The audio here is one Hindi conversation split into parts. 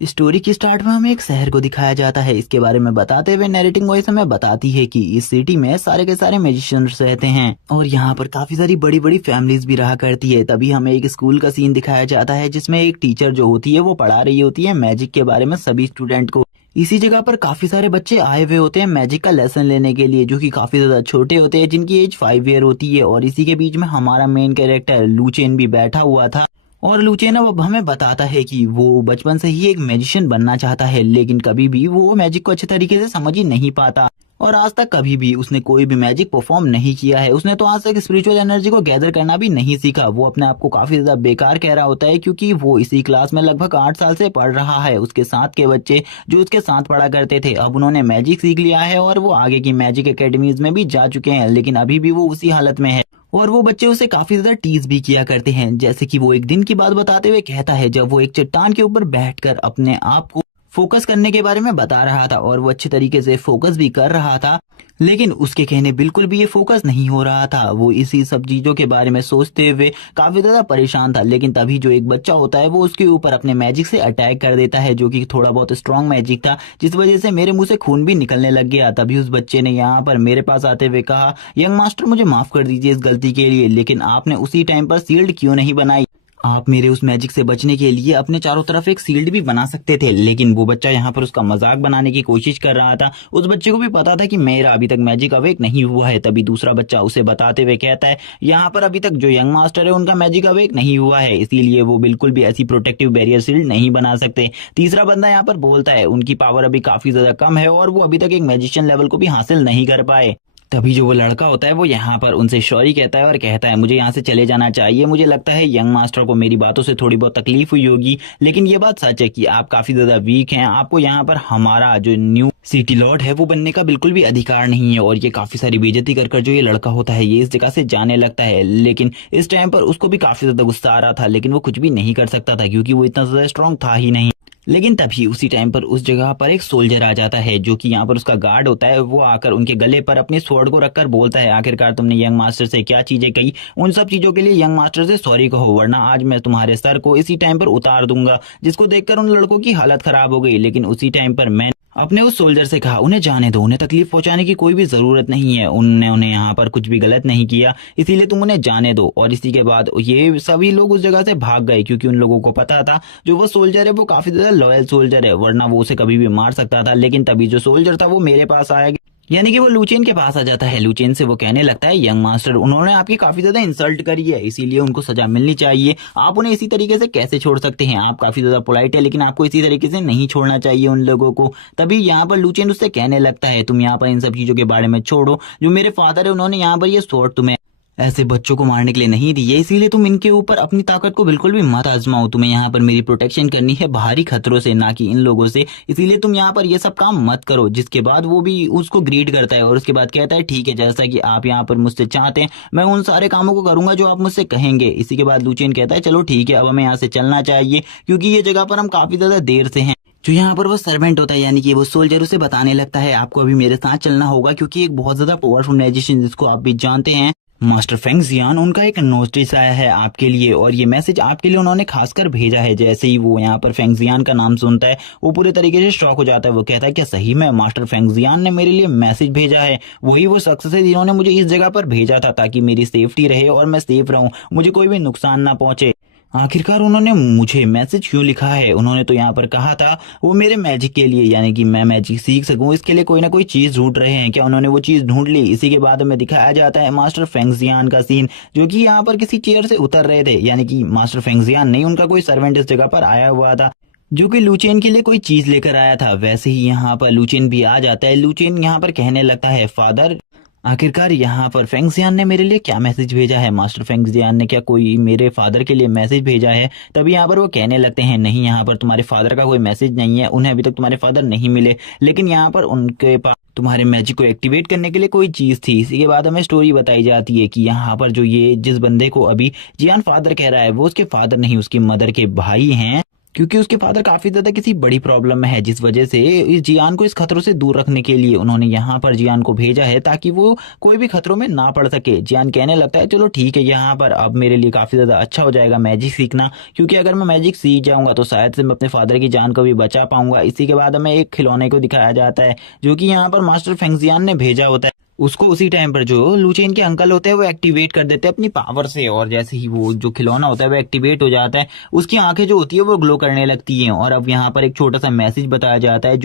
स्टोरी की स्टार्ट में हमें एक शहर को दिखाया जाता है। इसके बारे में बताते हुए नरेटिंग वॉइस हमें बताती है कि इस सिटी में सारे के सारे म्यूजिशियंस रहते हैं और यहाँ पर काफी सारी बड़ी बड़ी फैमिलीज भी रहा करती है। तभी हमें एक स्कूल का सीन दिखाया जाता है जिसमें एक टीचर जो होती है वो पढ़ा रही होती है मैजिक के बारे में सभी स्टूडेंट को। इसी जगह पर काफी सारे बच्चे आए हुए होते हैं मैजिक का लेसन लेने के लिए, जो कि काफी ज्यादा छोटे होते हैं, जिनकी एज 5 ईयर होती है। और इसी के बीच में हमारा मेन कैरेक्टर लूचेन भी बैठा हुआ था। और लूचेन अब हमें बताता है कि वो बचपन से ही एक मैजिशियन बनना चाहता है, लेकिन कभी भी वो मैजिक को अच्छे तरीके से समझ ही नहीं पाता और आज तक कभी भी उसने कोई भी मैजिक परफॉर्म नहीं किया है। उसने तो आज तक स्पिरिचुअल एनर्जी को गैदर करना भी नहीं सीखा। वो अपने आप को काफी ज्यादा बेकार कह रहा होता है क्योंकि वो इसी क्लास में लगभग 8 साल से पढ़ रहा है। उसके साथ के बच्चे जो उसके साथ पढ़ा करते थे अब उन्होंने मैजिक सीख लिया है और वो आगे की मैजिक एकेडमीज में भी जा चुके हैं, लेकिन अभी भी वो उसी हालत में है। और वो बच्चे उसे काफी ज्यादा टीज भी किया करते हैं। जैसे कि वो एक दिन की बात बताते हुए कहता है जब वो एक चट्टान के ऊपर बैठकर अपने आप को फोकस करने के बारे में बता रहा था और वो अच्छे तरीके से फोकस भी कर रहा था, लेकिन उसके कहने बिल्कुल भी ये फोकस नहीं हो रहा था। वो इसी सब चीजों के बारे में सोचते हुए काफी ज्यादा परेशान था। लेकिन तभी जो एक बच्चा होता है वो उसके ऊपर अपने मैजिक से अटैक कर देता है, जो कि थोड़ा बहुत स्ट्रॉन्ग मैजिक था, जिस वजह से मेरे मुंह से खून भी निकलने लग गया। तभी उस बच्चे ने यहाँ पर मेरे पास आते हुए कहा, यंग मास्टर मुझे माफ कर दीजिए इस गलती के लिए, लेकिन आपने उसी टाइम पर शील्ड क्यों नहीं बनाई? आप मेरे उस मैजिक से बचने के लिए अपने चारों तरफ एक शील्ड भी बना सकते थे। लेकिन वो बच्चा यहाँ पर उसका मजाक बनाने की कोशिश कर रहा था। उस बच्चे को भी पता था कि मेरा अभी तक मैजिक अवेक नहीं हुआ है। तभी दूसरा बच्चा उसे बताते हुए कहता है यहाँ पर अभी तक जो यंग मास्टर है उनका मैजिक अवेक नहीं हुआ है, इसीलिए वो बिल्कुल भी ऐसी प्रोटेक्टिव बैरियर शील्ड नहीं बना सकते। तीसरा बंदा यहाँ पर बोलता है उनकी पावर अभी काफी ज्यादा कम है और वो अभी तक एक मैजिशियन लेवल को भी हासिल नहीं कर पाए। तभी जो वो लड़का होता है वो यहाँ पर उनसे सॉरी कहता है और कहता है मुझे यहाँ से चले जाना चाहिए। मुझे लगता है यंग मास्टर को मेरी बातों से थोड़ी बहुत तकलीफ हुई होगी, लेकिन ये बात सच है कि आप काफी ज्यादा वीक हैं। आपको यहाँ पर हमारा जो न्यू सिटी लॉर्ड है वो बनने का बिल्कुल भी अधिकार नहीं है। और ये काफी सारी बेइज्जती कर कर जो ये लड़का होता है ये इस जगह से जाने लगता है। लेकिन इस टाइम पर उसको भी काफी ज्यादा गुस्सा आ रहा था, लेकिन वो कुछ भी नहीं कर सकता था क्योंकि वो इतना ज्यादा स्ट्रांग था ही नहीं। लेकिन तभी उसी टाइम पर उस जगह पर एक सोल्जर आ जाता है जो कि यहाँ पर उसका गार्ड होता है। वो आकर उनके गले पर अपने स्वॉर्ड को रखकर बोलता है आखिरकार तुमने यंग मास्टर से क्या चीजें कही, उन सब चीजों के लिए यंग मास्टर से सॉरी कहो वरना आज मैं तुम्हारे सर को इसी टाइम पर उतार दूंगा। जिसको देखकर उन लड़कों की हालत खराब हो गई। लेकिन उसी टाइम पर मैं अपने उस सोल्जर से कहा उन्हें जाने दो, उन्हें तकलीफ पहुंचाने की कोई भी जरूरत नहीं है, उन्होंने उन्हें यहाँ पर कुछ भी गलत नहीं किया, इसीलिए तुम उन्हें जाने दो। और इसी के बाद ये सभी लोग उस जगह से भाग गए क्योंकि उन लोगों को पता था जो वो सोल्जर है वो काफी ज्यादा लॉयल सोल्जर है, वरना वो उसे कभी भी मार सकता था। लेकिन तभी जो सोल्जर था वो मेरे पास आया, यानी कि वो लूचेन के पास आ जाता है। लूचेन से वो कहने लगता है यंग मास्टर उन्होंने आपकी काफी ज्यादा इंसल्ट करी है, इसीलिए उनको सजा मिलनी चाहिए। आप उन्हें इसी तरीके से कैसे छोड़ सकते हैं? आप काफी ज्यादा पोलाइट है, लेकिन आपको इसी तरीके से नहीं छोड़ना चाहिए उन लोगों को। तभी यहाँ पर लूचेन उससे कहने लगता है तुम यहाँ पर इन सब चीजों के बारे में छोड़ो, जो मेरे फादर है उन्होंने यहाँ पर ये स्वॉर्ड तुम्हें ऐसे बच्चों को मारने के लिए नहीं दी है, इसीलिए तुम इनके ऊपर अपनी ताकत को बिल्कुल भी मत आजमाओ। तुम्हें यहाँ पर मेरी प्रोटेक्शन करनी है बाहरी खतरों से, ना कि इन लोगों से, इसीलिए तुम यहाँ पर ये सब काम मत करो। जिसके बाद वो भी उसको ग्रीट करता है और उसके बाद कहता है ठीक है जैसा कि आप यहाँ पर मुझसे चाहते हैं मैं उन सारे कामों को करूंगा जो आप मुझसे कहेंगे। इसी के बाद लूचेन कहता है चलो ठीक है अब हमें यहाँ से चलना चाहिए क्योंकि ये जगह पर हम काफी ज्यादा देर से हैं। जो यहाँ पर वो सर्वेंट होता है यानी कि वो सोल्जर उसे बताने लगता है आपको अभी मेरे साथ चलना होगा क्योंकि एक बहुत ज्यादा पावरफुल मैजिशियन जिसको आप भी जानते हैं मास्टर फेंग जियान, उनका एक नोटिस आया है आपके लिए और ये मैसेज आपके लिए उन्होंने खासकर भेजा है। जैसे ही वो यहाँ पर फेंग जियान का नाम सुनता है वो पूरे तरीके से शॉक हो जाता है। वो कहता है क्या सही में मास्टर फेंग जियान ने मेरे लिए मैसेज भेजा है? वही वो शख्स है जिन्होंने मुझे इस जगह पर भेजा था ताकि मेरी सेफ्टी रहे और मैं सेफ रहूं, मुझे कोई भी नुकसान ना पहुंचे। आखिरकार उन्होंने मुझे मैसेज क्यों लिखा है? उन्होंने तो यहाँ पर कहा था वो मेरे मैजिक के लिए, यानी कि मैं मैजिक सीख सकूं इसके लिए कोई ना कोई चीज ढूंढ रहे हैं। क्या उन्होंने वो चीज ढूंढ ली? इसी के बाद में दिखाया जाता है मास्टर फेंगजियान का सीन जो कि यहाँ पर किसी चेयर से उतर रहे थे, यानी कि मास्टर फेंगजियान नहीं उनका कोई सर्वेंट इस जगह पर आया हुआ था जो कि लूचेन के लिए कोई चीज लेकर आया था। वैसे ही यहाँ पर लूचेन भी आ जाता है। लूचेन यहाँ पर कहने लगता है फादर आखिरकार यहाँ पर फेंगजियान ने मेरे लिए क्या मैसेज भेजा है? मास्टर फेंगजियान ने क्या कोई मेरे फादर के लिए मैसेज भेजा है? तभी यहाँ पर वो कहने लगते हैं नहीं यहाँ पर तुम्हारे फादर का कोई मैसेज नहीं है, उन्हें अभी तक तुम्हारे फादर नहीं मिले, लेकिन यहाँ पर उनके पास तुम्हारे मैजिक को एक्टिवेट करने के लिए कोई चीज थी। इसी के बाद हमें स्टोरी बताई जाती है कि यहाँ पर जो ये जिस बंदे को अभी जियान फादर कह रहा है वो उसके फादर नहीं उसकी मदर के भाई हैं क्योंकि उसके फादर काफी ज्यादा किसी बड़ी प्रॉब्लम में है, जिस वजह से इस जियान को इस खतरों से दूर रखने के लिए उन्होंने यहाँ पर जियान को भेजा है ताकि वो कोई भी खतरों में ना पड़ सके। जियान कहने लगता है चलो ठीक है, यहाँ पर अब मेरे लिए काफी ज्यादा अच्छा हो जाएगा मैजिक सीखना, क्योंकि अगर मैं मैजिक सीख जाऊंगा तो शायद से मैं अपने फादर की जान को भी बचा पाऊंगा। इसी के बाद हमें एक खिलौने को दिखाया जाता है जो कि यहाँ पर मास्टर फेंगजियान ने भेजा होता है। उसको उसी टाइम पर जो लुचेन के अंकल होते हैं वो एक्टिवेट कर देते हैं अपनी पावर से, और जैसे ही वो जो खिलौना होता है वो एक्टिवेट हो जाता है, उसकी आंखें जो होती है वो ग्लो करने लगती हैं। और अब यहाँ पर एक छोटा सा मैसेज बताया जाता है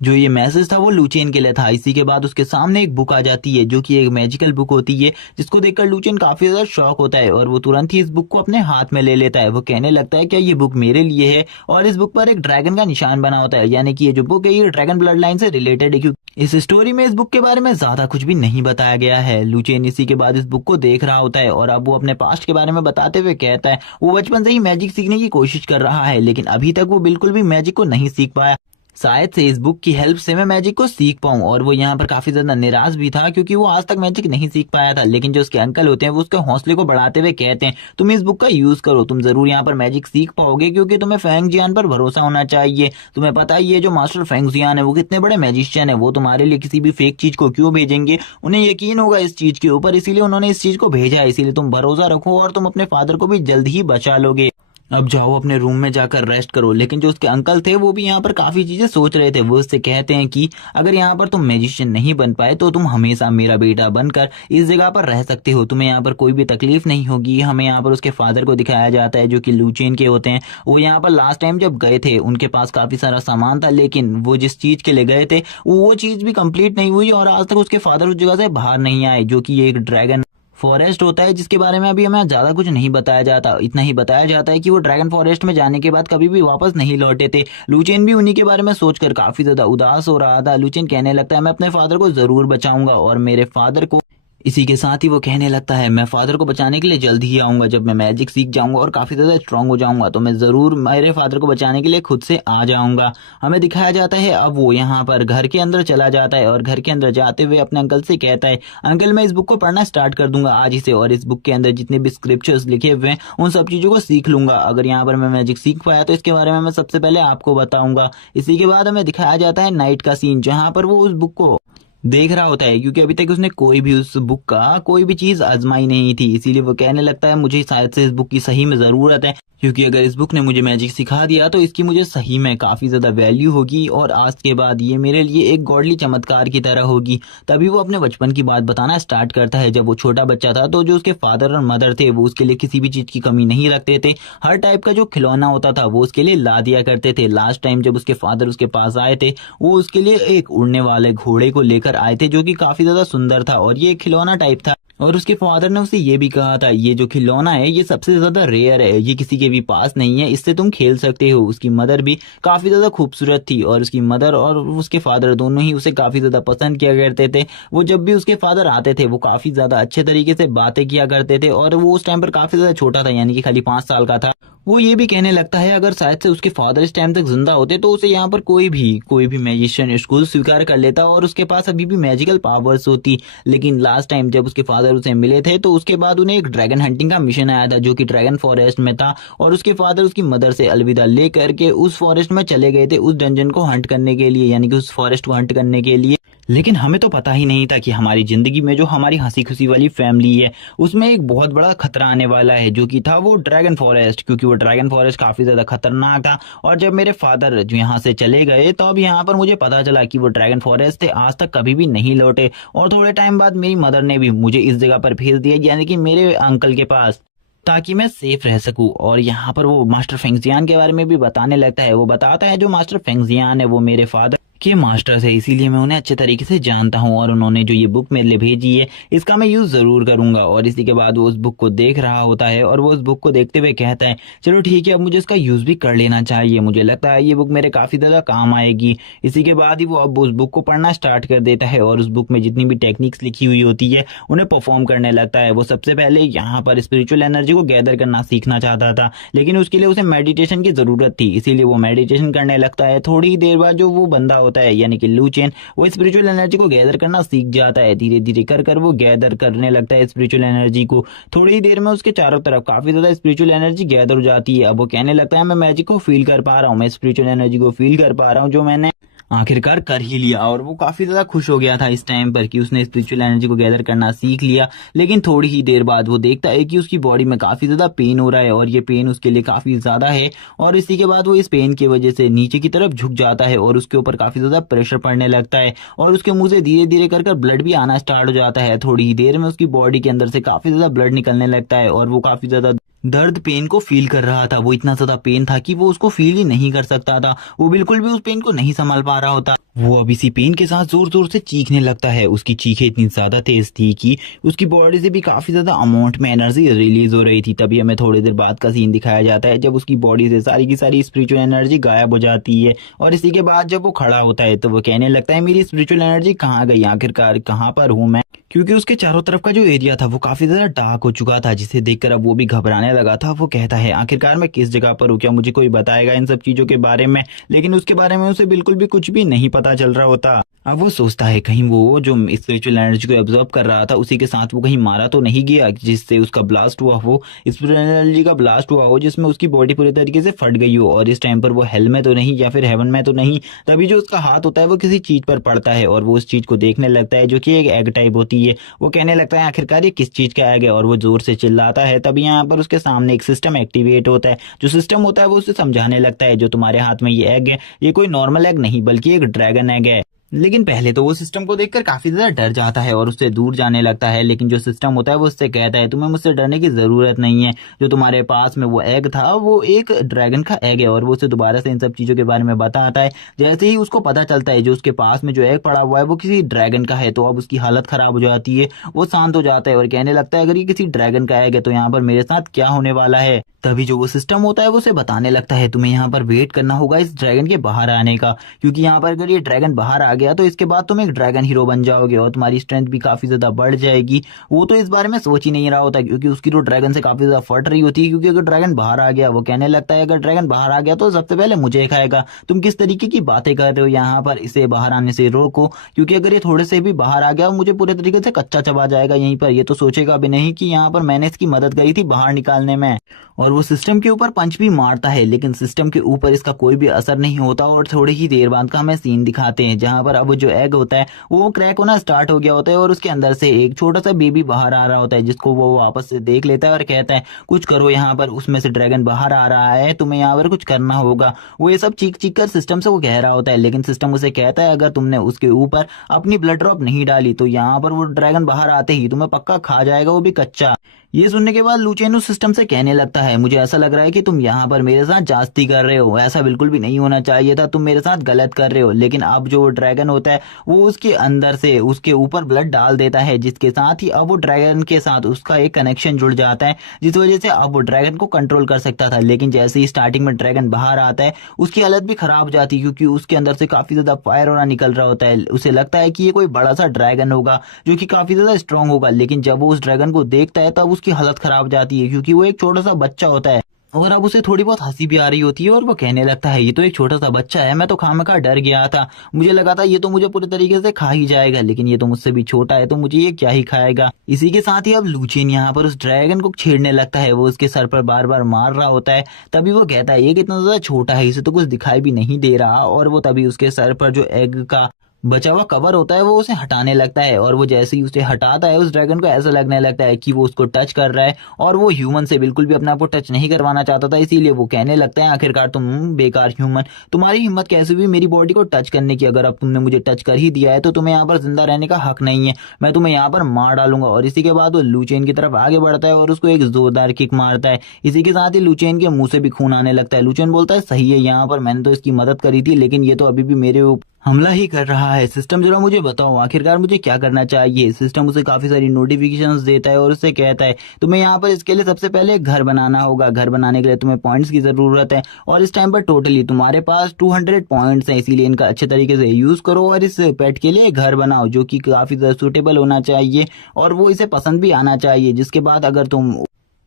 जो ये मैसेज था वो लुचेन के लिए था। इसी के बाद उसके सामने एक बुक आ जाती है जो कि एक मैजिकल बुक होती है, जिसको देखकर लुचेन काफी ज्यादा शॉक होता है और वो तुरंत ही इस बुक को अपने हाथ में ले लेता है। वो कहने लगता है क्या ये बुक मेरे लिए है, और इस बुक पर एक ड्रैगन का निशान बना होता है, यानी कि ये जो बुक है ये ड्रैगन ब्लड लाइन से रिलेटेड है। क्योंकि इस स्टोरी में इस बुक के बारे में ज्यादा कुछ भी नहीं बताया गया है। लुचेन इसी के बाद इस बुक को देख रहा होता है और अब वो अपने पास्ट के बारे में बताते हुए कहता है वो बचपन से ही मैजिक सीखने की कोशिश कर रहा है, लेकिन अभी तक वो बिल्कुल भी मैजिक को नहीं सीख पाया। शायद से इस बुक की हेल्प से मैं मैजिक को सीख पाऊं। और वो यहाँ पर काफी ज्यादा निराश भी था क्योंकि वो आज तक मैजिक नहीं सीख पाया था। लेकिन जो उसके अंकल होते हैं वो उसके हौसले को बढ़ाते हुए कहते हैं तुम इस बुक का यूज करो, तुम जरूर यहाँ पर मैजिक सीख पाओगे, क्योंकि तुम्हें फेंगजियान पर भरोसा होना चाहिए। तुम्हें पता ही है जो मास्टर फेंगजियान है वो कितने बड़े मैजिशियन है, वो तुम्हारे लिए किसी भी फेक चीज को क्यों भेजेंगे, उन्हें यकीन होगा इस चीज के ऊपर, इसीलिए उन्होंने इस चीज को भेजा है। इसीलिए तुम भरोसा रखो और तुम अपने फादर को भी जल्द ही बचा लोगे। अब जाओ अपने रूम में जाकर रेस्ट करो। लेकिन जो उसके अंकल थे वो भी यहाँ पर काफी चीजें सोच रहे थे। वो उससे कहते हैं कि अगर यहाँ पर तुम मैजिशियन नहीं बन पाए तो तुम हमेशा मेरा बेटा बनकर इस जगह पर रह सकते हो, तुम्हें यहाँ पर कोई भी तकलीफ नहीं होगी। हमें यहाँ पर उसके फादर को दिखाया जाता है जो कि लुचेन के होते हैं। वो यहाँ पर लास्ट टाइम जब गए थे उनके पास काफी सारा सामान था, लेकिन वो जिस चीज के लिए गए थे वो चीज भी कंप्लीट नहीं हुई और आज तक उसके फादर उस जगह से बाहर नहीं आए, जो कि एक ड्रैगन फॉरेस्ट होता है, जिसके बारे में अभी हमें ज्यादा कुछ नहीं बताया जाता। इतना ही बताया जाता है कि वो ड्रैगन फॉरेस्ट में जाने के बाद कभी भी वापस नहीं लौटे थे। लुचेन भी उन्हीं के बारे में सोचकर काफी ज्यादा उदास हो रहा था। लुचेन कहने लगता है मैं अपने फादर को जरूर बचाऊंगा और मेरे फादर को, इसी के साथ ही वो कहने लगता है मैं फादर को बचाने के लिए जल्द ही आऊंगा। जब मैं मैजिक सीख जाऊंगा और काफी ज्यादा स्ट्रांग हो जाऊंगा तो मैं जरूर मेरे फादर को बचाने के लिए खुद से आ जाऊंगा। हमें दिखाया जाता है अब वो यहाँ पर घर के अंदर चला जाता है और घर के अंदर जाते हुए अपने अंकल से कहता है अंकल मैं इस बुक को पढ़ना स्टार्ट कर दूंगा आज ही से, और इस बुक के अंदर जितने भी स्क्रिप्चर्स लिखे हुए हैं उन सब चीजों को सीख लूंगा। अगर यहाँ पर मैं मैजिक सीख पाया तो इसके बारे में मैं सबसे पहले आपको बताऊंगा। इसी के बाद हमें दिखाया जाता है नाइट का सीन, जहाँ पर वो उस बुक को देख रहा होता है, क्योंकि अभी तक उसने कोई भी उस बुक का कोई भी चीज आजमाई नहीं थी। इसीलिए वो कहने लगता है मुझे शायद से इस बुक की सही में जरूरत है, क्योंकि अगर इस बुक ने मुझे मैजिक सिखा दिया तो इसकी मुझे सही में काफी ज्यादा वैल्यू होगी और आज के बाद ये मेरे लिए एक गॉडली चमत्कार की तरह होगी। तभी वो अपने बचपन की बात बताना स्टार्ट करता है। जब वो छोटा बच्चा था तो जो उसके फादर और मदर थे वो उसके लिए किसी भी चीज की कमी नहीं रखते थे। हर टाइप का जो खिलौना होता था वो उसके लिए ला दिया करते थे। लास्ट टाइम जब उसके फादर उसके पास आए थे वो उसके लिए एक उड़ने वाले घोड़े को लेकर आए थे जो कि काफी ज्यादा सुंदर था और ये खिलौना टाइप था। और उसके फादर ने उसे ये भी कहा था ये जो खिलौना है ये सबसे ज्यादा रेयर है, ये किसी के भी पास नहीं है, इससे तुम खेल सकते हो। उसकी मदर भी काफी ज्यादा खूबसूरत थी और उसकी मदर और उसके फादर दोनों ही उसे काफी ज्यादा पसंद किया करते थे। वो जब भी उसके फादर आते थे वो काफी ज्यादा अच्छे तरीके से बातें किया करते थे और वो उस टाइम पर काफी ज्यादा छोटा था, यानी कि खाली 5 साल का था। वो ये भी कहने लगता है अगर शायद से उसके फादर इस टाइम तक जिंदा होते तो उसे यहाँ पर कोई भी मैजिशियन स्कूल स्वीकार कर लेता और उसके पास अभी भी मैजिकल पावर्स होती। लेकिन लास्ट टाइम जब उसके फादर उसे मिले थे तो उसके बाद उन्हें एक ड्रैगन हंटिंग का मिशन आया था जो कि ड्रैगन फॉरेस्ट में था, और उसके फादर उसकी मदर से अलविदा ले करके उस फॉरेस्ट में चले गए थे उस डंजन को हंट करने के लिए, यानी कि उस फॉरेस्ट को हंट करने के लिए। लेकिन हमें तो पता ही नहीं था कि हमारी जिंदगी में जो हमारी हंसी खुशी वाली फैमिली है उसमें एक बहुत बड़ा खतरा आने वाला है, जो कि था वो ड्रैगन फॉरेस्ट, क्योंकि वो ड्रैगन फॉरेस्ट काफी ज्यादा खतरनाक था। और जब मेरे फादर जो यहाँ से चले गए तो अब यहाँ पर मुझे पता चला कि वो ड्रैगन फॉरेस्ट थे आज तक कभी भी नहीं लौटे। और थोड़े टाइम बाद मेरी मदर ने भी मुझे इस जगह पर भेज दिया, यानी कि मेरे अंकल के पास, ताकि मैं सेफ रह सकूं। और यहाँ पर वो मास्टर फेंगजियान के बारे में भी बताने लगता है। वो बताता है जो मास्टर फेंगजियान है वो मेरे फादर के मास्टर्स है, इसीलिए मैं उन्हें अच्छे तरीके से जानता हूँ और उन्होंने जो ये बुक मेरे लिए भेजी है इसका मैं यूज जरूर करूंगा। और इसी के बाद वो उस बुक को देख रहा होता है और वो उस बुक को देखते हुए कहता है चलो ठीक है अब मुझे इसका यूज भी कर लेना चाहिए, मुझे लगता है ये बुक मेरे काफी ज्यादा काम आएगी। इसी के बाद ही वो अब उस बुक को पढ़ना स्टार्ट कर देता है और उस बुक में जितनी भी टेक्निक्स लिखी हुई होती है उन्हें परफॉर्म करने लगता है। वो सबसे पहले यहाँ पर स्पिरिचुअल एनर्जी को गैदर करना सीखना चाहता था, लेकिन उसके लिए उसे मेडिटेशन की जरूरत थी, इसीलिए वो मेडिटेशन करने लगता है। थोड़ी देर बाद जो वो बंदा होता है, यानी कि लूचेन वो स्पिरिचुअल एनर्जी को गैदर करना सीख जाता है। धीरे धीरे कर कर वो गैदर करने लगता है स्पिरिचुअल एनर्जी को। थोड़ी ही देर में उसके चारों तरफ काफी ज्यादा स्पिरिचुअल एनर्जी गैदर हो जाती है। अब वो कहने लगता है मैं मैजिक को फील कर पा रहा हूँ, मैं स्पिरिचुअल एनर्जी को फील कर पा रहा हूँ, जो मैंने आखिरकार कर ही लिया। और वो काफी ज्यादा खुश हो गया था इस टाइम पर कि उसने स्पिरिचुअल एनर्जी को गैदर करना सीख लिया। लेकिन थोड़ी ही देर बाद वो देखता है कि उसकी बॉडी में काफी ज्यादा पेन हो रहा है और ये पेन उसके लिए काफी ज्यादा है। और इसी के बाद वो इस पेन की वजह से नीचे की तरफ झुक जाता है और उसके ऊपर काफी ज्यादा प्रेशर पड़ने लगता है और उसके मुंह से धीरे धीरे कर ब्लड भी आना स्टार्ट हो जाता है। थोड़ी ही देर में उसकी बॉडी के अंदर से काफी ज्यादा ब्लड निकलने लगता है और वो काफी ज्यादा दर्द पेन को फील कर रहा था। वो इतना ज्यादा पेन था कि वो उसको फील ही नहीं कर सकता था, वो बिल्कुल भी उस पेन को नहीं संभाल पा रहा होता। वो अब इसी पेन के साथ जोर जोर से चीखने लगता है। उसकी चीखें इतनी ज्यादा तेज थी कि उसकी बॉडी से भी काफी ज्यादा अमाउंट में एनर्जी रिलीज हो रही थी। तभी हमें थोड़ी देर बाद का सीन दिखाया जाता है जब उसकी बॉडी से सारी की सारी स्पिरिचुअल एनर्जी गायब हो जाती है। और इसी के बाद जब वो खड़ा होता है तो वो कहने लगता है मेरी स्पिरिचुअल एनर्जी कहाँ गई, आखिरकार कहाँ पर हूँ मैं, क्योंकि उसके चारों तरफ का जो एरिया था वो काफी ज्यादा डार्क हो चुका था, जिसे देखकर अब वो भी घबराने लगा था। वो कहता है आखिरकार मैं किस जगह पर हूँ, क्या मुझे कोई बताएगा इन सब चीजों के बारे में। लेकिन उसके बारे में उसे बिल्कुल भी कुछ भी नहीं पता चल रहा होता। अब वो सोचता है कहीं वो जो स्पिरिचुअल एनर्जी को एब्जॉर्ब कर रहा था उसी के साथ वो कहीं मारा तो नहीं गया, जिससे उसका ब्लास्ट हुआ हो, स्पिरिचुअल एनर्जी का ब्लास्ट हुआ हो जिसमें उसकी बॉडी पूरी तरीके से फट गई हो। और इस टाइम पर वो हेल में तो नहीं या फिर हेवन में तो नहीं। तभी जो उसका हाथ होता है वो किसी चीज पर पड़ता है और वो उस चीज को देखने लगता है जो कि एक एग टाइप होती है। वो कहने लगता है आखिरकार ये किस चीज का एग है और वो जोर से चिल्लाता है। तभी यहाँ पर उसके सामने एक सिस्टम एक्टिवेट होता है। जो सिस्टम होता है वो उसे समझाने लगता है जो तुम्हारे हाथ में ये एग है ये कोई नॉर्मल एग नहीं बल्कि एक ड्रैगन एग है। लेकिन पहले तो वो सिस्टम को देखकर काफी ज्यादा डर जाता है और उससे दूर जाने लगता है। लेकिन जो सिस्टम होता है वो उससे कहता है तुम्हें मुझसे डरने की जरूरत नहीं है, जो तुम्हारे पास में वो एग था वो एक ड्रैगन का एग है। और वो उसे दोबारा से इन सब चीजों के बारे में बताता है। जैसे ही उसको पता चलता है जो उसके पास में जो एग पड़ा हुआ है वो किसी ड्रैगन का है तो अब उसकी हालत खराब हो जाती है। वो शांत हो जाता है और कहने लगता है अगर ये किसी ड्रैगन का एग है तो यहाँ पर मेरे साथ क्या होने वाला है। तभी जो वो सिस्टम होता है वो उसे बताने लगता है तुम्हें यहाँ पर वेट करना होगा इस ड्रैगन के बाहर आने का, क्योंकि यहाँ पर अगर ये ड्रैगन बाहर आ गया तो इसके बाद तुम एक ड्रैगन हीरो बन जाओगे और तुम्हारी स्ट्रेंथ भी काफी ज्यादा बढ़ जाएगी। वो तो इस बारे में सोच ही नहीं रहा होता क्योंकि उसकी तो ड्रैगन से काफी ज्यादा फट रही होती है, क्योंकि अगर ड्रैगन बाहर आ गया, वो कहने लगता है अगर ड्रैगन बाहर आ गया तो सबसे पहले मुझे खाएगा। तुम किस तरीके की बातें कर रहे हो, यहाँ पर इसे बाहर आने से रोको, क्योंकि अगर ये थोड़े से भी बाहर आ गया मुझे पूरे तरीके से कच्चा चबा जाएगा यहीं पर। ये तो सोचेगा भी नहीं कि यहाँ पर मैंने इसकी मदद करी थी बाहर निकालने में। और वो सिस्टम के ऊपर पंच भी मारता है लेकिन सिस्टम के ऊपर इसका कोई भी असर नहीं होता। और थोड़ी ही देर बाद का हमें सीन दिखाते हैं जहां पर अब जो एग होता है वो क्रैक होना स्टार्ट हो गया होता है और उसके अंदर से एक छोटा सा बेबी बाहर आ रहा होता है, जिसको वो वापस से देख लेता है और कहता है कुछ करो, यहाँ पर उसमें से ड्रैगन बाहर आ रहा है, तुम्हें यहाँ पर कुछ करना होगा। वो ये सब चीख चीख कर सिस्टम से वो कह रहा होता है, लेकिन सिस्टम उसे कहता है अगर तुमने उसके ऊपर अपनी ब्लड ड्रॉप नहीं डाली तो यहाँ पर वो ड्रैगन बाहर आते ही तुम्हें पक्का खा जाएगा, वो भी कच्चा। ये सुनने के बाद लुचेन उस सिस्टम से कहने लगता है मुझे ऐसा लग रहा है कि तुम यहाँ पर मेरे साथ जास्ती कर रहे हो, ऐसा बिल्कुल भी नहीं होना चाहिए था, तुम मेरे साथ गलत कर रहे हो। लेकिन अब जो ड्रैगन होता है वो उसके अंदर से उसके ऊपर ब्लड डाल देता है, जिसके साथ ही अब वो ड्रैगन के साथ उसका एक कनेक्शन जुड़ जाता है, जिस वजह से अब वो ड्रैगन को कंट्रोल कर सकता था। लेकिन जैसे ही स्टार्टिंग में ड्रैगन बाहर आता है उसकी हालत भी खराब हो जाती है, क्योंकि उसके अंदर से काफी ज्यादा फायर होना निकल रहा होता है। उसे लगता है कि ये कोई बड़ा सा ड्रैगन होगा जो कि काफी ज्यादा स्ट्रांग होगा। लेकिन जब वो उस ड्रैगन को देखता है तब उसकी हालत खराब जाती है, क्योंकि वो एक छोटा सा बच्चा होता है। और अब उसे थोड़ी बहुत हंसी भी आ रही होती है और वो कहने लगता है ये तो एक छोटा सा बच्चा है, मैं तो खामखा डर गया था, मुझे लगा था ये तो मुझे पूरे तरीके से खा ही जाएगा, लेकिन ये तो मुझसे भी छोटा है तो मुझे ये क्या ही खाएगा। इसी के साथ ही अब लुचेन यहाँ पर उस ड्रैगन को छेड़ने लगता है, वो उसके सर पर बार बार मार रहा होता है। तभी वो कहता है ये कितना ज्यादा छोटा है, इसे तो कुछ दिखाई भी नहीं दे रहा। और वो तभी उसके सर पर जो एग का बचा हुआ कवर होता है वो उसे हटाने लगता है। और वो जैसे ही उसे हटाता है उस ड्रैगन को ऐसा लगने लगता है कि वो उसको टच कर रहा है, और वो ह्यूमन से बिल्कुल भी अपने आप को टच नहीं करवाना चाहता था। इसीलिए वो कहने लगता है आखिरकार तुम बेकार ह्यूमन, तुम्हारी हिम्मत कैसे हुई मेरी बॉडी को टच करने की, अगर अब तुमने मुझे टच कर ही दिया है तो तुम्हें यहाँ पर जिंदा रहने का हक नहीं है, मैं तुम्हें यहाँ पर मार डालूंगा। और इसी के बाद वो लुचेन की तरफ आगे बढ़ता है और उसको एक जोरदार किक मारता है। इसी के साथ ही लुचेन के मुंह से भी खून आने लगता है। लुचेन बोलता है सही है, यहाँ पर मैंने तो इसकी मदद करी थी लेकिन ये तो अभी भी मेरे ऊपर हमला ही कर रहा है। सिस्टम जरा मुझे बताओ आखिरकार मुझे क्या करना चाहिए। सिस्टम उसे काफी सारी नोटिफिकेशंस देता है और उससे कहता है तुम्हें यहाँ पर इसके लिए सबसे पहले एक घर बनाना होगा, घर बनाने के लिए तुम्हें पॉइंट्स की जरूरत है और इस टाइम पर टोटली तुम्हारे पास 200 पॉइंट्स हैं, इसीलिए इनका अच्छे तरीके से यूज करो और इस पेट के लिए घर बनाओ जो कि काफी ज्यादा सुटेबल होना चाहिए और वो इसे पसंद भी आना चाहिए। जिसके बाद अगर तुम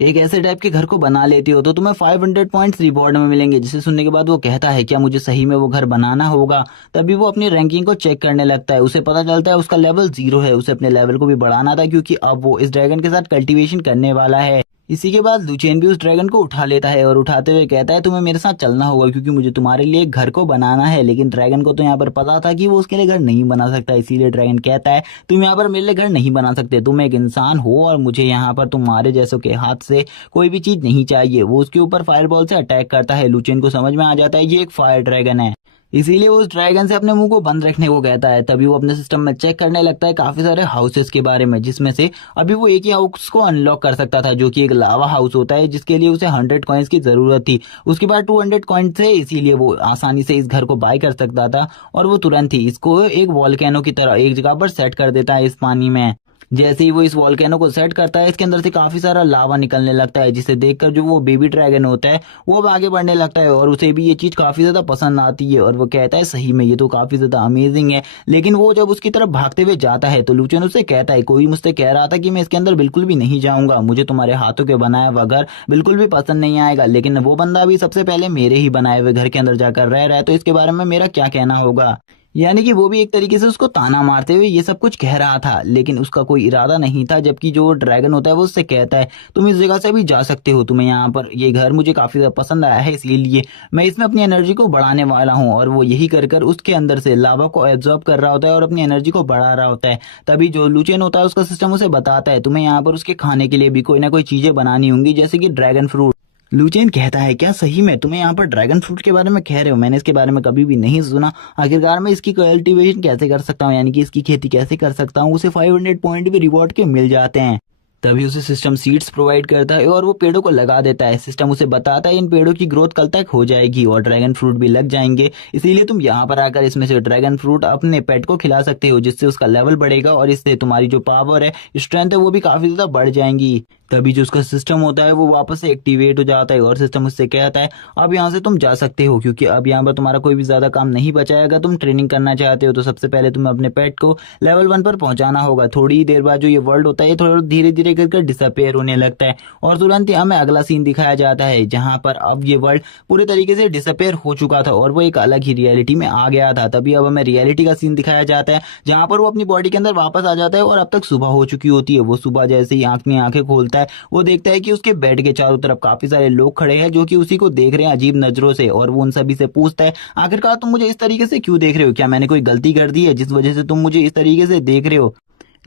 एक ऐसे टाइप के घर को बना लेती हो तो तुम्हें 500 पॉइंट्स रिवॉर्ड में मिलेंगे। जिसे सुनने के बाद वो कहता है क्या मुझे सही में वो घर बनाना होगा। तभी वो अपनी रैंकिंग को चेक करने लगता है। उसे पता चलता है उसका लेवल 0 है। उसे अपने लेवल को भी बढ़ाना था क्योंकि अब वो इस ड्रैगन के साथ कल्टीवेशन करने वाला है। इसी के बाद लुचेन भी उस ड्रैगन को उठा लेता है और उठाते हुए कहता है तुम्हें मेरे साथ चलना होगा क्योंकि मुझे तुम्हारे लिए एक घर को बनाना है। लेकिन ड्रैगन को तो यहाँ पर पता था कि वो उसके लिए घर नहीं बना सकता। इसीलिए ड्रैगन कहता है तुम यहाँ पर मेरे लिए घर नहीं बना सकते। तुम एक इंसान हो और मुझे यहाँ पर तुम्हारे जैसों के हाथ से कोई भी चीज नहीं चाहिए। वो उसके ऊपर फायरबॉल से अटैक करता है। लुचेन को समझ में आ जाता है ये एक फायर ड्रैगन है। इसीलिए वो उस ड्रैगन से अपने मुंह को बंद रखने को कहता है। तभी वो अपने सिस्टम में चेक करने लगता है काफी सारे हाउसेस के बारे में, जिसमें से अभी वो एक ही हाउस को अनलॉक कर सकता था जो कि एक लावा हाउस होता है, जिसके लिए उसे 100 कॉइन्स की जरूरत थी। उसके बाद 200 कॉइन्स थे, इसीलिए वो आसानी से इस घर को बाय कर सकता था। और वो तुरंत ही इसको एक वॉल्केनो की तरह एक जगह पर सेट कर देता है इस पानी में। जैसे ही वो इस वॉल्केनो को सेट करता है इसके अंदर से काफी सारा लावा निकलने लगता है, जिसे देखकर जो वो बेबी ड्रैगन होता है वो अब आगे बढ़ने लगता है और उसे भी ये चीज काफी ज्यादा पसंद आती है। और वो कहता है सही में ये तो काफी ज्यादा अमेजिंग है। लेकिन वो जब उसकी तरफ भागते हुए जाता है तो लुचेन उससे कहता है कोई मुझसे कह रहा था कि मैं इसके अंदर बिल्कुल भी नहीं जाऊंगा, मुझे तुम्हारे हाथों के बनाया हुआ घर बिल्कुल भी पसंद नहीं आएगा। लेकिन वो बंदा भी सबसे पहले मेरे ही बनाए हुए घर के अंदर जाकर रह रहा है, तो इसके बारे में मेरा क्या कहना होगा। यानी कि वो भी एक तरीके से उसको ताना मारते हुए ये सब कुछ कह रहा था, लेकिन उसका कोई इरादा नहीं था। जबकि जो ड्रैगन होता है वो उससे कहता है तुम इस जगह से भी जा सकते हो, तुम्हें यहाँ पर ये घर मुझे काफी ज्यादा पसंद आया है, इसीलिए मैं इसमें अपनी एनर्जी को बढ़ाने वाला हूँ। और वो यही कर कर उसके अंदर से लावा को एब्जॉर्ब कर रहा होता है और अपनी एनर्जी को बढ़ा रहा होता है। तभी जो लुचेन होता है उसका सिस्टम उसे बताता है तुम्हें यहाँ पर उसके खाने के लिए भी कोई ना कोई चीजें बनानी होंगी, जैसे कि ड्रैगन फ्रूट। लुचेन कहता है क्या सही में तुम्हें यहाँ पर ड्रैगन फ्रूट के बारे में कह रहे हो, मैंने इसके बारे में कभी भी नहीं सुना। आखिरकार मैं इसकी कल्टीवेशन कैसे कर सकता हूँ, यानी कि इसकी खेती कैसे कर सकता हूँ। उसे 500 पॉइंट भी रिवॉर्ड के मिल जाते हैं। तभी उसे सिस्टम सीड्स प्रोवाइड करता है और वो पेड़ों को लगा देता है। सिस्टम उसे बताता है इन पेड़ों की ग्रोथ कल तक हो जाएगी और ड्रैगन फ्रूट भी लग जाएंगे, इसीलिए तुम यहाँ पर आकर इसमें से ड्रैगन फ्रूट अपने पेट को खिला सकते हो, जिससे उसका लेवल बढ़ेगा और इससे तुम्हारी जो पावर है, स्ट्रेंथ है, वो भी काफी ज्यादा बढ़ जाएंगी। तभी जो उसका सिस्टम होता है वो वापस से एक्टिवेट हो जाता है और सिस्टम उससे कहता है अब यहाँ से तुम जा सकते हो, क्योंकि अब यहाँ पर तुम्हारा कोई भी ज्यादा काम नहीं बचा है। अगर तुम ट्रेनिंग करना चाहते हो तो सबसे पहले तुम्हें अपने पेट को लेवल 1 पर पहुंचाना होगा। थोड़ी ही देर बाद जो ये वर्ल्ड होता है ये थोड़ा धीरे धीरे करके डिसअपेयर होने लगता है और तुरंत ही हमें अगला सीन दिखाया जाता है जहां पर अब ये वर्ल्ड पूरे तरीके से डिसअपेयर हो चुका था और वो एक अलग ही रियलिटी में आ गया था। तभी अब हमें रियलिटी का सीन दिखाया जाता है जहां पर वो अपनी बॉडी के अंदर वापस आ जाता है और अब तक सुबह हो चुकी होती है। वो सुबह जैसे ही अपनी आंखें खोलता है वो देखता है कि उसके बेड के चारों तरफ काफी सारे लोग खड़े हैं जो कि उसी को देख रहे हैं अजीब नजरों से। और वो उन सभी से पूछता है आखिरकार तुम मुझे इस तरीके से क्यों देख रहे हो, क्या मैंने कोई गलती कर दी है जिस वजह से तुम मुझे इस तरीके से देख रहे हो।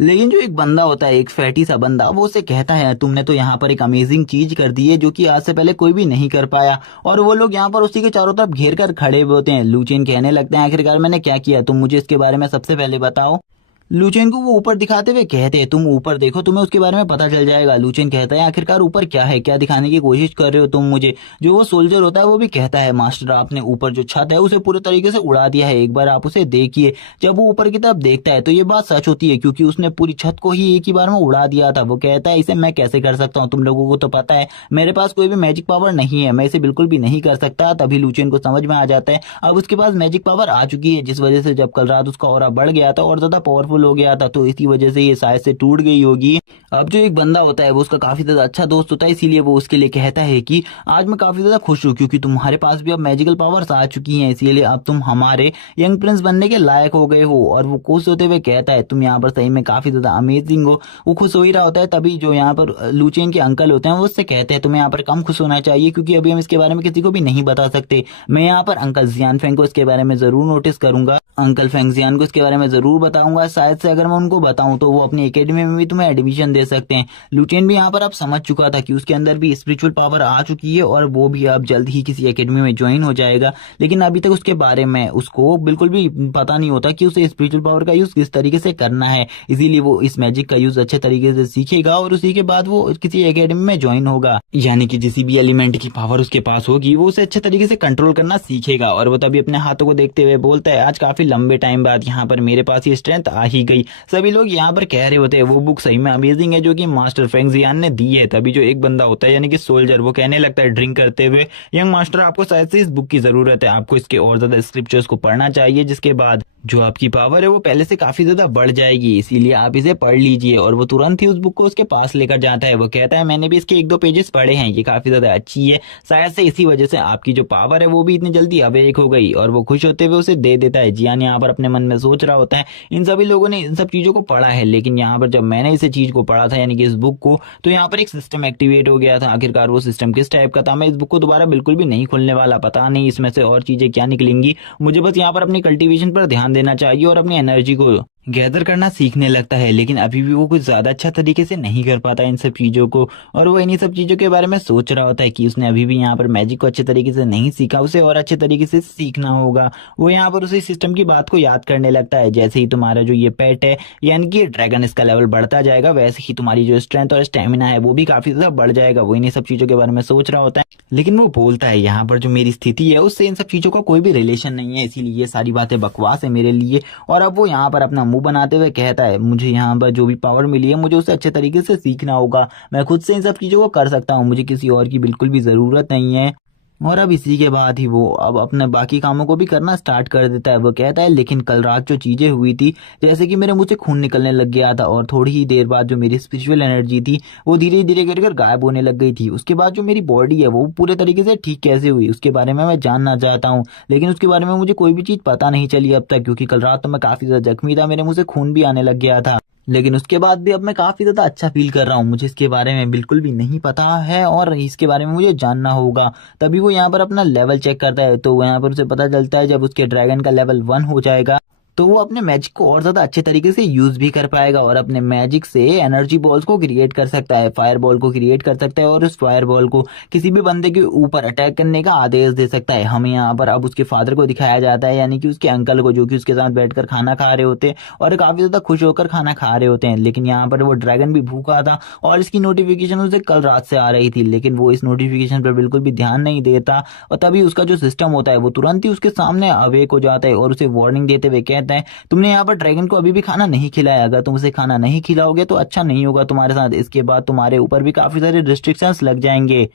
लेकिन जो एक बंदा होता है, एक फैटी सा बंदा, वो उसे कहता है तुमने तो यहाँ पर एक अमेजिंग चीज कर दी है जो कि आज से पहले कोई भी नहीं कर पाया। और वो लोग यहाँ पर उसी के चारों तरफ घेर कर खड़े हुए होते हैं। लुचेन कहने लगते हैं आखिरकार मैंने क्या किया, तुम मुझे इसके बारे में सबसे पहले बताओ। लुचेन को वो ऊपर दिखाते हुए कहते हैं तुम ऊपर देखो, तुम्हें उसके बारे में पता चल जाएगा। लुचेन कहता है आखिरकार ऊपर क्या है, क्या दिखाने की कोशिश कर रहे हो तुम मुझे। जो वो सोल्जर होता है वो भी कहता है मास्टर आपने ऊपर जो छत है उसे पूरे तरीके से उड़ा दिया है, एक बार आप उसे देखिए। जब वो ऊपर की तरफ देखता है तो ये बात सच होती है क्योंकि उसने पूरी छत को ही एक ही बार में उड़ा दिया था। वो कहता है इसे मैं कैसे कर सकता हूँ, तुम लोगों को तो पता है मेरे पास कोई भी मैजिक पावर नहीं है, मैं इसे बिल्कुल भी नहीं कर सकता। तभी लुचेन को समझ में आ जाता है अब उसके पास मैजिक पावर आ चुकी है, जिस वजह से जब कल रात उसका ऑरा बढ़ गया था और ज्यादा पावरफुल हो गया था तो इसी वजह से ये शायद से टूट गई होगी। अब जो एक बंदा होता है वो उसका काफी ज्यादा अच्छा दोस्त होता है, इसीलिए वो उसके लिए कहता है कि आज मैं काफी ज्यादा खुश हूँ क्योंकि तुम्हारे पास भी अब मैजिकल पावर्स आ चुकी हैं, इसीलिए अब तुम हमारे यंग प्रिंस बनने के लायक हो गए हो। और वो खुश होते हुए कहता है तुम यहाँ पर सही में काफी ज्यादा अमेजिंग हो। वो खुश हो ही रहा होता है तभी जो यहाँ पर लुचेन के अंकल होते हैं वो उससे कहते हैं तुम्हें यहाँ पर कम खुश होना चाहिए क्योंकि अभी हम इसके बारे में किसी को भी नहीं बता सकते। मैं यहाँ पर अंकल जियान फेंग को इसके बारे में जरूर नोटिस करूंगा, अंकल फेंग जियान को इसके बारे में जरूर बताऊंगा। शायद से अगर मैं उनको बताऊं तो वो अपनी एकेडमी में भी तुम्हें एडमिशन दे सकते हैं। लुचेन भी यहाँ पर अब समझ चुका था कि उसके अंदर भी स्पिरिचुअल पावर आ चुकी है और वो भी अब जल्द ही किसी एकेडमी में ज्वाइन हो जाएगा। लेकिन अभी तक उसके बारे में उसको बिल्कुल भी पता नहीं होता कि उसे स्पिरिचुअल पावर का यूज किस तरीके से करना है, इसीलिए वो इस मैजिक का यूज अच्छे तरीके से सीखेगा और उसी के बाद वो किसी एकेडमी में ज्वाइन होगा। यानी कि जिस भी एलिमेंट की पावर उसके पास होगी वो उसे अच्छे तरीके से कंट्रोल करना सीखेगा। और वो तभी अपने हाथों को देखते हुए बोलता है आज काफी लंबे टाइम बाद यहाँ पर मेरे पास ये स्ट्रेंथ आ ही गई। सभी लोग यहाँ पर कह रहे होते हैं वो बुक सही में अमेजिंग है जो कि मास्टर फेंग जियान ने दी है। तभी जो एक बंदा होता है यानी कि सोल्जर वो कहने लगता है ड्रिंक करते हुए यंग मास्टर आपको शायद से इस बुक की जरूरत है, आपको इसके और ज्यादा स्क्रिप्चर्स को पढ़ना चाहिए जिसके बाद जो आपकी पावर है वो पहले से काफी ज्यादा बढ़ जाएगी, इसीलिए आप इसे पढ़ लीजिए। और वो तुरंत ही उस बुक को उसके पास लेकर जाता है। वो कहता है मैंने भी इसके 1-2 पेजेस पढ़े हैं, ये काफी ज्यादा अच्छी है, शायद से इसी वजह से आपकी जो पावर है वो भी इतनी जल्दी अवेक हो गई। और वो खुश होते हुए उसे दे देता है। जियान यहाँ पर अपने मन में सोच रहा होता है इन सभी लोगों ने इन सब चीजों को पढ़ा है, लेकिन यहाँ पर जब मैंने इस चीज को पढ़ा था यानी कि इस बुक को, तो यहाँ पर एक सिस्टम एक्टिवेट हो गया था। आखिरकार वो सिस्टम किस टाइप का था, मैं इस बुक को दोबारा बिल्कुल भी नहीं खोलने वाला। पता नहीं इसमें से और चीजें क्या निकलेंगी। मुझे बस यहाँ पर अपनी कल्टीवेशन पर ध्यान देना चाहिए और अपनी एनर्जी को गैदर करना सीखने लगता है। लेकिन अभी भी वो कुछ ज्यादा अच्छा तरीके से नहीं कर पाता इन सब चीजों को। और वो इन्हीं सब चीजों के बारे में सोच रहा होता है कि उसने अभी भी यहाँ पर मैजिक को अच्छे तरीके से नहीं सीखा, उसे और अच्छे तरीके से सीखना होगा। वो यहाँ पर उसी सिस्टम की बात को याद करने लगता है। जैसे ही तुम्हारा जो ये पेट है यानी कि ड्रैगन, इसका लेवल बढ़ता जाएगा, वैसे ही तुम्हारी जो स्ट्रेंथ और स्टेमिना है वो भी काफी ज्यादा बढ़ जाएगा। वो इन्हीं सब चीजों के बारे में सोच रहा होता है। लेकिन वो बोलता है यहाँ पर जो मेरी स्थिति है उससे इन सब चीजों का कोई भी रिलेशन नहीं है, इसीलिए ये सारी बातें बकवास है मेरे लिए। और अब वो यहाँ पर अपना मुंह बनाते हुए कहता है मुझे यहाँ पर जो भी पावर मिली है मुझे उसे अच्छे तरीके से सीखना होगा। मैं खुद से इन सब चीजों को कर सकता हूँ, मुझे किसी और की बिल्कुल भी जरूरत नहीं है। और अब इसी के बाद ही वो अब अपने बाकी कामों को भी करना स्टार्ट कर देता है। वो कहता है लेकिन कल रात जो चीजें हुई थी, जैसे कि मेरे मुंह से खून निकलने लग गया था और थोड़ी ही देर बाद जो मेरी स्पिरिचुअल एनर्जी थी वो धीरे धीरे कर गायब होने लग गई थी। उसके बाद जो मेरी बॉडी है वो पूरे तरीके से ठीक कैसे हुई उसके बारे में मैं जानना चाहता हूँ। लेकिन उसके बारे में मुझे कोई भी चीज पता नहीं चली अब तक, क्योंकि कल रात तो मैं काफी ज्यादा जख्मी था, मेरे मुंह से खून भी आने लग गया था। लेकिन उसके बाद भी अब मैं काफी ज्यादा अच्छा फील कर रहा हूँ। मुझे इसके बारे में बिल्कुल भी नहीं पता है और इसके बारे में मुझे जानना होगा। तभी वो यहाँ पर अपना लेवल चेक करता है, तो यहाँ पर उसे पता चलता है जब उसके ड्रैगन का लेवल 1 हो जाएगा तो वो अपने मैजिक को और ज्यादा अच्छे तरीके से यूज भी कर पाएगा और अपने मैजिक से एनर्जी बॉल्स को क्रिएट कर सकता है, फायर बॉल को क्रिएट कर सकता है और उस फायर बॉल को किसी भी बंदे के ऊपर अटैक करने का आदेश दे सकता है। हमें यहाँ पर अब उसके फादर को दिखाया जाता है यानी कि उसके अंकल को, जो कि उसके साथ बैठकर खाना खा रहे होते हैं और काफी ज्यादा खुश होकर खाना खा रहे होते हैं। लेकिन यहाँ पर वो ड्रैगन भी भूखा था और इसकी नोटिफिकेशन उसे कल रात से आ रही थी, लेकिन वो इस नोटिफिकेशन पर बिल्कुल भी ध्यान नहीं देता। और तभी उसका जो सिस्टम होता है वो तुरंत ही उसके सामने अवेक हो जाता है और उसे वार्निंग देते हुए कहता है तुमने यहाँ पर ड्रैगन को अभी भी खाना नहीं खिलाया, अगर तुम उसे खाना नहीं खिलाओगे तो अच्छा नहीं होगा तुम्हारे साथ, इसके बाद तुम्हारे ऊपर भी काफी सारे रिस्ट्रिक्शंस लग जाएंगे।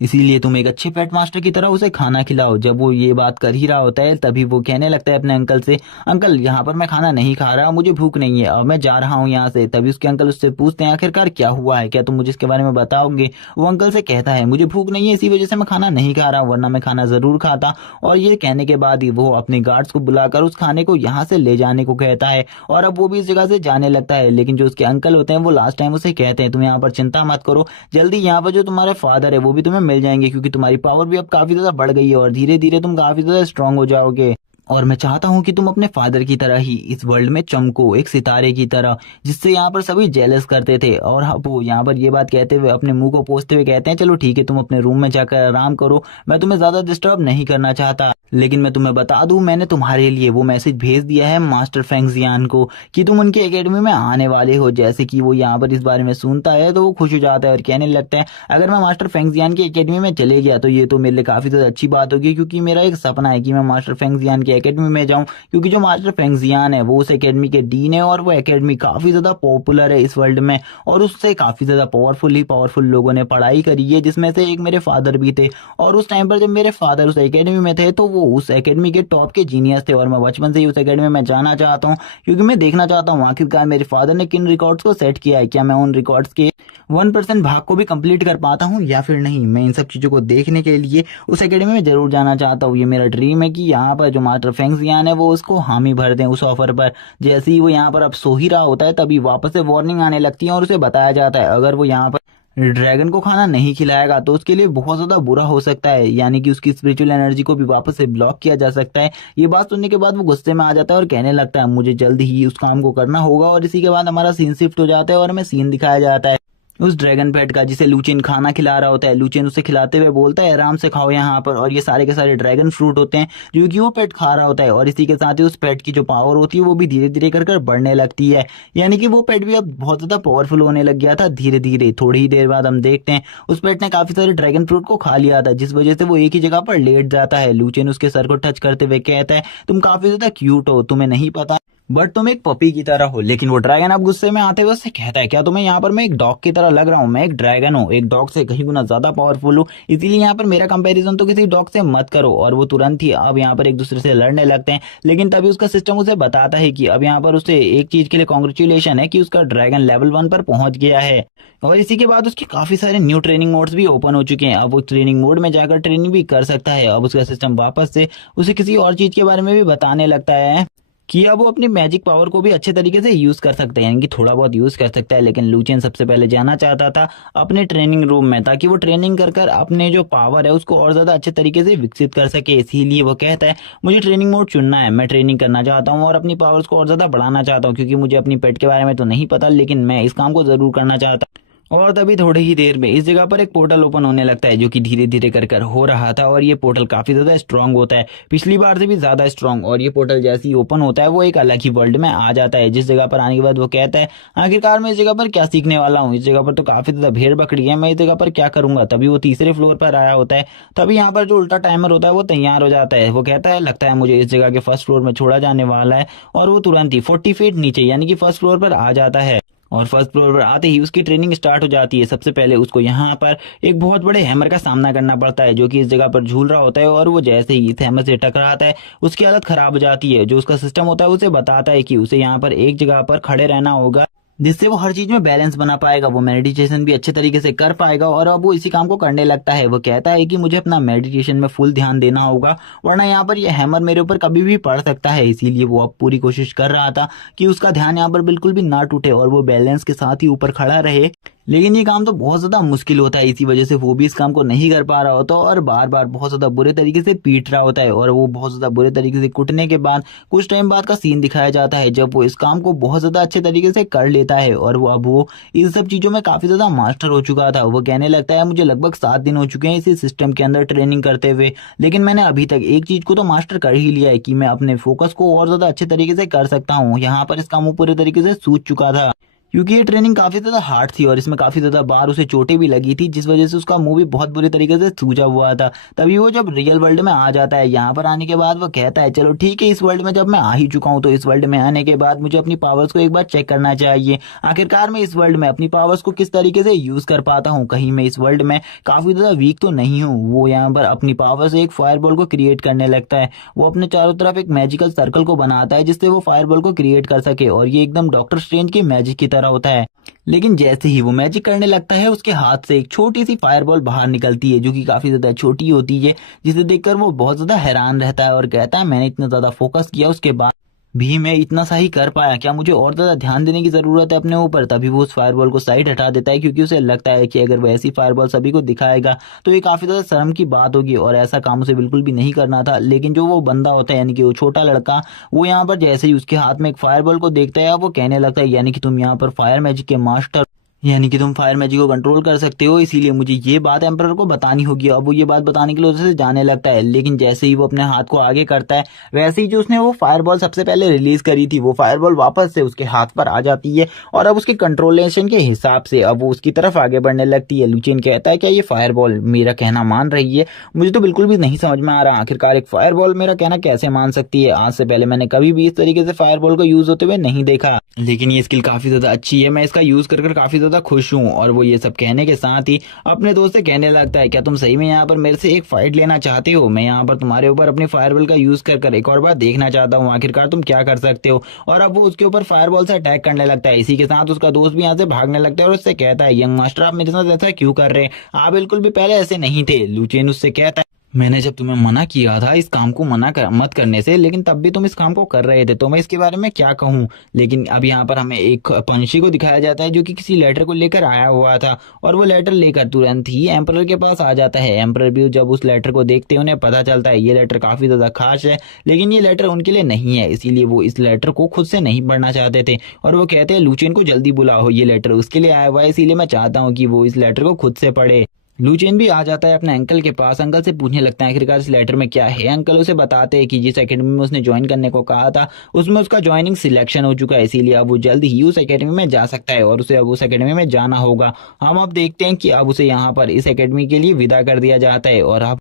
इसीलिए तुम एक अच्छे पेट मास्टर की तरह उसे खाना खिलाओ। जब वो ये बात कर ही रहा होता है तभी वो कहने लगता है अपने अंकल से, अंकल यहाँ पर मैं खाना नहीं खा रहा, मुझे भूख नहीं है और मैं जा रहा हूँ यहाँ से। तभी उसके अंकल उससे पूछते हैं आखिरकार क्या हुआ है, क्या तुम मुझे इसके बारे में बताओगे। वो अंकल से कहता है मुझे भूख नहीं है इसी वजह से मैं खाना नहीं खा रहा, वरना मैं खाना जरूर खाता। और ये कहने के बाद ही वो अपने गार्ड्स को बुलाकर उस खाने को यहाँ से ले जाने को कहता है और अब वो भी इस जगह से जाने लगता है। लेकिन जो उसके अंकल होते हैं वो लास्ट टाइम उसे कहते हैं तुम यहाँ पर चिंता मत करो, जल्दी यहाँ पर जो तुम्हारे फादर है वो भी तुम्हें मिल जाएंगे, क्योंकि तुम्हारी पावर भी अब काफी ज्यादा बढ़ गई है और धीरे धीरे तुम काफी ज्यादा स्ट्रांग हो जाओगे। और मैं चाहता हूँ कि तुम अपने फादर की तरह ही इस वर्ल्ड में चमको, एक सितारे की तरह, जिससे यहाँ पर सभी जेलस करते थे। और वो यहाँ पर ये बात कहते हुए अपने मुंह को पोंछते हुए कहते हैं चलो ठीक है तुम अपने रूम में जाकर आराम करो, मैं तुम्हें ज्यादा डिस्टर्ब नहीं करना चाहता। लेकिन मैं तुम्हें बता दूं मैंने तुम्हारे लिए वो मैसेज भेज दिया है मास्टर फेंगजियान को कि तुम उनकी एकेडमी में आने वाले हो। जैसे कि वो यहाँ पर इस बारे में सुनता है तो वो खुश हो जाता है और कहने लगता है अगर मैं मास्टर फेंगजियान की एकेडमी में चले गया तो ये तो मेरे लिए काफी ज्यादा अच्छी बात होगी, क्योंकि मेरा एक सपना है कि मैं मास्टर फेंगजियान की एकेडमी में जाऊं। क्योंकि जो मास्टर फेंगजियान है वो उस एकेडमी के डीन है और वो एकेडमी काफी ज्यादा पॉपुलर है इस वर्ल्ड में और उससे काफी ज्यादा पावरफुल लोगों ने पढ़ाई करी है, जिसमें से एक मेरे फादर भी थे। और उस टाइम पर जब मेरे फादर उस एकेडमी में थे तो वो उस एकेडमी के टॉप के जीनियस थे और मैं बचपन से ही उस एकेडमी में जाना चाहता हूँ, क्योंकि मैं देखना चाहता हूँ आखिरकार मेरे फादर ने किन रिकॉर्ड्स को सेट किया है, क्या मैं उन रिकॉर्ड्स के 1% भाग को भी कंप्लीट कर पाता हूँ या फिर नहीं। मैं इन सब चीजों को देखने के लिए उस एकेडमी में जरूर जाना चाहता हूँ। ये मेरा ड्रीम है कि यहाँ पर जो मास्टर फेंगजियान है वो उसको हामी भर दें उस ऑफर पर। जैसे ही वो यहाँ पर अब सो ही रहा होता है तभी वापस से वार्निंग आने लगती है और उसे बताया जाता है अगर वो यहाँ पर ड्रैगन को खाना नहीं खिलाएगा तो उसके लिए बहुत ज्यादा बुरा हो सकता है, यानी कि उसकी स्पिरिचुअल एनर्जी को भी वापस से ब्लॉक किया जा सकता है। ये बात सुनने के बाद वो गुस्से में आ जाता है और कहने लगता है मुझे जल्द ही उस काम को करना होगा। और इसी के बाद हमारा सीन शिफ्ट हो जाता है और हमें सीन दिखाया जाता है उस ड्रैगन पेट का जिसे लूचिन खाना खिला रहा होता है। लूचिन उसे खिलाते हुए बोलता है आराम से खाओ यहाँ पर, और ये सारे के सारे ड्रैगन फ्रूट होते हैं जो कि वो पेट खा रहा होता है। और इसी के साथ ही उस पेट की जो पावर होती है वो भी धीरे धीरे कर बढ़ने लगती है, यानी कि वो पेट भी अब बहुत ज्यादा पावरफुल होने लग गया था धीरे धीरे। थोड़ी ही देर बाद हम देखते हैं उस पेट ने काफी सारे ड्रैगन फ्रूट को खा लिया था, जिस वजह से वो एक ही जगह पर लेट जाता है। लूचिन उसके सर को टच करते हुए कहता है तुम काफी ज्यादा क्यूट हो, तुम्हें नहीं पता बट तुम एक पपी की तरह हो। लेकिन वो ड्रैगन अब गुस्से में आते हुए उससे कहता है, क्या तुम्हें यहाँ पर मैं एक डॉग की तरह लग रहा हूँ? मैं एक ड्रैगन हूँ, एक डॉग से कहीं गुना ज्यादा पावरफुल हूँ, इसीलिए यहाँ पर मेरा कंपैरिजन तो किसी डॉग से मत करो। और वो तुरंत ही अब यहाँ पर एक दूसरे से लड़ने लगते हैं। लेकिन तभी उसका सिस्टम उसे बताता है कि अब यहाँ पर उसे एक चीज के लिए कॉन्ग्रेचुलेशन है कि उसका ड्रैगन लेवल 1 पर पहुंच गया है। और इसी के बाद उसके काफी सारे न्यू ट्रेनिंग मोड्स भी ओपन हो चुके हैं। अब वो ट्रेनिंग मोड में जाकर ट्रेनिंग भी कर सकता है। अब उसका सिस्टम वापस से उसे किसी और चीज के बारे में भी बताने लगता है कि अब वो अपनी मैजिक पावर को भी अच्छे तरीके से यूज कर सकते हैं, यानी कि थोड़ा बहुत यूज कर सकता है। लेकिन लूचियन सबसे पहले जाना चाहता था अपने ट्रेनिंग रूम में, ताकि वो ट्रेनिंग कर कर अपने जो पावर है उसको और ज्यादा अच्छे तरीके से विकसित कर सके। इसीलिए वो कहता है, मुझे ट्रेनिंग मोड चुनना है, मैं ट्रेनिंग करना चाहता हूँ और अपनी पावर्स को और ज्यादा बढ़ाना चाहता हूँ, क्योंकि मुझे अपनी पेट के बारे में तो नहीं पता, लेकिन मैं इस काम को जरूर करना चाहता हूँ। और तभी थोड़ी ही देर में इस जगह पर एक पोर्टल ओपन होने लगता है, जो कि धीरे धीरे कर कर हो रहा था। और ये पोर्टल काफी ज्यादा स्ट्रांग होता है, पिछली बार से भी ज्यादा स्ट्रांग। और ये पोर्टल जैसे ही ओपन होता है वो एक अलग ही वर्ल्ड में आ जाता है, जिस जगह पर आने के बाद वो कहता है, आखिरकार मैं इस जगह पर क्या सीखने वाला हूँ? इस जगह पर तो काफी ज्यादा भेड़ बकरी है, मैं इस जगह पर क्या करूंगा? तभी वो तीसरे फ्लोर पर आया होता है। तभी यहाँ पर जो उल्टा टाइमर होता है वो तैयार हो जाता है। वो कहता है, लगता है मुझे इस जगह के फर्स्ट फ्लोर में छोड़ा जाने वाला है। और वो तुरंत ही 40 फीट नीचे यानी कि फर्स्ट फ्लोर पर आ जाता है। और फर्स्ट फ्लोर पर आते ही उसकी ट्रेनिंग स्टार्ट हो जाती है। सबसे पहले उसको यहाँ पर एक बहुत बड़े हैमर का सामना करना पड़ता है, जो कि इस जगह पर झूल रहा होता है। और वो जैसे ही इस हैमर से टकराता है उसकी हालत खराब हो जाती है। जो उसका सिस्टम होता है उसे बताता है कि उसे यहाँ पर एक जगह पर खड़े रहना होगा, जिससे वो हर चीज में बैलेंस बना पाएगा, वो मेडिटेशन भी अच्छे तरीके से कर पाएगा। और अब वो इसी काम को करने लगता है। वो कहता है कि मुझे अपना मेडिटेशन में फुल ध्यान देना होगा, वरना यहाँ पर ये हैमर मेरे ऊपर कभी भी पड़ सकता है। इसीलिए वो अब पूरी कोशिश कर रहा था कि उसका ध्यान यहाँ पर बिल्कुल भी ना टूटे और वो बैलेंस के साथ ही ऊपर खड़ा रहे। लेकिन ये काम तो बहुत ज्यादा मुश्किल होता है, इसी वजह से वो भी इस काम को नहीं कर पा रहा होता और बार बार बहुत ज्यादा बुरे तरीके से पीट रहा होता है। और वो बहुत ज्यादा बुरे तरीके से कुटने के बाद कुछ टाइम बाद का सीन दिखाया जाता है, जब वो इस काम को बहुत ज्यादा अच्छे तरीके से कर लेता है। और वो इन सब चीजों में काफी ज्यादा मास्टर हो चुका था। वो कहने लगता है, मुझे लगभग 7 दिन हो चुके हैं इसी सिस्टम के अंदर ट्रेनिंग करते हुए, लेकिन मैंने अभी तक एक चीज को तो मास्टर कर ही लिया है कि मैं अपने फोकस को और ज्यादा अच्छे तरीके से कर सकता हूँ। यहाँ पर इसका मुंह पूरे तरीके से सूज चुका था, क्योंकि ये ट्रेनिंग काफी ज्यादा हार्ड थी और इसमें काफी ज्यादा बार उसे चोटें भी लगी थी, जिस वजह से उसका मुंह भी बहुत बुरी तरीके से सूजा हुआ था। तभी वो जब रियल वर्ल्ड में आ जाता है, यहाँ पर आने के बाद वो कहता है, चलो ठीक है, इस वर्ल्ड में जब मैं आ ही चुका हूँ तो इस वर्ल्ड में आने के बाद मुझे अपनी पावर्स को एक बार चेक करना चाहिए। आखिरकार मैं इस वर्ल्ड में अपनी पावर्स को किस तरीके से यूज कर पाता हूँ, कहीं मैं इस वर्ल्ड में काफी ज्यादा वीक तो नहीं हूँ। वो यहाँ पर अपनी पावर से एक फायरबॉल को क्रिएट करने लगता है। वो अपने चारों तरफ एक मैजिकल सर्कल को बनाता है, जिससे वो फायरबॉल को क्रिएट कर सके। और ये एकदम डॉक्टर स्ट्रेंज की मैजिक की तरह होता है। लेकिन जैसे ही वो मैजिक करने लगता है, उसके हाथ से एक छोटी सी फायरबॉल बाहर निकलती है, जो कि काफी ज्यादा छोटी होती है, जिसे देखकर वो बहुत ज्यादा हैरान रहता है और कहता है, मैंने इतना ज्यादा फोकस किया उसके बाद भी मैं इतना सा ही कर पाया, क्या मुझे और ज्यादा ध्यान देने की जरूरत है अपने ऊपर? तभी वो उस फायरबॉल को साइड हटा देता है, क्योंकि उसे लगता है कि अगर वो ऐसी फायरबॉल सभी को दिखाएगा तो ये काफी ज्यादा शर्म की बात होगी और ऐसा काम उसे बिल्कुल भी नहीं करना था। लेकिन जो वो बंदा होता है, यानी कि वो छोटा लड़का, वो यहाँ पर जैसे ही उसके हाथ में एक फायरबॉल को देखता है, वो कहने लगता है, यानी कि तुम यहाँ पर फायर मैजिक के मास्टर, यानी कि तुम फायर मैजिक को कंट्रोल कर सकते हो, इसीलिए मुझे ये बात एम्परर को बतानी होगी। अब वो ये बात बताने के लिए उसे जाने लगता है। लेकिन जैसे ही वो अपने हाथ को आगे करता है, वैसे ही जो उसने वो फायरबॉल सबसे पहले रिलीज करी थी, वो फायरबॉल वापस से उसके हाथ पर आ जाती है। और अब उसके कंट्रोलेशन के हिसाब से अब वो उसकी तरफ आगे बढ़ने लगती है। लुचियन कहता है, क्या ये फायरबॉल मेरा कहना मान रही है? मुझे तो बिल्कुल भी नहीं समझ में आ रहा, आखिरकार एक फायरबॉल मेरा कहना कैसे मान सकती है? आज से पहले मैंने कभी भी इस तरीके से फायरबॉल को यूज होते हुए नहीं देखा, लेकिन ये स्किल काफी ज्यादा अच्छी है, मैं इसका यूज कर काफी ज्यादा खुश हूँ। और वो ये सब कहने के साथ ही अपने दोस्त से कहने लगता है, क्या तुम सही में यहाँ पर मेरे से एक फाइट लेना चाहते हो? मैं यहाँ पर तुम्हारे ऊपर अपनी फायरबॉल का यूज कर एक और बार देखना चाहता हूँ, आखिरकार तुम क्या कर सकते हो। और अब वो उसके ऊपर फायरबॉल से अटैक करने लगता है। इसी के साथ उसका दोस्त भी यहाँ से भागने लगता है और उससे कहता है, यंग मास्टर आप मेरे साथ ऐसा क्यों कर रहे हैं? आप बिल्कुल भी पहले ऐसे नहीं थे। लुचियन उससे कहता है, मैंने जब तुम्हें मना किया था इस काम को मत करने से, लेकिन तब भी तुम इस काम को कर रहे थे, तो मैं इसके बारे में क्या कहूँ। लेकिन अब यहाँ पर हमें एक पंछी को दिखाया जाता है, जो कि किसी लेटर को लेकर आया हुआ था। और वो लेटर लेकर तुरंत ही एम्परर के पास आ जाता है। एम्परर भी जब उस लेटर को देखते हैं, उन्हें पता चलता है ये लेटर काफी ज्यादा खास है, लेकिन ये लेटर उनके लिए नहीं है, इसीलिए वो इस लेटर को खुद से नहीं पढ़ना चाहते थे। और वो कहते हैं, लुचियन को जल्दी बुलाओ, ये लेटर उसके लिए आया हुआ है, इसीलिए मैं चाहता हूँ कि वो इस लेटर को खुद से पढ़े। लुचियन भी आ जाता है अपने अंकल के पास, अंकल से पूछने लगता है आखिरकार इस लेटर में क्या है। अंकल उसे बताते हैं कि जिस एकेडमी में उसने ज्वाइन करने को कहा था, उसमें उसका ज्वाइनिंग सिलेक्शन हो चुका है, इसीलिए अब वो जल्द ही उस एकेडमी में जा सकता है और उसे अब उस एकेडमी में जाना होगा। हम अब देखते हैं कि अब उसे यहाँ पर इस एकेडमी के लिए विदा कर दिया जाता है। और अब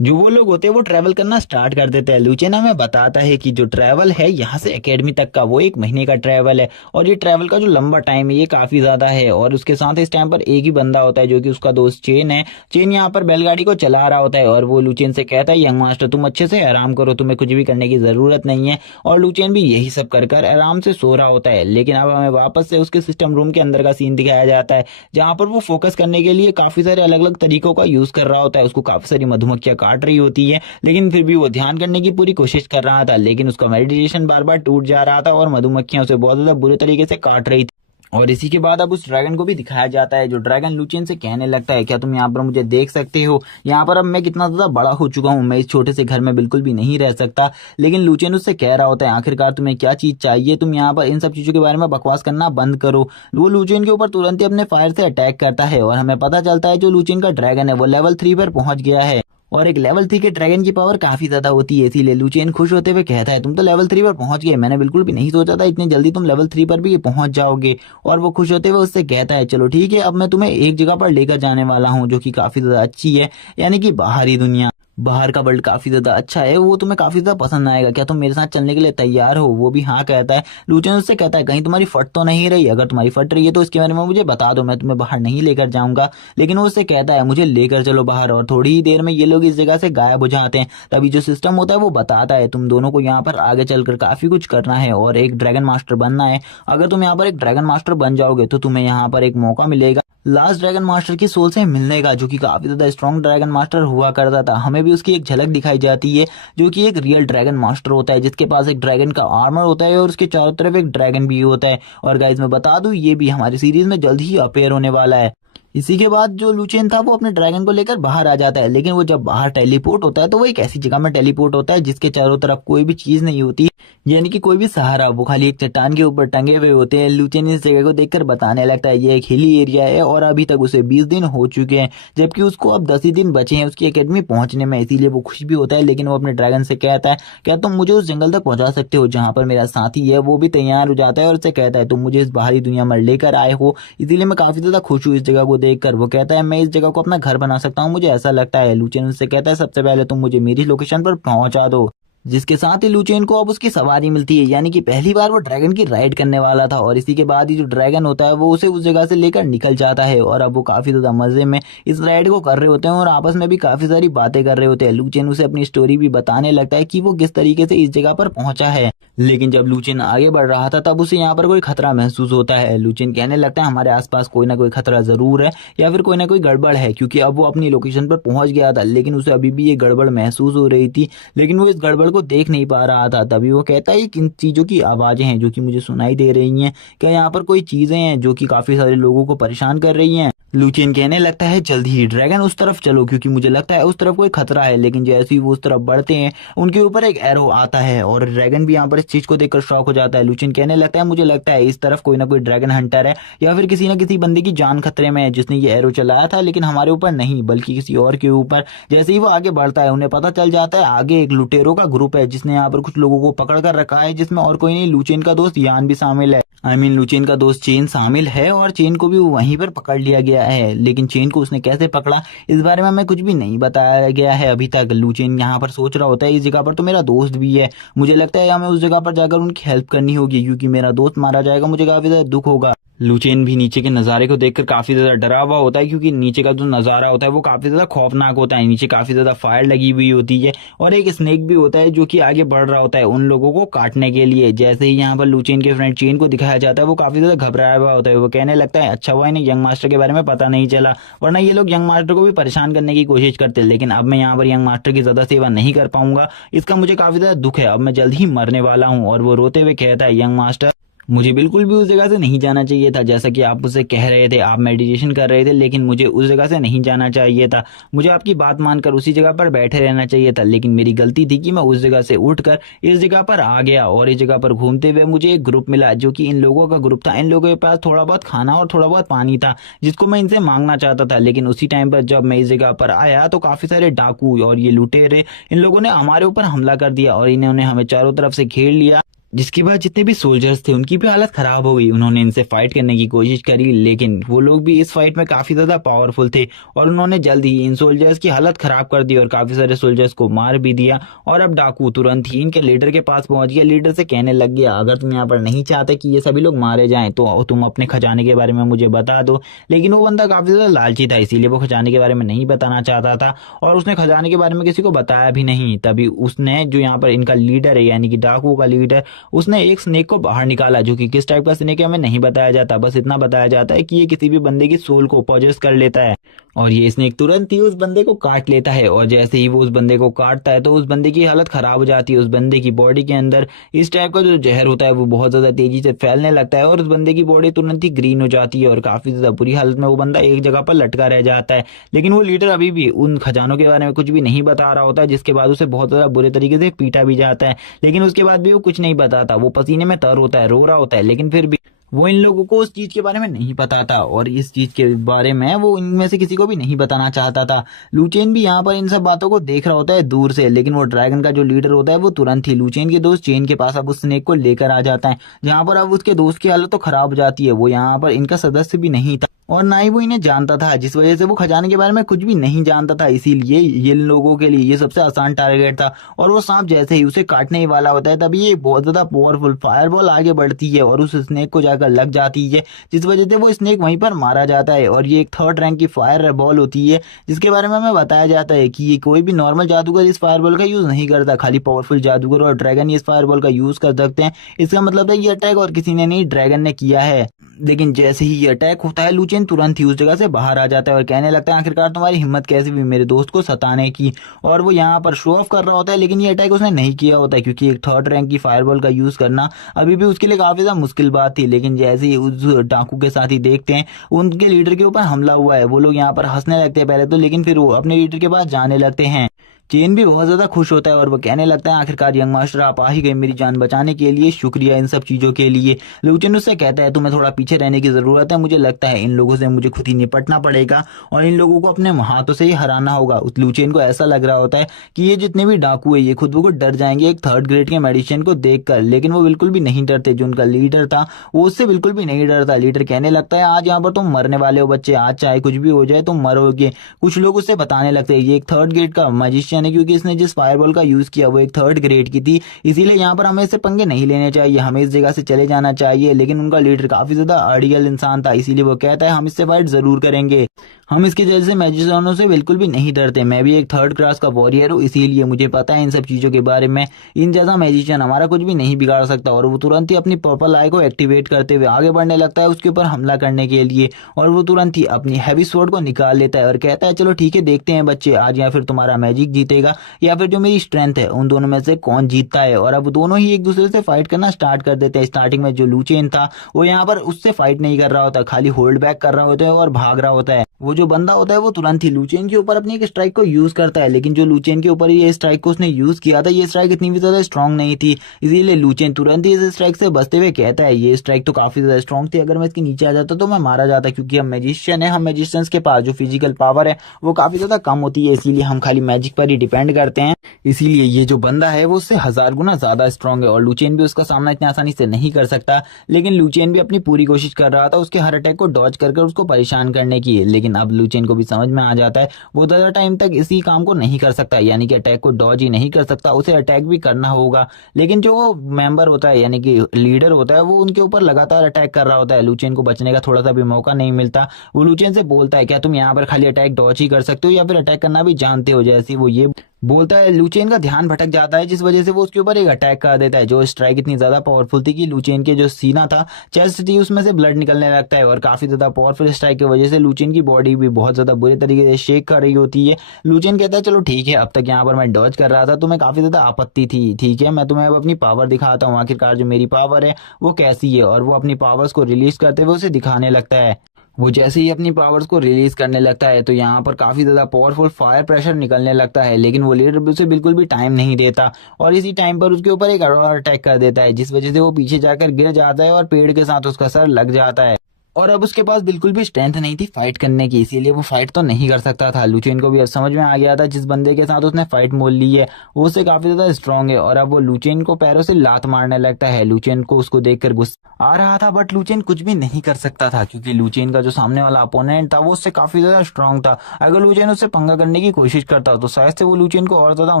जो वो लोग होते हैं वो ट्रैवल करना स्टार्ट कर देते हैं। लुचेन हमें बताता है कि जो ट्रैवल है यहाँ से एकेडमी तक का वो 1 महीने का ट्रैवल है, और ये ट्रैवल का जो लंबा टाइम है ये काफी ज्यादा है। और उसके साथ इस टाइम पर एक ही बंदा होता है जो कि उसका दोस्त चेन है। चेन यहाँ पर बैलगाड़ी को चला रहा होता है और वो लुचेन से कहता है, यंग मास्टर तुम अच्छे से आराम करो, तुम्हें कुछ भी करने की जरूरत नहीं है। और लुचेन भी यही सब कर कर आराम से सो रहा होता है। लेकिन अब हमें वापस से उसके सिस्टम रूम के अंदर का सीन दिखाया जाता है, जहाँ पर वो फोकस करने के लिए काफी सारे अलग अलग तरीकों का यूज कर रहा होता है। उसको काफी सारी मधुमक्खियां काट रही होती है, लेकिन फिर भी वो ध्यान करने की पूरी कोशिश कर रहा था, लेकिन उसका मेडिटेशन बार बार टूट जा रहा था और मधुमक्खियां उसे बहुत ज्यादा बुरे तरीके से काट रही थी। और इसी के बाद अब उस ड्रैगन को भी दिखाया जाता है, जो ड्रैगन लुचियन से कहने लगता है, क्या तुम यहाँ पर मुझे देख सकते हो? यहाँ पर अब मैं कितना ज्यादा बड़ा हो चुका हूँ, मैं इस छोटे से घर में बिल्कुल भी नहीं रह सकता। लेकिन लुचियन उससे कह रहा होता है, आखिरकार तुम्हें क्या चीज चाहिए? तुम यहाँ पर इन सब चीजों के बारे में बकवास करना बंद करो। वो लुचियन के ऊपर तुरंत ही अपने फायर से अटैक करता है, और हमें पता चलता है जो लुचियन का ड्रैगन है वो लेवल 3 पर पहुंच गया है। और एक लेवल 3 के ड्रैगन की पावर काफी ज्यादा होती है, इसीलिए लुचियन खुश होते हुए कहता है, तुम तो लेवल 3 पर पहुंच गए, मैंने बिल्कुल भी नहीं सोचा था इतनी जल्दी तुम लेवल 3 पर भी पहुंच जाओगे। और वो खुश होते हुए उससे कहता है, चलो ठीक है, अब मैं तुम्हें एक जगह पर लेकर जाने वाला हूँ जो कि काफी ज्यादा अच्छी है, यानी कि बाहरी दुनिया। बाहर का वर्ल्ड काफी ज्यादा अच्छा है, वो तुम्हें काफी ज्यादा पसंद आएगा, क्या तुम मेरे साथ चलने के लिए तैयार हो? वो भी हाँ कहता है। लुचियन उससे कहता है, कहीं तुम्हारी फट तो नहीं रही? अगर तुम्हारी फट रही है तो इसके बारे में मुझे बता दो, मैं तुम्हें बाहर नहीं लेकर जाऊंगा। लेकिन वो उससे कहता है, मुझे लेकर चलो बाहर। और थोड़ी ही देर में ये लोग इस जगह से गायब हो जाते हैं। तभी जो सिस्टम होता है वो बताता है, तुम दोनों को यहाँ पर आगे चलकर काफी कुछ करना है और एक ड्रैगन मास्टर बनना है। अगर तुम यहाँ पर एक ड्रैगन मास्टर बन जाओगे तो तुम्हें यहाँ पर एक मौका मिलेगा लास्ट ड्रैगन मास्टर की सोल से मिलने का, जो कि काफी ज्यादा स्ट्रॉन्ग ड्रैगन मास्टर हुआ करता था। हमें भी उसकी एक झलक दिखाई जाती है, जो कि एक रियल ड्रैगन मास्टर होता है, जिसके पास एक ड्रैगन का आर्मर होता है और उसके चारों तरफ एक ड्रैगन भी होता है। और गाइज मैं बता दूं, ये भी हमारी सीरीज में जल्द ही अपेयर होने वाला है। इसी के बाद जो लुचेन था वो अपने ड्रैगन को लेकर बाहर आ जाता है, लेकिन वो जब बाहर टेलीपोर्ट होता है तो वो एक ऐसी जगह में टेलीपोर्ट होता है जिसके चारों तरफ कोई भी चीज नहीं होती, यानी कि कोई भी सहारा, वो खाली एक चट्टान के ऊपर टंगे हुए होते हैं। लुचेन इस जगह को देखकर बताने लगता है, ये एक हिली एरिया है और अभी तक उसे 20 दिन हो चुके हैं, जबकि उसको अब 10 ही दिन बचे हैं उसकी एकेडमी पहुंचने में। इसीलिए वो खुश भी होता है, लेकिन वो अपने ड्रैगन से कहता है, क्या तुम मुझे उस जंगल तक पहुंचा सकते हो जहां पर मेरा साथी है? वो भी तैयार हो जाता है और उससे कहता है, तुम मुझे इस बाहरी दुनिया में लेकर आए हो, इसीलिए मैं काफी ज्यादा खुश हूँ इस जगह को देखकर। वो कहता है, मैं इस जगह को अपना घर बना सकता हूँ, मुझे ऐसा लगता है। लुचेन उससे कहता है, सबसे पहले तुम मुझे मेरी लोकेशन पर पहुंचा दो। जिसके साथ ही लुचेन को अब उसकी सवारी मिलती है, यानी कि पहली बार वो ड्रैगन की राइड करने वाला था। और इसी के बाद ही जो ड्रैगन होता है वो उसे उस जगह से लेकर निकल जाता है, और अब वो काफी ज्यादा मजे में इस राइड को कर रहे होते हैं और आपस में भी काफी सारी बातें कर रहे होते हैं। लुचेन उसे अपनी स्टोरी भी बताने लगता है कि वो किस तरीके से इस जगह पर पहुंचा है। लेकिन जब लुचेन आगे बढ़ रहा था तब उसे यहाँ पर कोई खतरा महसूस होता है। लुचेन कहने लगता है, हमारे आसपास कोई ना कोई खतरा जरूर है, या फिर कोई ना कोई गड़बड़ है, क्योंकि अब वो अपनी लोकेशन पर पहुंच गया था, लेकिन उसे अभी भी ये गड़बड़ महसूस हो रही थी, लेकिन वो इस गड़बड़ को देख नहीं पा रहा था। तभी वो कहता है, किन चीजों की आवाजें हैं जो कि मुझे सुनाई दे रही हैं? क्या यहाँ पर कोई चीजें हैं जो कि काफी सारे लोगों को परेशान कर रही हैं? लुचियन कहने लगता है, जल्द ही ड्रैगन उस तरफ चलो, क्योंकि मुझे लगता है उस तरफ कोई खतरा है। लेकिन जैसे ही वो उस तरफ बढ़ते हैं उनके ऊपर एक एरो आता है, और ड्रैगन भी यहाँ पर इस चीज को देखकर शॉक हो जाता है। लुचियन कहने लगता है, मुझे लगता है इस तरफ कोई ना कोई ड्रैगन हंटर है, या फिर किसी ना किसी बंदे की जान खतरे में है जिसने ये एरो चलाया था, लेकिन हमारे ऊपर नहीं बल्कि किसी और के ऊपर। जैसे ही वो आगे बढ़ता है उन्हें पता चल जाता है आगे एक लुटेरों का ग्रुप है जिसने यहाँ पर कुछ लोगों को पकड़ कर रखा है, जिसमें और कोई नहीं, लुचियन का दोस्त यान भी शामिल है। लुचियन का दोस्त चेन शामिल है, और चेन को भी वहीं पर पकड़ लिया गया है। लेकिन चेन को उसने कैसे पकड़ा इस बारे में हमें कुछ भी नहीं बताया गया है अभी तक। लुचियन यहाँ पर सोच रहा होता है, इस जगह पर तो मेरा दोस्त भी है, मुझे लगता है हमें उस जगह पर जाकर उनकी हेल्प करनी होगी, क्योंकि मेरा दोस्त मारा जाएगा, मुझे काफी ज्यादा दुख होगा। लुचेन भी नीचे के नजारे को देखकर काफी ज्यादा डरा हुआ होता है, क्योंकि नीचे का जो नजारा होता है वो काफी ज्यादा खौफनाक होता है। नीचे काफी ज्यादा फायर लगी हुई होती है, और एक स्नेक भी होता है जो कि आगे बढ़ रहा होता है उन लोगों को काटने के लिए। जैसे ही यहाँ पर लुचेन के फ्रेंड चेन को दिखाया जाता है वो काफी ज्यादा घबराया हुआ होता है। वो कहने लगता है, अच्छा हुआ इन्हें यंग मास्टर के बारे में पता नहीं चला, वरना ये लोग यंग मास्टर को भी परेशान करने की कोशिश करते। लेकिन अब मैं यहाँ पर यंग मास्टर की ज्यादा सेवा नहीं कर पाऊंगा, इसका मुझे काफी ज्यादा दुख है, अब मैं जल्द ही मरने वाला हूँ। और वो रोते हुए कहता है, यंग मास्टर मुझे बिल्कुल भी उस जगह से नहीं जाना चाहिए था, जैसा कि आप मुझसे कह रहे थे, आप मेडिटेशन कर रहे थे, लेकिन मुझे उस जगह से नहीं जाना चाहिए था। मुझे आपकी बात मानकर उसी जगह पर बैठे रहना चाहिए था, लेकिन मेरी गलती थी कि मैं उस जगह से उठकर इस जगह पर आ गया। और इस जगह पर घूमते हुए मुझे एक ग्रुप मिला जो कि इन लोगों का ग्रुप था। इन लोगों के पास थोड़ा बहुत खाना और थोड़ा बहुत पानी था, जिसको मैं इनसे मांगना चाहता था। लेकिन उसी टाइम पर जब मैं इस जगह पर आया तो काफी सारे डाकू और ये लुटेरे इन लोगों ने हमारे ऊपर हमला कर दिया, और इन्होंने हमें चारों तरफ से घेर लिया। जिसके बाद जितने भी सोल्जर्स थे उनकी भी हालत खराब हो गई। उन्होंने इनसे फाइट करने की कोशिश करी, लेकिन वो लोग भी इस फाइट में काफी ज्यादा पावरफुल थे और उन्होंने जल्द ही इन सोल्जर्स की हालत खराब कर दी और काफी सारे सोल्जर्स को मार भी दिया। और अब डाकू तुरंत ही इनके लीडर के पास पहुंच गया। लीडर से कहने लग गया, अगर तुम यहाँ पर नहीं चाहते कि ये सभी लोग मारे जाएं तो तुम अपने खजाने के बारे में मुझे बता दो। लेकिन वो बंदा काफी ज्यादा लालची था, इसीलिए वो खजाने के बारे में नहीं बताना चाहता था और उसने खजाने के बारे में किसी को बताया भी नहीं। तभी उसने, जो यहाँ पर इनका लीडर है यानी कि डाकू का लीडर, उसने एक स्नेक को बाहर निकाला, जो कि किस टाइप का स्नेक है हमें नहीं बताया जाता, बस इतना बताया जाता है कि ये किसी भी बंदे की सोल को पॉजेस कर लेता है और ये स्नेक तुरंत ही उस बंदे को काट लेता है। और जैसे ही वो उस बंदे को काटता है तो उस बंदे की हालत खराब हो जाती है। उस बंदे की बॉडी के अंदर इस टाइप का जो जहर होता है वो बहुत ज्यादा तेजी से फैलने लगता है और उस बंदे की बॉडी तुरंत ही ग्रीन हो जाती है और काफी ज्यादा बुरी हालत में वो बंदा एक जगह पर लटका रह जाता है। लेकिन वो लीडर अभी भी उन खजानों के बारे में कुछ भी नहीं बता रहा होता है, जिसके बाद उसे बहुत ज्यादा बुरे तरीके से पीटा भी जाता है। लेकिन उसके बाद भी वो कुछ नहीं बताता, वो पसीने में तर होता है, रो रहा होता है, लेकिन फिर भी वो इन लोगों को उस चीज के बारे में नहीं पता था और इस चीज के बारे में वो इनमें से किसी को भी नहीं बताना चाहता था। लूचेन भी यहाँ पर इन सब बातों को देख रहा होता है दूर से, लेकिन वो ड्रैगन का जो लीडर होता है वो तुरंत ही लूचेन के दोस्त चेन के पास अब उस स्नेक को लेकर आ जाता है, जहाँ पर अब उसके दोस्त की हालत तो खराब हो जाती है। वो यहाँ पर इनका सदस्य भी नहीं था और ना ही वो इन्हें जानता था, जिस वजह से वो खजाने के बारे में कुछ भी नहीं जानता था। इसीलिए ये इन लोगों के लिए ये सबसे आसान टारगेट था और वो सांप जैसे ही उसे काटने ही वाला होता है तभी ये बहुत ज्यादा पावरफुल फायरबॉल आगे बढ़ती है और उस स्नेक को जाकर लग जाती है, जिस वजह से वो स्नेक वहीं पर मारा जाता है। और ये एक थर्ड रैंक की फायर बॉल होती है, जिसके बारे में हमें बताया जाता है कि ये कोई भी नॉर्मल जादूगर इस फायर बॉल का यूज नहीं करता, खाली पावरफुल जादूगर और ड्रैगन इस फायर बॉल का यूज कर सकते हैं। इसका मतलब है ये अटैक और किसी ने नहीं, ड्रैगन ने किया है। लेकिन जैसे ही ये अटैक होता है लूचेन तुरंत ही उस जगह से बाहर आ जाता है और कहने लगता है, आखिरकार तुम्हारी हिम्मत कैसे हुई मेरे दोस्त को सताने की। और वो यहाँ पर शो ऑफ कर रहा होता है, लेकिन ये अटैक उसने नहीं किया होता है क्योंकि एक थर्ड रैंक की फायरबॉल का यूज करना अभी भी उसके लिए काफी ज्यादा मुश्किल बात थी। लेकिन जैसे ही उस डाकू के साथ ही देखते हैं उनके लीडर के ऊपर हमला हुआ है, वो लोग यहाँ पर हंसने लगते हैं पहले तो, लेकिन फिर वो अपने लीडर के पास जाने लगते हैं। चेन भी बहुत ज्यादा खुश होता है और वो कहने लगता है, आखिरकार यंग मास्टर आप आ ही गए मेरी जान बचाने के लिए, शुक्रिया इन सब चीजों के लिए। लूचेन उससे कहता है तुम्हें थोड़ा पीछे रहने की जरूरत है, मुझे लगता है इन लोगों से मुझे खुद ही निपटना पड़ेगा और इन लोगों को अपने हाथों से ही हराना होगा। उस लूचेन को ऐसा लग रहा होता है कि ये जितने भी डाकू है ये खुद को डर जाएंगे एक थर्ड ग्रेड के मेडिसिन को देखकर, लेकिन वो बिल्कुल भी नहीं डरते। जो उनका लीडर था वो उससे बिल्कुल भी नहीं डरता। लीडर कहने लगता है, आज यहाँ पर तुम मरने वाले हो बच्चे, आज चाहे कुछ भी हो जाए तुम मरोगे। कुछ लोग उससे बताने लगते हैं ये एक थर्ड ग्रेड का मैजिशियन है क्योंकि इसने जिस फायरबॉल का यूज किया वो एक थर्ड ग्रेड की थी, इसीलिए यहाँ पर हमें इससे पंगे नहीं लेने चाहिए, हमें इस जगह से चले जाना चाहिए। लेकिन उनका लीडर काफी ज्यादा अड़ियल इंसान था, इसीलिए वो कहता है हम इससे फाइट जरूर करेंगे, हम इसके जैसे मैजिशियनों से बिल्कुल भी नहीं डरते, मैं भी एक थर्ड क्लास का वॉरियर हूँ इसीलिए मुझे पता है इन सब चीजों के बारे में, इन जैसा मैजिशियन हमारा कुछ भी नहीं बिगाड़ सकता। और वो तुरंत ही अपनी पर्पल आई को एक्टिवेट करते हुए आगे बढ़ने लगता है उसके ऊपर हमला करने के लिए और वो तुरंत ही अपनी हैवी स्वॉर्ड को निकाल लेता है और कहता है चलो ठीक है देखते हैं बच्चे, आज या फिर तुम्हारा मैजिक जीतेगा या फिर जो मेरी स्ट्रेंथ है, उन दोनों में से कौन जीतता है। और अब दोनों ही एक दूसरे से फाइट करना स्टार्ट कर देते हैं। स्टार्टिंग में जो लूचेन था वो यहाँ पर उससे फाइट नहीं कर रहा होता, खाली होल्ड बैक कर रहा होता है और भाग रहा होता है। वो जो बंदा होता है वो तुरंत ही लूचेन के ऊपर अपनी एक स्ट्राइक को यूज करता है, लेकिन जो लूचेन के ऊपर ये स्ट्राइक को उसने यूज किया था ये स्ट्राइक इतनी भी ज्यादा स्ट्रांग नहीं थी, इसीलिए लूचेन तुरंत ही इस स्ट्राइक से बचते हुए कहता है ये स्ट्राइक तो काफी ज्यादा स्ट्रांग थी, अगर मैं इसके नीचे आ जाता तो मैं मारा जाता, क्योंकि हम मैजिशियन है, हम मैजिशियंस के पास जो फिजिकल पावर है वो काफी ज्यादा कम होती है, इसीलिए हम खाली मैजिक पर ही डिपेंड करते हैं। इसीलिए ये जो बंदा है वो उससे 1000 गुना ज्यादा स्ट्रांग है और लूचेन भी उसका सामना इतनी आसानी से नहीं कर सकता। लेकिन लूचेन भी अपनी पूरी कोशिश कर रहा था उसके हर अटैक को डॉज कर उसको परेशान करने की, लेकिन अब लूचेन को भी समझ में आ जाता है वो ज्यादा टाइम तक इसी काम को नहीं कर सकता, यानी कि अटैक को डॉज ही नहीं कर सकता, उसे अटैक भी करना होगा। लेकिन जो वो मेंबर होता है यानी कि लीडर होता है वो उनके ऊपर लगातार अटैक कर रहा होता है, लूचेन को बचने का थोड़ा सा भी मौका नहीं मिलता। वो लूचेन से बोलता है क्या तुम यहाँ पर खाली अटैक डॉज ही कर सकते हो या फिर अटैक करना भी जानते हो, जैसे वो ये बोलता है लूचेन का ध्यान भटक जाता है, जिस वजह से वो उसके ऊपर एक अटैक कर देता है। जो स्ट्राइक इतनी ज्यादा पावरफुल थी कि लूचेन के जो सीना था, चेस्ट थी, उसमें से ब्लड निकलने लगता है और काफी ज्यादा पावरफुल स्ट्राइक की वजह से लूचेन की बॉडी भी बहुत ज्यादा बुरे तरीके से शेक कर रही होती है। लूचेन कहता है चलो ठीक है, अब तक यहाँ पर मैं डॉज कर रहा था, तुम्हें काफी ज्यादा आपत्ति थी, ठीक है मैं तुम्हें अब अपनी पावर दिखाता हूँ, आखिरकार जो मेरी पावर है वो कैसी है। और वो अपनी पावर्स को रिलीज करते हुए उसे दिखाने लगता है। वो जैसे ही अपनी पावर्स को रिलीज करने लगता है तो यहाँ पर काफी ज्यादा पावरफुल फायर प्रेशर निकलने लगता है, लेकिन वो लीडर उसे बिल्कुल भी टाइम नहीं देता और इसी टाइम पर उसके ऊपर एक और अटैक कर देता है, जिस वजह से वो पीछे जाकर गिर जाता है और पेड़ के साथ उसका सर लग जाता है। और अब उसके पास बिल्कुल भी स्ट्रेंथ नहीं थी फाइट करने की, इसीलिए वो फाइट तो नहीं कर सकता था। लुचेन को भी अब समझ में आ गया था जिस बंदे के साथ उसने फाइट मोल ली है वो उससे काफी ज्यादा स्ट्रांग है, और अब वो लुचेन को पैरों से लात मारने लगता है। लुचेन को उसको देखकर गुस्सा आ रहा था, बट लुचेन कुछ भी नहीं कर सकता था क्योंकि लुचेन का जो सामने वाला अपोनेंट था वो उससे काफी ज्यादा स्ट्रांग था। अगर लुचेन उससे पंगा करने की कोशिश करता तो शायद से वो लुचेन को और ज्यादा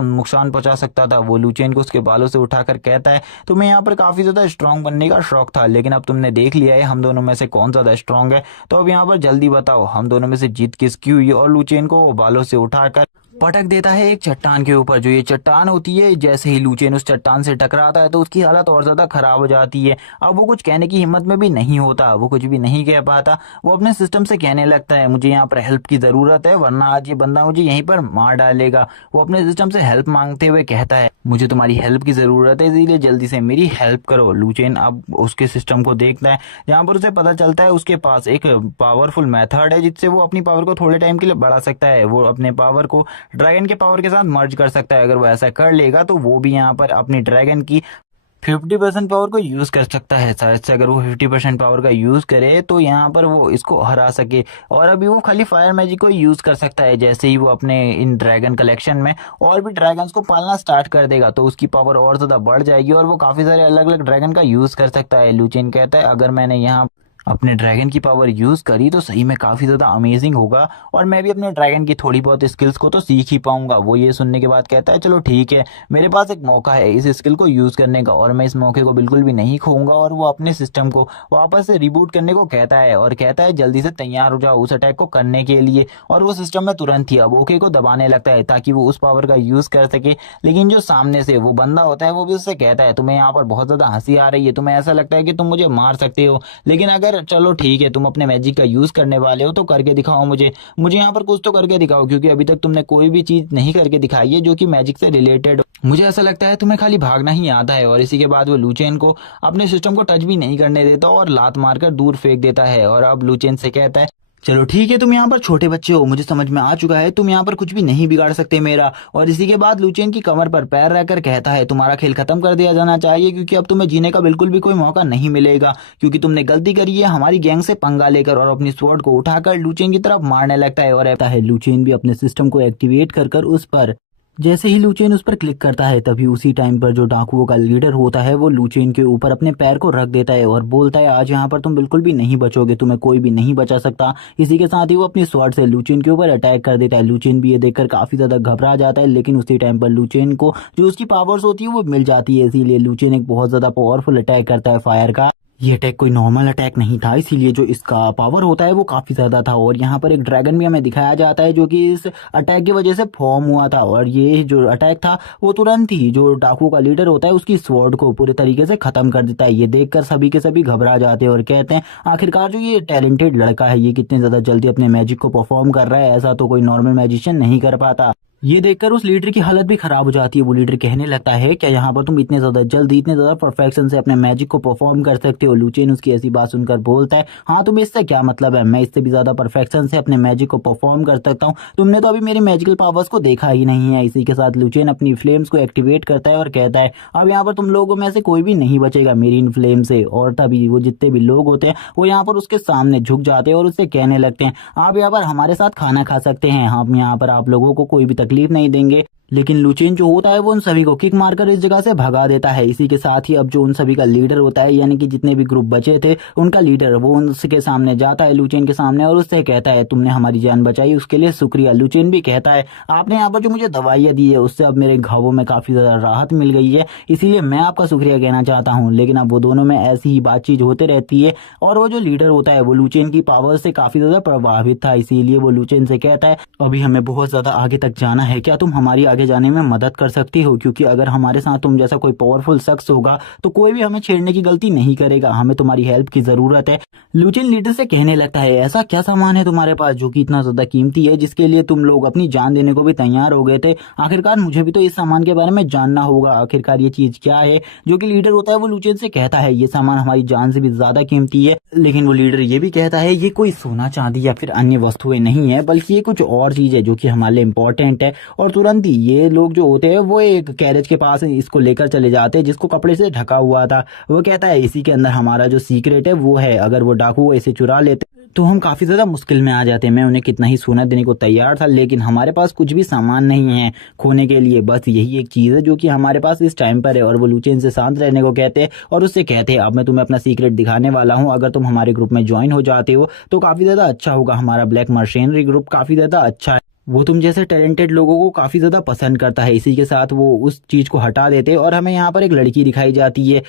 नुकसान पहुंचा सकता था। वो लुचेन को उसके बालों से उठाकर कहता है तुम्हें यहाँ पर काफी ज्यादा स्ट्रांग बनने का शौक था, लेकिन अब तुमने देख लिया है हम दोनों में से कौन ज्यादा स्ट्रांग है। तो अब यहाँ पर जल्दी बताओ हम दोनों में से जीत किसकी हुई। और लुचेन को वो बालों से उठाकर पटक देता है एक चट्टान के ऊपर। जो ये चट्टान होती है, जैसे ही लुचेन उस चट्टान से टकराता है तो उसकी हालत और ज्यादा खराब हो जाती है। अब वो कुछ कहने की हिम्मत में भी नहीं होता, वो कुछ भी नहीं कह पाता। वो अपने सिस्टम से कहने लगता है मुझे यहाँ पर हेल्प की जरूरत है वरना आज ये बंदा मुझे यहीं पर मार डालेगा। वो अपने सिस्टम से हेल्प मांगते हुए कहता है मुझे तुम्हारी हेल्प की जरूरत है, इसीलिए जल्दी से मेरी हेल्प करो। लुचेन अब उसके सिस्टम को देखता है जहाँ पर उसे पता चलता है उसके पास एक पावरफुल मेथड है जिससे वो अपनी पावर को थोड़े टाइम के लिए बढ़ा सकता है। वो अपने पावर को ड्रैगन के पावर के साथ मर्ज कर सकता है। अगर वो ऐसा कर लेगा तो वो भी यहाँ पर अपनी ड्रैगन की 50% पावर को यूज कर सकता है। शायद से अगर वो 50% पावर का यूज करे तो यहाँ पर वो इसको हरा सके। और अभी वो खाली फायर मैजिक को यूज कर सकता है। जैसे ही वो अपने इन ड्रैगन कलेक्शन में और भी ड्रैगन्स को पालना स्टार्ट कर देगा तो उसकी पावर और ज्यादा बढ़ जाएगी और वो काफी सारे अलग अलग ड्रैगन का यूज कर सकता है। लुचेन कहता है अगर मैंने यहाँ अपने ड्रैगन की पावर यूज करी तो सही में काफी ज्यादा अमेजिंग होगा और मैं भी अपने ड्रैगन की थोड़ी बहुत स्किल्स को तो सीख ही पाऊंगा। वो ये सुनने के बाद कहता है चलो ठीक है, मेरे पास एक मौका है इस स्किल को यूज करने का और मैं इस मौके को बिल्कुल भी नहीं खोऊंगा। और वो अपने सिस्टम को वापस से रिबूट करने को कहता है और कहता है जल्दी से तैयार हो जाओ उस अटैक को करने के लिए। और वो सिस्टम में तुरंत ही अब ओके को दबाने लगता है ताकि वो उस पावर का यूज कर सके। लेकिन जो सामने से वो बंदा होता है वो भी उससे कहता है तुम्हें यहाँ पर बहुत ज्यादा हंसी आ रही है, तुम्हें ऐसा लगता है कि तुम मुझे मार सकते हो, लेकिन अगर चलो ठीक है तुम अपने मैजिक का यूज करने वाले हो तो करके दिखाओ मुझे मुझे यहाँ पर कुछ तो करके दिखाओ, क्योंकि अभी तक तुमने कोई भी चीज नहीं करके दिखाई है जो कि मैजिक से रिलेटेड। मुझे ऐसा लगता है तुम्हें खाली भागना ही आता है। और इसी के बाद वो लुचेन को अपने सिस्टम को टच भी नहीं करने देता और लात मारकर दूर फेंक देता है। और अब लुचेन से कहता है चलो ठीक है तुम यहाँ पर छोटे बच्चे हो, मुझे समझ में आ चुका है, तुम यहाँ पर कुछ भी नहीं बिगाड़ सकते मेरा। और इसी के बाद लुचेन की कमर पर पैर रखकर कहता है तुम्हारा खेल खत्म कर दिया जाना चाहिए क्योंकि अब तुम्हें जीने का बिल्कुल भी कोई मौका नहीं मिलेगा, क्योंकि तुमने गलती करी है हमारी गैंग से पंगा लेकर। और अपनी स्वॉर्ड को उठाकर लुचेन की तरफ मारने लगता है और कहता है लुचेन भी अपने सिस्टम को एक्टिवेट कर उस पर जैसे ही लुचेन उस पर क्लिक करता है तभी उसी टाइम पर जो डाकुओं का लीडर होता है वो लुचेन के ऊपर अपने पैर को रख देता है और बोलता है आज यहाँ पर तुम बिल्कुल भी नहीं बचोगे, तुम्हें कोई भी नहीं बचा सकता। इसी के साथ ही वो अपनी स्वॉर्ड से लुचेन के ऊपर अटैक कर देता है। लुचेन भी ये देखकर काफी ज्यादा घबरा जाता है, लेकिन उसी टाइम पर लुचेन को जो उसकी पावर्स होती है वो मिल जाती है। इसीलिए लुचेन एक बहुत ज्यादा पावरफुल अटैक करता है फायर का। ये अटैक कोई नॉर्मल अटैक नहीं था, इसीलिए जो इसका पावर होता है वो काफी ज्यादा था। और यहाँ पर एक ड्रैगन भी हमें दिखाया जाता है जो कि इस अटैक की वजह से फॉर्म हुआ था। और ये जो अटैक था वो तुरंत ही जो डाकू का लीडर होता है उसकी स्वॉर्ड को पूरे तरीके से खत्म कर देता है। ये देखकर सभी के सभी घबरा जाते हैं और कहते हैं आखिरकार जो ये टैलेंटेड लड़का है ये कितने ज्यादा जल्दी अपने मैजिक को परफॉर्म कर रहा है, ऐसा तो कोई नॉर्मल मैजिशियन नहीं कर पाता। ये देखकर उस लीडर की हालत भी खराब हो जाती है। वो लीडर कहने लगता है क्या यहाँ पर तुम इतने ज्यादा जल्दी इतने ज्यादा परफेक्शन से अपने मैजिक को परफॉर्म कर सकते हो। लुचेन उसकी ऐसी बात सुनकर बोलता है हाँ तुम्हें इससे क्या मतलब है, मैं इससे भी ज्यादा परफेक्शन से अपने मैजिक को परफॉर्म कर सकता हूँ, तुमने तो अभी मेरी मैजिकल पावर्स को देखा ही नहीं है। इसी के साथ लुचेन अपनी फ्लेम्स को एक्टिवेट करता है और कहता है अब यहाँ पर तुम लोगों में से कोई भी नहीं बचेगा मेरी इन फ्लेम से। और तभी वो जितने भी लोग होते हैं वो यहाँ पर उसके सामने झुक जाते हैं और उससे कहने लगते हैं आप यहाँ पर हमारे साथ खाना खा सकते हैं, हम यहाँ पर आप लोगों को कोई भी तकलीफ नहीं देंगे। लेकिन लुचेन जो होता है वो उन सभी को किक मारकर इस जगह से भगा देता है। इसी के साथ ही अब जो उन सभी का लीडर होता है यानी कि जितने भी ग्रुप बचे थे उनका लीडर वो उनके सामने जाता है लुचेन के सामने और उससे कहता है तुमने हमारी जान बचाई उसके लिए शुक्रिया। लुचेन भी कहता है आपने यहाँ पर जो मुझे दवाइयाँ दी है उससे अब मेरे घावों में काफी ज्यादा राहत मिल गई है, इसीलिए मैं आपका शुक्रिया कहना चाहता हूँ। लेकिन अब वो दोनों में ऐसी ही बातचीत होते रहती है और वो जो लीडर होता है वो लुचेन की पावर से काफी ज्यादा प्रभावित था। इसीलिए वो लुचेन से कहता है अभी हमें बहुत ज्यादा आगे तक जाना है, क्या तुम हमारी आगे जाने में मदद कर सकती हो, क्योंकि अगर हमारे साथ तुम जैसा कोई पावरफुल शख्स होगा तो कोई भी हमें छेड़ने की गलती नहीं करेगा, हमें तुम्हारी हेल्प की जरूरत है। लुचेन लीडर से कहने लगता है ऐसा क्या सामान है तुम्हारे पास जो कि इतना ज्यादा कीमती है जिसके लिए तुम लोग अपनी जान देने को भी तैयार हो गए थे, आखिरकार मुझे भी तो इस सामान के बारे में जानना होगा, आखिरकार ये चीज क्या है। जो कि लीडर होता है वो लुचेन से कहता है ये सामान हमारी जान से भी ज्यादा कीमती है। लेकिन वो लीडर ये भी कहता है ये कोई सोना चांदी या फिर अन्य वस्तुएं नहीं है बल्कि ये कुछ और चीज है जो कि हमारे लिए इंपॉर्टेंट है। और तुरंत ही ये लोग जो होते हैं वो एक कैरेज के पास इसको लेकर चले जाते हैं जिसको कपड़े से ढका हुआ था। वो कहता है इसी के अंदर हमारा जो सीक्रेट है वो है, अगर वो डाकू इसे चुरा लेते तो हम काफी ज्यादा मुश्किल में आ जाते हैं। मैं उन्हें कितना ही सोना देने को तैयार था, लेकिन हमारे पास कुछ भी सामान नहीं है खोने के लिए, बस यही एक चीज है जो कि हमारे पास इस टाइम पर है। और वो लुचेन से शांत रहने को कहते हैं और उससे कहते हैं अब मैं तुम्हें अपना सीक्रेट दिखाने वाला हूँ, अगर तुम हमारे ग्रुप में ज्वाइन हो जाते हो तो काफी ज्यादा अच्छा होगा। हमारा ब्लैक मर्सेनरी ग्रुप काफी ज्यादा अच्छा है, वो तुम जैसे टैलेंटेड लोगों को काफी ज्यादा पसंद करता है। इसी के साथ वो उस चीज को हटा देते हैं और हमें यहाँ पर एक लड़की दिखाई जाती है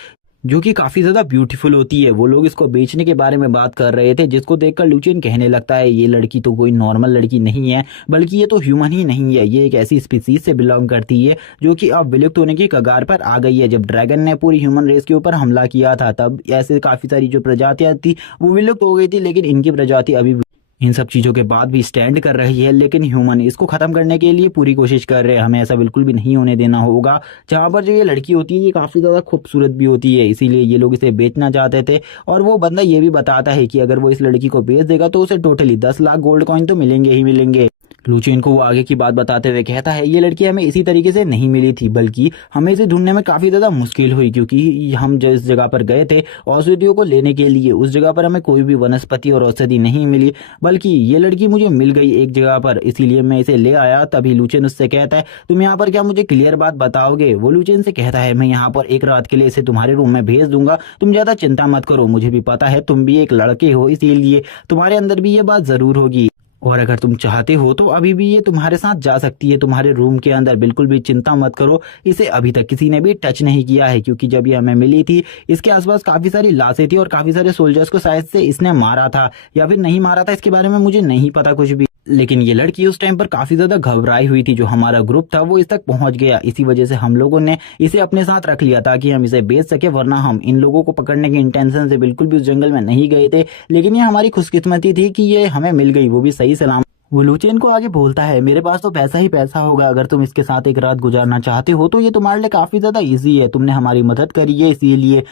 जो कि काफी ज्यादा ब्यूटीफुल होती है। वो लोग इसको बेचने के बारे में बात कर रहे थे, जिसको देखकर लुचियन कहने लगता है ये लड़की तो कोई नॉर्मल लड़की नहीं है, बल्कि ये तो ह्यूमन ही नहीं है, ये एक ऐसी स्पीसीज से बिलोंग करती है जो कि अब विलुप्त होने की कगार पर आ गई है। जब ड्रैगन ने पूरी ह्यूमन रेस के ऊपर हमला किया था तब ऐसे काफी सारी जो प्रजातियां थी वो विलुप्त हो गई थी, लेकिन इनकी प्रजाति अभी इन सब चीजों के बाद भी स्टैंड कर रही है। लेकिन ह्यूमन इसको खत्म करने के लिए पूरी कोशिश कर रहे हैं, हमें ऐसा बिल्कुल भी नहीं होने देना होगा। जहां पर जो ये लड़की होती है ये काफी ज्यादा खूबसूरत भी होती है, इसीलिए ये लोग इसे बेचना चाहते थे। और वो बंदा ये भी बताता है कि अगर वो इस लड़की को बेच देगा तो उसे टोटली 10 लाख गोल्ड कॉइन तो मिलेंगे ही मिलेंगे। लुचियन को वो आगे की बात बताते हुए कहता है ये लड़की हमें इसी तरीके से नहीं मिली थी, बल्कि हमें इसे ढूंढने में काफी ज्यादा मुश्किल हुई, क्योंकि हम जिस जगह पर गए थे औषधियों को लेने के लिए उस जगह पर हमें कोई भी वनस्पति और औषधि नहीं मिली, बल्कि ये लड़की मुझे मिल गई एक जगह पर, इसीलिए मैं इसे ले आया। तभी लुचियन उससे कहता है तुम यहाँ पर क्या मुझे क्लियर बात बताओगे। वो लुचियन से कहता है मैं यहाँ पर एक रात के लिए इसे तुम्हारे रूम में भेज दूंगा, तुम ज्यादा चिंता मत करो, मुझे भी पता है तुम भी एक लड़के हो, इसीलिए तुम्हारे अंदर भी ये बात जरूर होगी, और अगर तुम चाहते हो तो अभी भी ये तुम्हारे साथ जा सकती है तुम्हारे रूम के अंदर, बिल्कुल भी चिंता मत करो। इसे अभी तक किसी ने भी टच नहीं किया है, क्योंकि जब ये हमें मिली थी इसके आसपास काफी सारी लाशें थी और काफी सारे सोल्जर्स को शायद से इसने मारा था या फिर नहीं मारा था, इसके बारे में मुझे नहीं पता कुछ भी। लेकिन ये लड़की उस टाइम पर काफी ज्यादा घबराई हुई थी, जो हमारा ग्रुप था वो इस तक पहुंच गया, इसी वजह से हम लोगों ने इसे अपने साथ रख लिया ताकि हम इसे बेच सके, वरना हम इन लोगों को पकड़ने के इंटेंशन से बिल्कुल भी उस जंगल में नहीं गए थे। लेकिन ये हमारी खुशकिस्मती थी कि ये हमें मिल गई, वो भी सही सलामत। वो लुचियन को आगे बोलता है मेरे पास तो पैसा ही पैसा होगा, अगर तुम इसके साथ एक रात गुजारना चाहते हो तो ये तुम्हारे लिए काफी ज्यादा इजी है, तुमने हमारी मदद करी है इसीलिए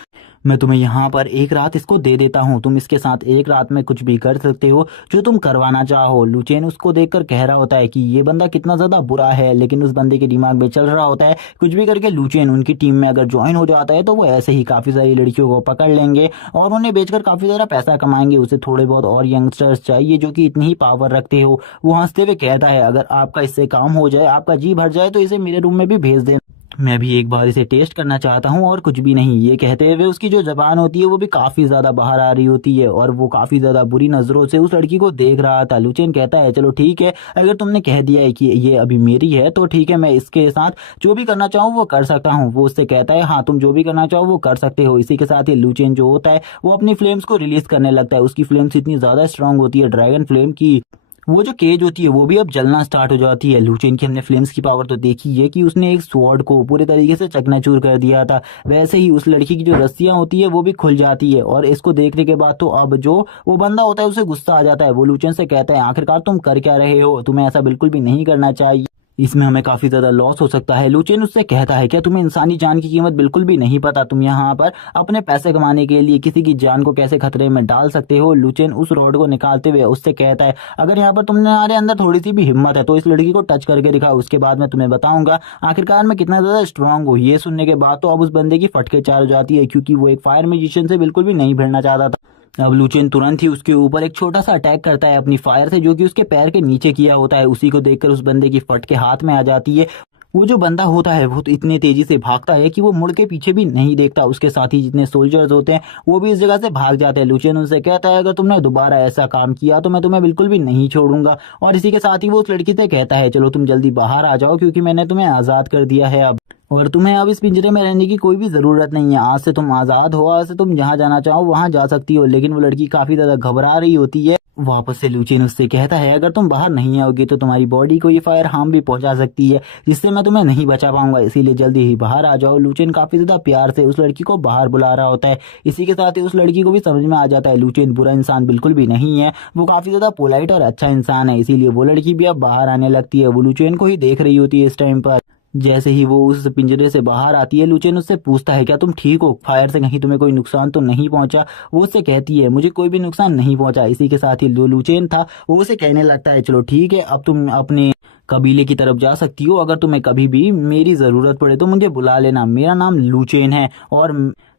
मैं तुम्हें यहाँ पर एक रात इसको दे देता हूँ, तुम इसके साथ एक रात में कुछ भी कर सकते हो जो तुम करवाना चाहो। लुचियन उसको देखकर कह रहा होता है कि ये बंदा कितना ज्यादा बुरा है, लेकिन उस बंदे के दिमाग में चल रहा होता है कुछ भी करके लुचियन उनकी टीम में अगर ज्वाइन हो जाता है तो वो ऐसे ही काफी सारी लड़कियों को पकड़ लेंगे और उन्हें बेचकर काफी सारा पैसा कमाएंगे। उसे थोड़े बहुत और यंगस्टर्स चाहिए जो कि इतनी ही पावर रखते हो। वो हंसते हुए कहता है अगर आपका इससे काम हो जाए, आपका जी भर जाए तो इसे मेरे रूम में भी भेज देना, मैं भी एक बार इसे टेस्ट करना चाहता हूँ और कुछ भी नहीं। ये कहते हुए उसकी जो जबान होती है वो भी काफी ज्यादा बाहर आ रही होती है और वो काफी ज्यादा बुरी नजरों से उस लड़की को देख रहा था। लुचियन कहता है चलो ठीक है, अगर तुमने कह दिया है कि ये अभी मेरी है तो ठीक है, मैं इसके साथ जो भी करना चाहूँ वो कर सकता हूँ। वो उससे कहता है हाँ तुम जो भी करना चाहो वो कर सकते हो। इसी के साथ ही लुचियन जो होता है वो अपनी फ्लेम्स को रिलीज करने लगता है। उसकी फ्लेम्स इतनी ज्यादा स्ट्रांग होती है ड्रैगन फ्लेम की, वो जो केज होती है वो भी अब जलना स्टार्ट हो जाती है। लुचियन की हमने फ्लेम्स की पावर तो देखी है कि उसने एक स्वॉर्ड को पूरे तरीके से चकनाचूर कर दिया था, वैसे ही उस लड़की की जो रस्सियां होती है वो भी खुल जाती है। और इसको देखने के बाद तो अब जो वो बंदा होता है उसे गुस्सा आ जाता है। वो लुचियन से कहता है आखिरकार तुम कर क्या रहे हो, तुम्हें ऐसा बिल्कुल भी नहीं करना चाहिए, इसमें हमें काफी ज्यादा लॉस हो सकता है। लुचियन उससे कहता है क्या तुम्हें इंसानी जान की कीमत बिल्कुल भी नहीं पता, तुम यहाँ पर अपने पैसे कमाने के लिए किसी की जान को कैसे खतरे में डाल सकते हो। लुचियन उस रॉड को निकालते हुए उससे कहता है अगर यहाँ पर तुम्हारे अंदर थोड़ी सी भी हिम्मत है तो इस लड़की को टच करके दिखाओ, उसके बाद मैं तुम्हें बताऊंगा आखिरकार मैं कितना ज्यादा स्ट्रांग हूँ। ये सुनने के बाद तो अब उस बंदे की फटके चार हो जाती है, क्योंकि वो एक फायर म्यूजिशियन से बिल्कुल भी नहीं भिड़ना चाहता था। अब लुचियन तुरंत ही उसके ऊपर एक छोटा सा अटैक करता है अपनी फायर से, जो कि उसके पैर के नीचे किया होता है। उसी को देखकर उस बंदे की फटके हाथ में आ जाती है। वो जो बंदा होता है वो तो इतनी तेजी से भागता है कि वो मुड़ के पीछे भी नहीं देखता। उसके साथ ही जितने सोल्जर्स होते हैं वो भी इस जगह से भाग जाते हैं। लुचियन उनसे कहता है अगर तुमने दोबारा ऐसा काम किया तो मैं तुम्हें बिल्कुल भी नहीं छोड़ूंगा। और इसी के साथ ही वो उस लड़की से कहता है चलो तुम जल्दी बाहर आ जाओ, क्योंकि मैंने तुम्हें आजाद कर दिया है अब, और तुम्हें अब इस पिंजरे में रहने की कोई भी जरूरत नहीं है। आज से तुम आजाद हो, आज से तुम जहाँ जाना चाहो वहां जा सकती हो। लेकिन वो लड़की काफी ज्यादा घबरा रही होती है। वापस से लुचियन उससे कहता है अगर तुम बाहर नहीं आओगे तो तुम्हारी बॉडी को ये फायर हार्म भी पहुंचा सकती है, जिससे मैं तुम्हें नहीं बचा पाऊंगा, इसीलिए जल्दी ही बाहर आ जाओ। लुचियन काफी ज्यादा प्यार से उस लड़की को बाहर बुला रहा होता है। इसी के साथ ही उस लड़की को भी समझ में आ जाता है लुचियन बुरा इंसान बिल्कुल भी नहीं है, वो काफी ज्यादा पोलाइट और अच्छा इंसान है। इसीलिए वो लड़की भी अब बाहर आने लगती है। वो लुचियन को ही देख रही होती है इस टाइम पर। जैसे ही वो उस पिंजरे से बाहर आती है लुचियन उससे पूछता है क्या तुम ठीक हो, फायर से कहीं तुम्हें कोई नुकसान तो नहीं पहुंचा। वो उससे कहती है मुझे कोई भी नुकसान नहीं पहुंचा। इसी के साथ ही जो लुचियन था वो उसे कहने लगता है चलो ठीक है अब तुम अपने कबीले की तरफ जा सकती हो। अगर तुम्हें कभी भी मेरी ज़रूरत पड़े तो मुझे बुला लेना। मेरा नाम लूचेन है और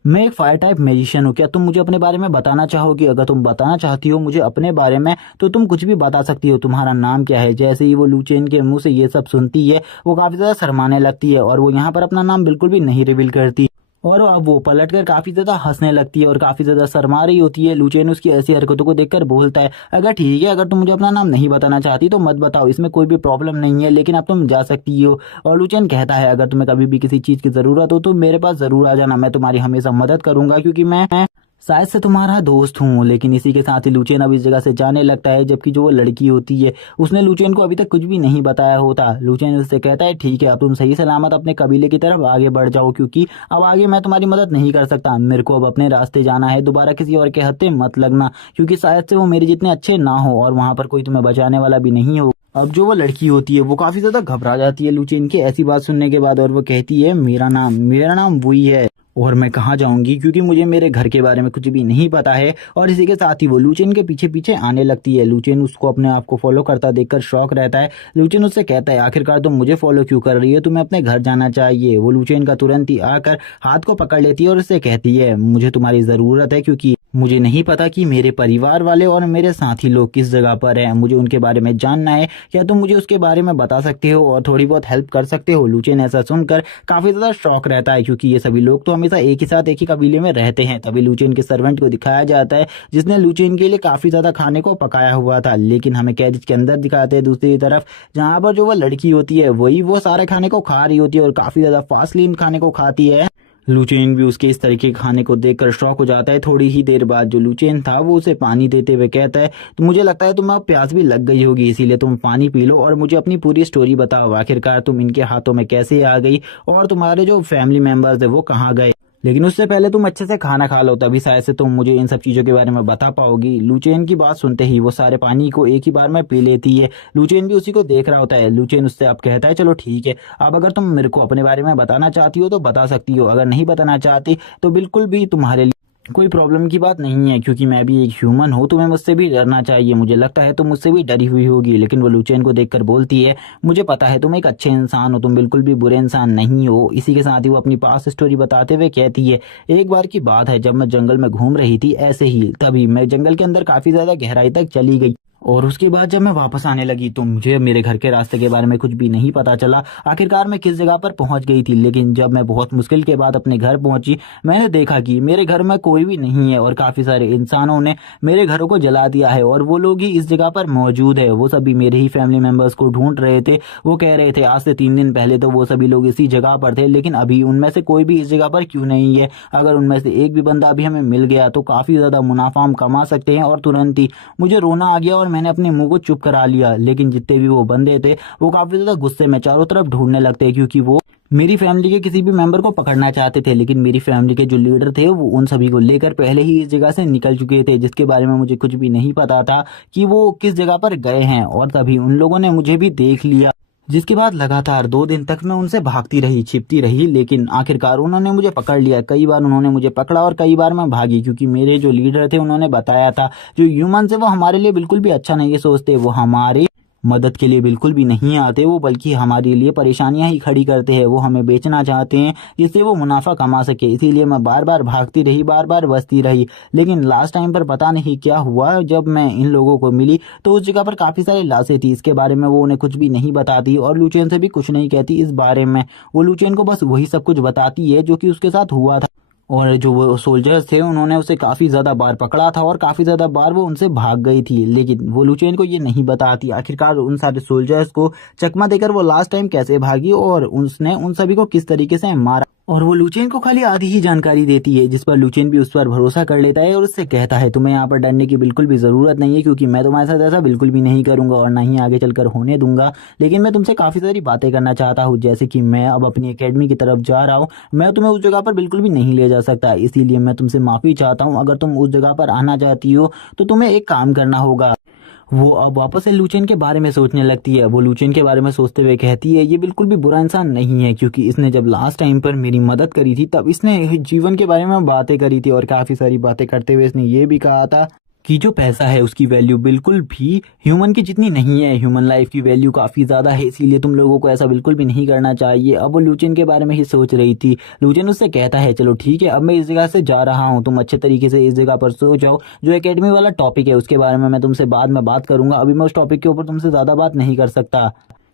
मैं एक फायर टाइप मैजिशियन हूँ। क्या तुम मुझे अपने बारे में बताना चाहोगी? अगर तुम बताना चाहती हो मुझे अपने बारे में तो तुम कुछ भी बता सकती हो। तुम्हारा नाम क्या है? जैसे ही वो लूचेन के मुंह से ये सब सुनती है वो काफ़ी ज़्यादा शर्माने लगती है और वो यहाँ पर अपना नाम बिल्कुल भी नहीं रिवील करती। और अब वो पलटकर काफी ज्यादा हंसने लगती है और काफी ज्यादा शर्मा रही होती है। लूचेन उसकी ऐसी हरकतों को देखकर बोलता है, अगर ठीक है, अगर तुम मुझे अपना नाम नहीं बताना चाहती तो मत बताओ, इसमें कोई भी प्रॉब्लम नहीं है, लेकिन अब तुम जा सकती हो। और लूचेन कहता है, अगर तुम्हें कभी भी किसी चीज की जरूरत हो तो मेरे पास जरूर आ जाना, मैं तुम्हारी हमेशा मदद करूंगा क्योंकि मैं शायद से तुम्हारा दोस्त हूँ। लेकिन इसी के साथ ही लूचेन अब इस जगह से जाने लगता है, जबकि जो वो लड़की होती है उसने लूचेन को अभी तक कुछ भी नहीं बताया होता। लूचेन उससे कहता है, ठीक है, अब तुम सही सलामत अपने कबीले की तरफ आगे बढ़ जाओ क्योंकि अब आगे मैं तुम्हारी मदद नहीं कर सकता। मेरे को अब अपने रास्ते जाना है, दोबारा किसी और के हत्थे मत लगना क्योंकि शायद से वो मेरे जितने अच्छे ना हो और वहां पर कोई तुम्हें बचाने वाला भी नहीं हो। अब जो वो लड़की होती है वो काफी ज्यादा घबरा जाती है लूचेन की ऐसी बात सुनने के बाद और वो कहती है, मेरा नाम वही है और मैं कहाँ जाऊंगी क्योंकि मुझे मेरे घर के बारे में कुछ भी नहीं पता है। और इसी के साथ ही वो लूचेन के पीछे पीछे आने लगती है। लूचेन उसको अपने आप को फॉलो करता देखकर शॉक रहता है। लूचेन उससे कहता है, आखिरकार तुम मुझे फॉलो क्यों कर रही है? तुम्हें अपने घर जाना चाहिए। वो लूचेन का तुरंत ही आकर हाथ को पकड़ लेती है और उससे कहती है, मुझे तुम्हारी जरूरत है क्योंकि मुझे नहीं पता कि मेरे परिवार वाले और मेरे साथी लोग किस जगह पर हैं, मुझे उनके बारे में जानना है। क्या तुम मुझे उसके बारे में बता सकते हो और थोड़ी बहुत हेल्प कर सकते हो? लूचेन ऐसा सुनकर काफी ज्यादा शौक रहता है क्योंकि ये सभी लोग तो हमेशा एक ही साथ एक ही कबीले में रहते हैं। तभी लूचेन के सर्वेंट को दिखाया जाता है जिसने लूचेन के लिए काफी ज्यादा खाने को पकाया हुआ था, लेकिन हमें कैद के अंदर दिखाते हैं दूसरी तरफ, जहाँ पर जो वो लड़की होती है वही वो सारे खाने को खा रही होती है और काफी ज्यादा फास्टली खाने को खाती है। लूचेन भी उसके इस तरीके के खाने को देखकर शॉक हो जाता है। थोड़ी ही देर बाद जो लूचेन था वो उसे पानी देते हुए कहता है, तो मुझे लगता है तुम्हें अब प्यास भी लग गई होगी, इसीलिए तुम पानी पी लो और मुझे अपनी पूरी स्टोरी बताओ। आखिरकार तुम इनके हाथों में कैसे आ गई और तुम्हारे जो फैमिली मेंबर्स है वो कहाँ गए? लेकिन उससे पहले तुम अच्छे से खाना खा लो, तभी शायद से तुम मुझे इन सब चीजों के बारे में बता पाओगी। लूचेन की बात सुनते ही वो सारे पानी को एक ही बार में पी लेती है। लूचेन भी उसी को देख रहा होता है। लूचेन उससे अब कहता है, चलो ठीक है, अब अगर तुम मेरे को अपने बारे में बताना चाहती हो तो बता सकती हो, अगर नहीं बताना चाहती तो बिल्कुल भी तुम्हारे लिए कोई प्रॉब्लम की बात नहीं है क्योंकि मैं भी एक ह्यूमन हूँ, तुम्हें मुझसे भी डरना चाहिए। मुझे लगता है तुम मुझसे भी डरी हुई होगी। लेकिन वो लूचेन को देखकर बोलती है, मुझे पता है तुम एक अच्छे इंसान हो, तुम बिल्कुल भी बुरे इंसान नहीं हो। इसी के साथ ही वो अपनी पास्ट स्टोरी बताते हुए कहती है, एक बार की बात है जब मैं जंगल में घूम रही थी ऐसे ही, तभी मैं जंगल के अंदर काफी ज्यादा गहराई तक चली गई और उसके बाद जब मैं वापस आने लगी तो मुझे मेरे घर के रास्ते के बारे में कुछ भी नहीं पता चला, आखिरकार मैं किस जगह पर पहुंच गई थी। लेकिन जब मैं बहुत मुश्किल के बाद अपने घर पहुंची मैंने देखा कि मेरे घर में कोई भी नहीं है और काफी सारे इंसानों ने मेरे घरों को जला दिया है और वो लोग ही इस जगह पर मौजूद है। वो सभी मेरे ही फैमिली मेंबर्स को ढूंढ रहे थे। वो कह रहे थे आज से 3 दिन पहले तो वो सभी लोग इसी जगह पर थे, लेकिन अभी उनमें से कोई भी इस जगह पर क्यों नहीं है? अगर उनमें से एक भी बंदा अभी हमें मिल गया तो काफी ज्यादा मुनाफा हम कमा सकते हैं। और तुरंत ही मुझे रोना आ गया और मैंने अपने मुंह को चुप करा लिया। लेकिन जितने भी वो बंदे थे वो काफी ज्यादा गुस्से में चारों तरफ ढूंढने लगते हैं क्योंकि वो मेरी फैमिली के किसी भी मेंबर को पकड़ना चाहते थे। लेकिन मेरी फैमिली के जो लीडर थे वो उन सभी को लेकर पहले ही इस जगह से निकल चुके थे, जिसके बारे में मुझे कुछ भी नहीं पता था कि वो किस जगह पर गए हैं। और तभी उन लोगों ने मुझे भी देख लिया, जिसके बाद लगातार 2 दिन तक मैं उनसे भागती रही, छिपती रही, लेकिन आखिरकार उन्होंने मुझे पकड़ लिया। कई बार उन्होंने मुझे पकड़ा और कई बार मैं भागी क्योंकि मेरे जो लीडर थे उन्होंने बताया था जो ह्यूमन है वो हमारे लिए बिल्कुल भी अच्छा नहीं सोचते, वो हमारे मदद के लिए बिल्कुल भी नहीं आते, वो बल्कि हमारे लिए परेशानियां ही खड़ी करते हैं। वो हमें बेचना चाहते हैं जिससे वो मुनाफा कमा सके। इसीलिए मैं बार बार भागती रही, बार बार बचती रही। लेकिन लास्ट टाइम पर पता नहीं क्या हुआ, जब मैं इन लोगों को मिली तो उस जगह पर काफी सारी लाशें थी। इसके बारे में वो उन्हें कुछ भी नहीं बताती और लूचेन से भी कुछ नहीं कहती इस बारे में। वो लूचेन को बस वही सब कुछ बताती है जो कि उसके साथ हुआ था। और जो वो सोल्जर्स थे उन्होंने उसे काफी ज्यादा बार पकड़ा था और काफी ज्यादा बार वो उनसे भाग गई थी, लेकिन वो लूचेन को ये नहीं बताती आखिरकार उन सारे सोल्जर्स को चकमा देकर वो लास्ट टाइम कैसे भागी और उसने उन सभी को किस तरीके से मारा। और वो लूचेन को खाली आधी ही जानकारी देती है, जिस पर लूचेन भी उस पर भरोसा कर लेता है और उससे कहता है, तुम्हें यहाँ पर डरने की बिल्कुल भी जरूरत नहीं है क्योंकि मैं तुम्हारे साथ ऐसा बिल्कुल भी नहीं करूंगा और ना ही आगे चलकर होने दूंगा। लेकिन मैं तुमसे काफी सारी बातें करना चाहता हूँ, जैसे कि मैं अब अपनी एकेडमी की तरफ जा रहा हूँ, मैं तुम्हें उस जगह पर बिल्कुल भी नहीं ले जा सकता, इसीलिए मैं तुमसे माफी चाहता हूँ। अगर तुम उस जगह पर आना चाहती हो तो तुम्हें एक काम करना होगा। वो अब वापस से लूचेन के बारे में सोचने लगती है। वो लूचेन के बारे में सोचते हुए कहती है, ये बिल्कुल भी बुरा इंसान नहीं है क्योंकि इसने जब लास्ट टाइम पर मेरी मदद करी थी तब इसने जीवन के बारे में बातें करी थी और काफी सारी बातें करते हुए इसने ये भी कहा था कि जो पैसा है उसकी वैल्यू बिल्कुल भी ह्यूमन की जितनी नहीं है। ह्यूमन लाइफ की वैल्यू काफ़ी ज़्यादा है, इसीलिए तुम लोगों को ऐसा बिल्कुल भी नहीं करना चाहिए। अब वो लूचिन के बारे में ही सोच रही थी। लूचिन उससे कहता है चलो ठीक है, अब मैं इस जगह से जा रहा हूँ, तुम अच्छे तरीके से इस जगह पर सो जाओ। जो एकेडमी वाला टॉपिक है उसके बारे में मैं तुमसे बाद में बात करूंगा, अभी मैं उस टॉपिक के ऊपर तुमसे ज़्यादा बात नहीं कर सकता।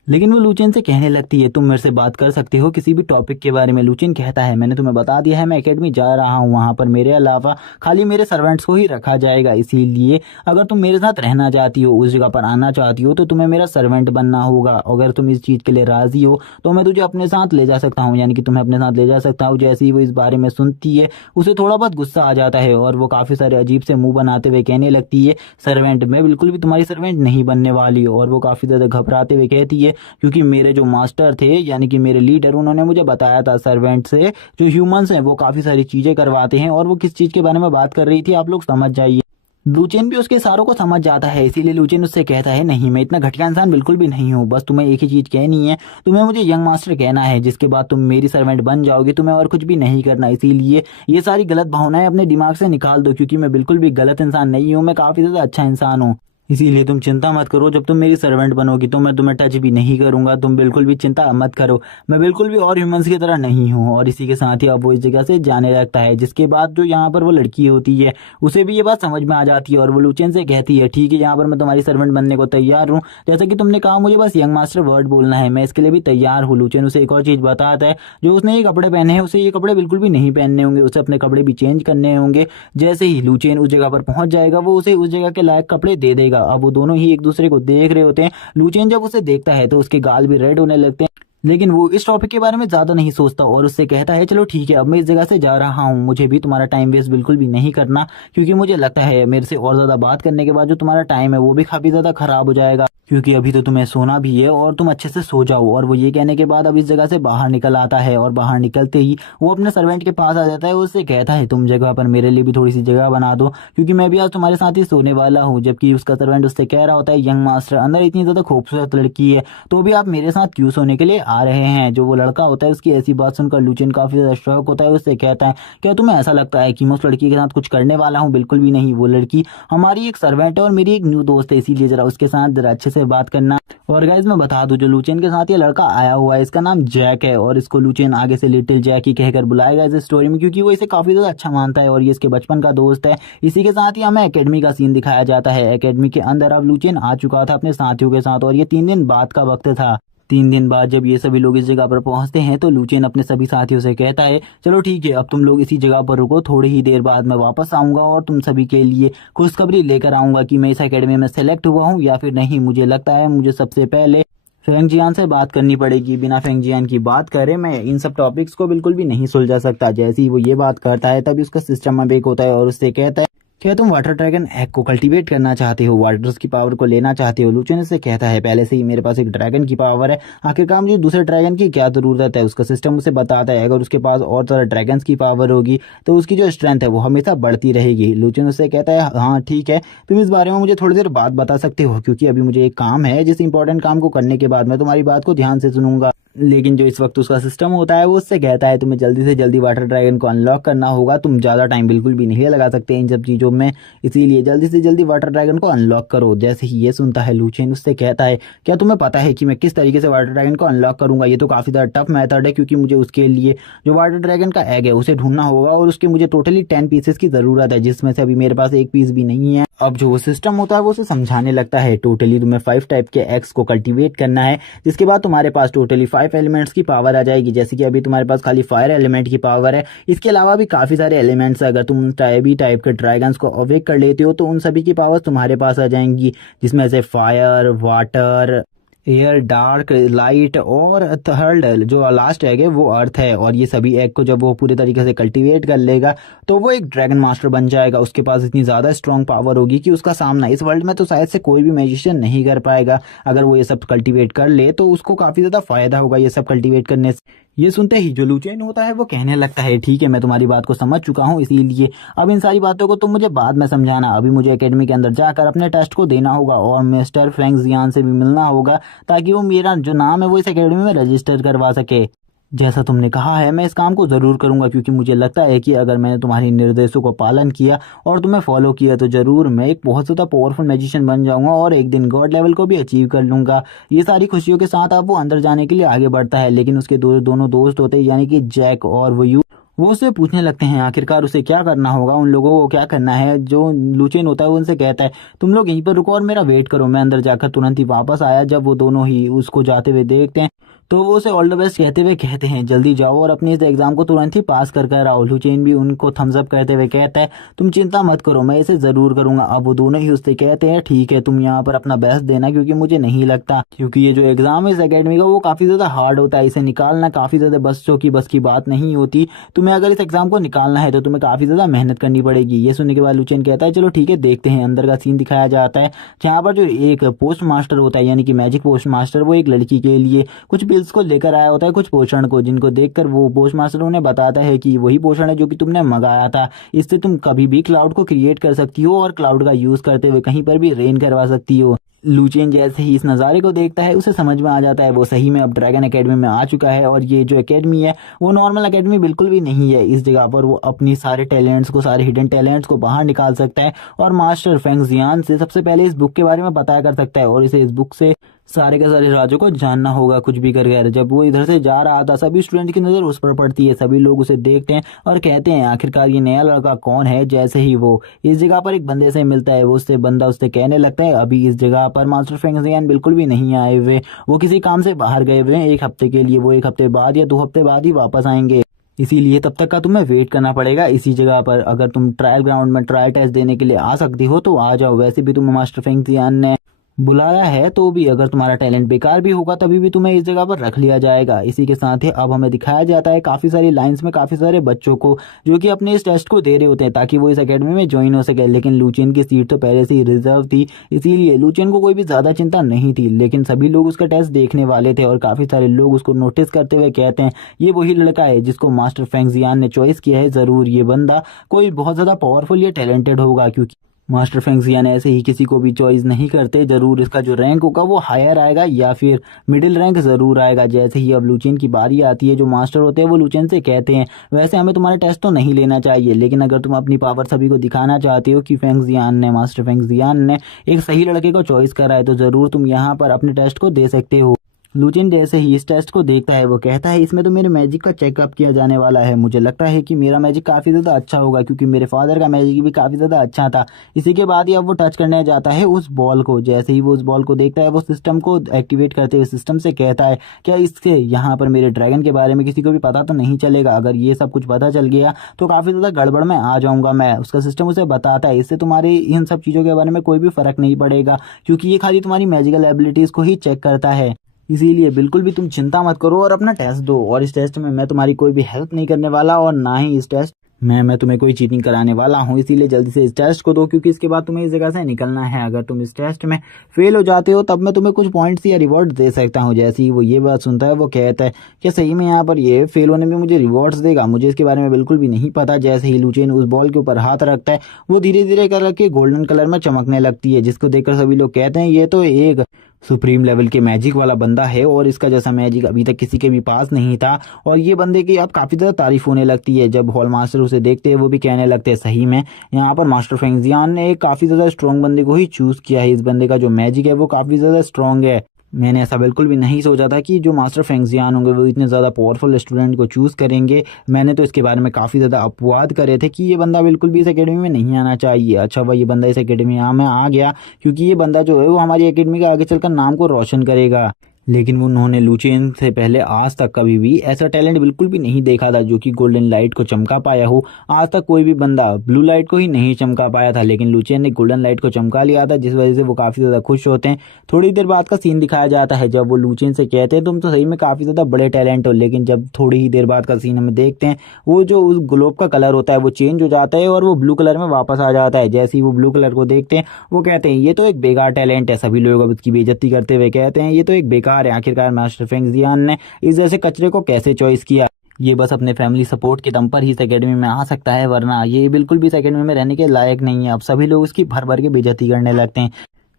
लेकिन वो लूचिन से कहने लगती है तुम मेरे से बात कर सकते हो किसी भी टॉपिक के बारे में। लूचिन कहता है मैंने तुम्हें बता दिया है मैं एकेडमी जा रहा हूँ, वहाँ पर मेरे अलावा खाली मेरे सर्वेंट्स को ही रखा जाएगा, इसीलिए अगर तुम मेरे साथ रहना चाहती हो, उस जगह पर आना चाहती हो, तो तुम्हें मेरा सर्वेंट बनना होगा। अगर तुम इस चीज़ के लिए राजी हो तो मैं तुझे अपने साथ ले जा सकता हूँ, यानी कि तुम्हें अपने साथ ले जा सकता हूँ। जैसे ही वो इस बारे में सुनती है उसे थोड़ा बहुत गुस्सा आ जाता है और वो काफ़ी सारे अजीब से मुंह बनाते हुए कहने लगती है सर्वेंट, मैं बिल्कुल भी तुम्हारी सर्वेंट नहीं बनने वाली। और वो काफ़ी ज़्यादा घबराते हुए कहती है क्योंकि मेरे जो मास्टर थे यानी कि मेरे लीडर, उन्होंने मुझे बताया था सर्वेंट से जो ह्यूमंस हैं वो काफ़ी सारी चीज़ें करवाते हैं। और वो किस चीज़ के बारे में बात कर रही थी आप लोग समझ जाइए। लूचेन भी उसके इशारों को समझ जाता है, इसीलिए लूचेन उससे कहता है नहीं मैं इतना घटिया इंसान बिल्कुल भी नहीं हूँ, बस तुम्हें एक ही चीज़ कहनी है, तुम्हें मुझे यंग मास्टर कहना है, जिसके बाद तुम मेरी सर्वेंट बन जाओगी, तुम्हें और कुछ भी नहीं करना। इसीलिए ये सारी गलत भावनाएं अपने दिमाग से निकाल दो, क्योंकि मैं बिल्कुल भी गलत इंसान नहीं हूँ, मैं काफ़ी ज़्यादा अच्छा इंसान हूँ। इसीलिए तुम चिंता मत करो, जब तुम मेरी सर्वेंट बनोगी तो मैं तुम्हें टच भी नहीं करूंगा, तुम बिल्कुल भी चिंता मत करो, मैं बिल्कुल भी और ह्यूमंस की तरह नहीं हूँ। और इसी के साथ ही अब वो इस जगह से जाने लगता है। जिसके बाद जो यहाँ पर वो लड़की होती है उसे भी ये बात समझ में आ जाती है और वो लुचेन से कहती है ठीक है यहाँ पर मैं तुम्हारी सर्वेंट बनने को तैयार हूँ, जैसा कि तुमने कहा मुझे बस यंग मास्टर वर्ड बोलना है, मैं इसके लिए भी तैयार हूँ। लुचेन उसे एक और चीज़ बताता है, जो उसने ये कपड़े पहने हैं उसे ये कपड़े बिल्कुल भी नहीं पहनने होंगे, उसे अपने कपड़े भी चेंज करने होंगे। जैसे ही लुचेन उस जगह पर पहुंच जाएगा वो उसे उस जगह के लायक कपड़े दे देगा। अब वो दोनों ही एक दूसरे को देख रहे होते हैं। लुचेन जब उसे देखता है तो उसके गाल भी रेड होने लगते हैं, लेकिन वो इस टॉपिक के बारे में ज्यादा नहीं सोचता और उससे कहता है चलो ठीक है अब मैं इस जगह से जा रहा हूँ, मुझे भी तुम्हारा टाइम वेस्ट बिल्कुल भी नहीं करना, क्योंकि मुझे लगता है मेरे से और ज्यादा बात करने के बाद जो तुम्हारा टाइम है वो भी काफी ज्यादा खराब हो जाएगा, क्योंकि अभी तो तुम्हें सोना भी है और तुम अच्छे से सो जाओ। और वो ये कहने के बाद अब इस जगह से बाहर निकल आता है और बाहर निकलते ही वो अपने सर्वेंट के पास आ जाता है, उससे कहता है तुम जगह पर मेरे लिए भी थोड़ी सी जगह बना दो, क्योंकि मैं भी आज तुम्हारे साथ ही सोने वाला हूँ। जबकि उसका सर्वेंट उससे कह रहा होता है यंग मास्टर अंदर इतनी ज्यादा खूबसूरत लड़की है तो भी आप मेरे साथ क्यों सोने के लिए आ रहे हैं। जो वो लड़का होता है उसकी ऐसी बात सुनकर लुचेन काफी ज्यादा शॉक होता है, उससे कहता है क्या तुम्हें ऐसा लगता है कि मैं उस लड़की के साथ कुछ करने वाला हूँ, बिल्कुल भी नहीं, वो लड़की हमारी एक सर्वेंट है और मेरी एक न्यू दोस्त है, इसीलिए जरा उसके साथ जरा अच्छे से बात करना। और गाइज मैं बता दूं जो लुचेन के साथ ये लड़का आया हुआ है इसका नाम जैक है और इसको लुचेन आगे से लिटिल जैक ही कहकर बुलाएगा इस स्टोरी में, क्योंकि वो इसे काफी ज्यादा अच्छा मानता है और ये इसके बचपन का दोस्त है। इसी के साथ ही हमें एकेडमी का सीन दिखाया जाता है। एकेडमी के अंदर अब लुचेन आ चुका था अपने साथियों के साथ और ये 3 दिन बाद का वक्त था। 3 दिन बाद जब ये सभी लोग इस जगह पर पहुंचते हैं तो लुचेन अपने सभी साथियों से कहता है चलो ठीक है अब तुम लोग इसी जगह पर रुको, थोड़ी ही देर बाद मैं वापस आऊंगा और तुम सभी के लिए खुशखबरी लेकर आऊंगा कि मैं इस एकेडमी में सेलेक्ट हुआ हूँ या फिर नहीं। मुझे लगता है मुझे सबसे पहले फेंग जियान से बात करनी पड़ेगी, बिना फेंग जियान की बात करे मैं इन सब टॉपिक्स को बिल्कुल भी नहीं सुलझा सकता। जैसे ही वो ये बात करता है तभी उसका सिस्टम ब्रेक होता है और उससे कहता है क्या तुम वाटर ड्रैगन एग को कल्टीवेट करना चाहते हो, वाटर्स की पावर को लेना चाहते हो। लुचेन से कहता है पहले से ही मेरे पास एक ड्रैगन की पावर है, आखिरकार मुझे दूसरे ड्रैगन की क्या जरूरत है। उसका सिस्टम उसे बताता है अगर उसके पास और तरह ड्रैगन्स की पावर होगी तो उसकी जो स्ट्रेंथ है वो हमेशा बढ़ती रहेगी। लुचेन उससे कहता है हाँ ठीक है तुम इस बारे में मुझे थोड़ी देर बाद बता सकते हो, क्योंकि अभी मुझे एक काम है, जिस इंपॉर्टेंट काम को करने के बाद मैं तुम्हारी बात को ध्यान से सुनूंगा। लेकिन जो इस वक्त उसका सिस्टम होता है वो उससे कहता है तुम्हें जल्दी से जल्दी वाटर ड्रैगन को अनलॉक करना होगा, तुम ज़्यादा टाइम बिल्कुल भी नहीं लगा सकते इन सब चीज़ों में, इसीलिए जल्दी से जल्दी वाटर ड्रैगन को अनलॉक करो। जैसे ही ये सुनता है लुचेन उससे कहता है क्या तुम्हें पता है कि मैं किस तरीके से वाटर ड्रैगन को अनलॉक करूंगा, ये तो काफ़ी ज़्यादा टफ मेथड है, क्योंकि मुझे उसके लिए जो वाटर ड्रैगन का एग है उसे ढूंढना होगा और उसके मुझे टोटली 10 पीसेस की ज़रूरत है, जिसमें से अभी मेरे पास एक पीस भी नहीं है। अब जो वो सिस्टम होता है वो उसे समझाने लगता है टोटली तुम्हें 5 टाइप के एग्स को कल्टीवेट करना है, जिसके बाद तुम्हारे पास टोटली 5 एलिमेंट्स की पावर आ जाएगी। जैसे कि अभी तुम्हारे पास खाली फायर एलिमेंट की पावर है, इसके अलावा भी काफ़ी सारे एलिमेंट्स अगर तुम टाइप के ड्रैगन्स को अवेक कर लेते हो तो उन सभी की पावर्स तुम्हारे पास आ जाएंगी, जिसमें से fire, water, air, dark, light और थर्ड जो लास्ट एग है वो अर्थ है। और ये सभी एग को जब वो पूरे तरीके से कल्टीवेट कर लेगा तो वो एक ड्रैगन मास्टर बन जाएगा। उसके पास इतनी ज़्यादा स्ट्रॉन्ग पावर होगी कि उसका सामना इस वर्ल्ड में तो शायद से कोई भी मैजिशियन नहीं कर पाएगा। अगर वो ये सब कल्टीवेट कर ले तो उसको काफ़ी ज़्यादा फायदा होगा ये सब कल्टीवेट करने से। ये सुनते ही जो लुचेन होता है वो कहने लगता है ठीक है मैं तुम्हारी बात को समझ चुका हूँ, इसीलिए अब इन सारी बातों को तुम मुझे बाद में समझाना, अभी मुझे एकेडमी के अंदर जाकर अपने टेस्ट को देना होगा और मिस्टर फेंग जियान से भी मिलना होगा ताकि वो मेरा जो नाम है वो इस एकेडमी में रजिस्टर करवा सके। जैसा तुमने कहा है मैं इस काम को ज़रूर करूँगा, क्योंकि मुझे लगता है कि अगर मैंने तुम्हारे निर्देशों को पालन किया और तुम्हें फॉलो किया तो ज़रूर मैं एक बहुत ज़्यादा पावरफुल मैजिशियन बन जाऊँगा और एक दिन गॉड लेवल को भी अचीव कर लूँगा। ये सारी खुशियों के साथ अब वो अंदर जाने के लिए आगे बढ़ता है, लेकिन उसके दोनों दोस्त होते हैं यानी कि जैक और वो उससे पूछने लगते हैं आखिरकार उसे क्या करना होगा, उन लोगों को क्या करना है। जो लुचेन होता है वो उनसे कहता है तुम लोग यहीं पर रुको और मेरा वेट करो। मैं अंदर जाकर तुरंत ही वापस आया। जब वो दोनों ही उसको जाते हुए देखते हैं तो वो उसे ऑल द बेस्ट कहते हुए कहते हैं जल्दी जाओ और अपने इस एग्जाम को तुरंत ही पास कर कर आओ। लुचेन भी उनको थम्स अप करते हुए कहता है तुम चिंता मत करो, मैं इसे जरूर करूंगा। अब वो दोनों ही उससे कहते हैं ठीक है, तुम यहाँ पर अपना बेस्ट देना, क्योंकि मुझे नहीं लगता, क्योंकि ये जो एग्जाम है इस एकेडमी का वो काफी ज्यादा हार्ड होता है। इसे निकालना काफी ज्यादा बच्चों की बस की बात नहीं होती। तुम्हें अगर इस एग्जाम को निकालना है तो तुम्हें काफी ज्यादा मेहनत करनी पड़ेगी। ये सुनने के बाद लुचेन कहता है चलो ठीक है देखते हैं। अंदर का सीन दिखाया जाता है जहाँ पर जो एक पोस्ट मास्टर होता है यानी कि मैजिक पोस्ट मास्टर, वो एक लड़की के लिए कुछ पिल्स को लेकर आया होता है, कुछ पोषण को, जिनको देखकर वो पोस्ट मास्टर उन्हें बताता है कि वही पोषण है जो कि तुमने मंगाया था। इससे तुम कभी भी क्लाउड को क्रिएट कर सकती हो और क्लाउड का यूज करते हुए कहीं पर भी रेन करवा सकती हो। लुचेन जैसे ही इस नज़ारे को देखता है उसे समझ में आ जाता है वो सही में अब ड्रैगन एकेडमी में आ चुका है। और ये जो एकेडमी है वो नॉर्मल एकेडमी बिल्कुल भी नहीं है। इस जगह पर वो अपनी सारे टैलेंट्स को, सारे हिडन टैलेंट्स को बाहर निकाल सकता है और मास्टर फेंग जियान से सबसे पहले इस बुक के बारे में पता कर सकता है और इसे इस बुक से सारे के सारे राज्यों को जानना होगा कुछ भी करके। जब वो इधर से जा रहा था सभी स्टूडेंट की नज़र उस पर पड़ती है, सभी लोग उसे देखते हैं और कहते हैं आखिरकार ये नया लड़का कौन है। जैसे ही वो इस जगह पर एक बंदे से मिलता है वो उससे बंदा उससे कहने लगता है अभी इस जगह पर मास्टर फेंग जियान बिल्कुल भी नहीं आए हुए, वो किसी काम से बाहर गए हुए हैं एक हफ्ते के लिए। वो एक हफ्ते बाद या 2 हफ्ते बाद ही वापस आएंगे, इसीलिए तब तक का तुम्हें वेट करना पड़ेगा इसी जगह पर। अगर तुम ट्रायल ग्राउंड में ट्रायल टेस्ट देने के लिए आ सकती हो तो आ जाओ। वैसे भी तुम्हें मास्टर फेंग जियान ने बुलाया है तो भी अगर तुम्हारा टैलेंट बेकार भी होगा तभी भी तुम्हें इस जगह पर रख लिया जाएगा। इसी के साथ ही अब हमें दिखाया जाता है काफी सारी लाइंस में काफी सारे बच्चों को जो कि अपने इस टेस्ट को दे रहे होते हैं ताकि वो इस एकेडमी में ज्वाइन हो सके। लेकिन लुचेन की सीट तो पहले से ही रिजर्व थी, इसीलिए लुचेन को कोई भी ज्यादा चिंता नहीं थी। लेकिन सभी लोग उसका टेस्ट देखने वाले थे और काफी सारे लोग उसको नोटिस करते हुए कहते हैं ये वही लड़का है जिसको मास्टर फेंग जियान ने चॉइस किया है। जरूर ये बंदा कोई बहुत ज्यादा पावरफुल या टैलेंटेड होगा, क्योंकि मास्टर फेंग जियान ऐसे ही किसी को भी चॉइस नहीं करते। जरूर इसका जो रैंक होगा वो हायर आएगा या फिर मिडिल रैंक जरूर आएगा। जैसे ही अब लुचेन की बारी आती है जो मास्टर होते हैं वो लुचेन से कहते हैं वैसे हमें तुम्हारा टेस्ट तो नहीं लेना चाहिए, लेकिन अगर तुम अपनी पावर सभी को दिखाना चाहते हो कि फेंग जियान ने, मास्टर फेंग जियान ने एक सही लड़के को चॉइस करा है तो जरूर तुम यहाँ पर अपने टेस्ट को दे सकते हो। लुचेन जैसे ही इस टेस्ट को देखता है वो कहता है इसमें तो मेरे मैजिक का चेकअप किया जाने वाला है। मुझे लगता है कि मेरा मैजिक काफ़ी ज़्यादा अच्छा होगा क्योंकि मेरे फादर का मैजिक भी काफ़ी ज़्यादा अच्छा था। इसी के बाद ही अब वो टच करने जाता है उस बॉल को। जैसे ही वो उस बॉल को देखता है वो सिस्टम को एक्टिवेट करते हुए सिस्टम से कहता है क्या इससे यहाँ पर मेरे ड्रैगन के बारे में किसी को भी पता तो नहीं चलेगा? अगर ये सब कुछ पता चल गया तो काफ़ी ज़्यादा गड़बड़ में आ जाऊँगा मैं। उसका सिस्टम उसे बताता है इससे तुम्हारी इन सब चीज़ों के बारे में कोई भी फ़र्क नहीं पड़ेगा क्योंकि ये खाली तुम्हारी मैजिकल एबिलिटीज़ को ही चेक करता है। इसीलिए बिल्कुल भी तुम चिंता मत करो और अपना टेस्ट दो। और इस टेस्ट में मैं तुम्हारी कोई भी हेल्प नहीं करने वाला और ना ही इस टेस्ट में मैं तुम्हें कोई चीटिंग कराने वाला हूँ। इसीलिए जल्दी से इस टेस्ट को दो क्योंकि इसके बाद तुम्हें इस जगह से निकलना है। अगर तुम इस टेस्ट में फेल हो जाते हो तब मैं तुम्हें कुछ पॉइंट्स या रिवॉर्ड दे सकता हूँ। जैसे ही वो ये बात सुनता है वो कहता है क्या सही में यहाँ पर ये फेल होने में मुझे रिवॉर्ड्स देगा? मुझे इसके बारे में बिल्कुल भी नहीं पता। जैसे ही लुचेन उस बॉल के ऊपर हाथ रखता है वो धीरे धीरे करके गोल्डन कलर में चमकने लगती है, जिसको देखकर सभी लोग कहते हैं ये तो एक सुप्रीम लेवल के मैजिक वाला बंदा है और इसका जैसा मैजिक अभी तक किसी के भी पास नहीं था। और ये बंदे की अब काफ़ी ज़्यादा तारीफ होने लगती है। जब हॉल मास्टर उसे देखते हैं वो भी कहने लगते हैं सही में यहाँ पर मास्टर फेंग जियान ने एक काफ़ी ज़्यादा स्ट्रॉन्ग बंदे को ही चूज़ किया है। इस बंदे का जो मैजिक है वो काफ़ी ज़्यादा स्ट्रॉन्ग है। मैंने ऐसा बिल्कुल भी नहीं सोचा था कि जो मास्टर फेंग जियान होंगे वो इतने ज़्यादा पावरफुल स्टूडेंट को चूज़ करेंगे। मैंने तो इसके बारे में काफ़ी ज़्यादा अपवाद करे थे कि ये बंदा बिल्कुल भी इस एकेडमी में नहीं आना चाहिए। अच्छा भाई ये बंदा इस एकेडमी में आ गया क्योंकि ये बंदा जो है वो हमारी एकेडमी का आगे चलकर नाम को रोशन करेगा। लेकिन उन्होंने लुचेन से पहले आज तक कभी भी ऐसा टैलेंट बिल्कुल भी नहीं देखा था जो कि गोल्डन लाइट को चमका पाया हो। आज तक कोई भी बंदा ब्लू लाइट को ही नहीं चमका पाया था, लेकिन लुचेन ने गोल्डन लाइट को चमका लिया था जिस वजह से वो काफ़ी ज़्यादा खुश होते हैं। थोड़ी देर बाद का सीन दिखाया जाता है जब वो लुचेन से कहते हैं तुम तो सही में काफ़ी ज़्यादा बड़े टैलेंट हो। लेकिन जब थोड़ी ही देर बाद का सीन हमें देखते हैं वो जो उस ग्लोब का कलर होता है वो चेंज हो जाता है और वो ब्लू कलर में वापस आ जाता है। जैसे ही वो ब्लू कलर को देखते हैं वो कहते हैं ये तो एक बेकार टैलेंट है। सभी लोग अब उसकी बेइज्जती करते हुए कहते हैं ये तो एक बेकार है। आखिरकार मास्टर फेंग जियान ने इस जैसे कचरे को कैसे चॉइस किया? ये बस अपने फैमिली सपोर्ट के दम पर ही इस एकेडमी में आ सकता है, वरना ये बिल्कुल भी इस एकेडमी में रहने के लायक नहीं है। अब सभी लोग उसकी भर भर के बेइज्जती करने लगते हैं।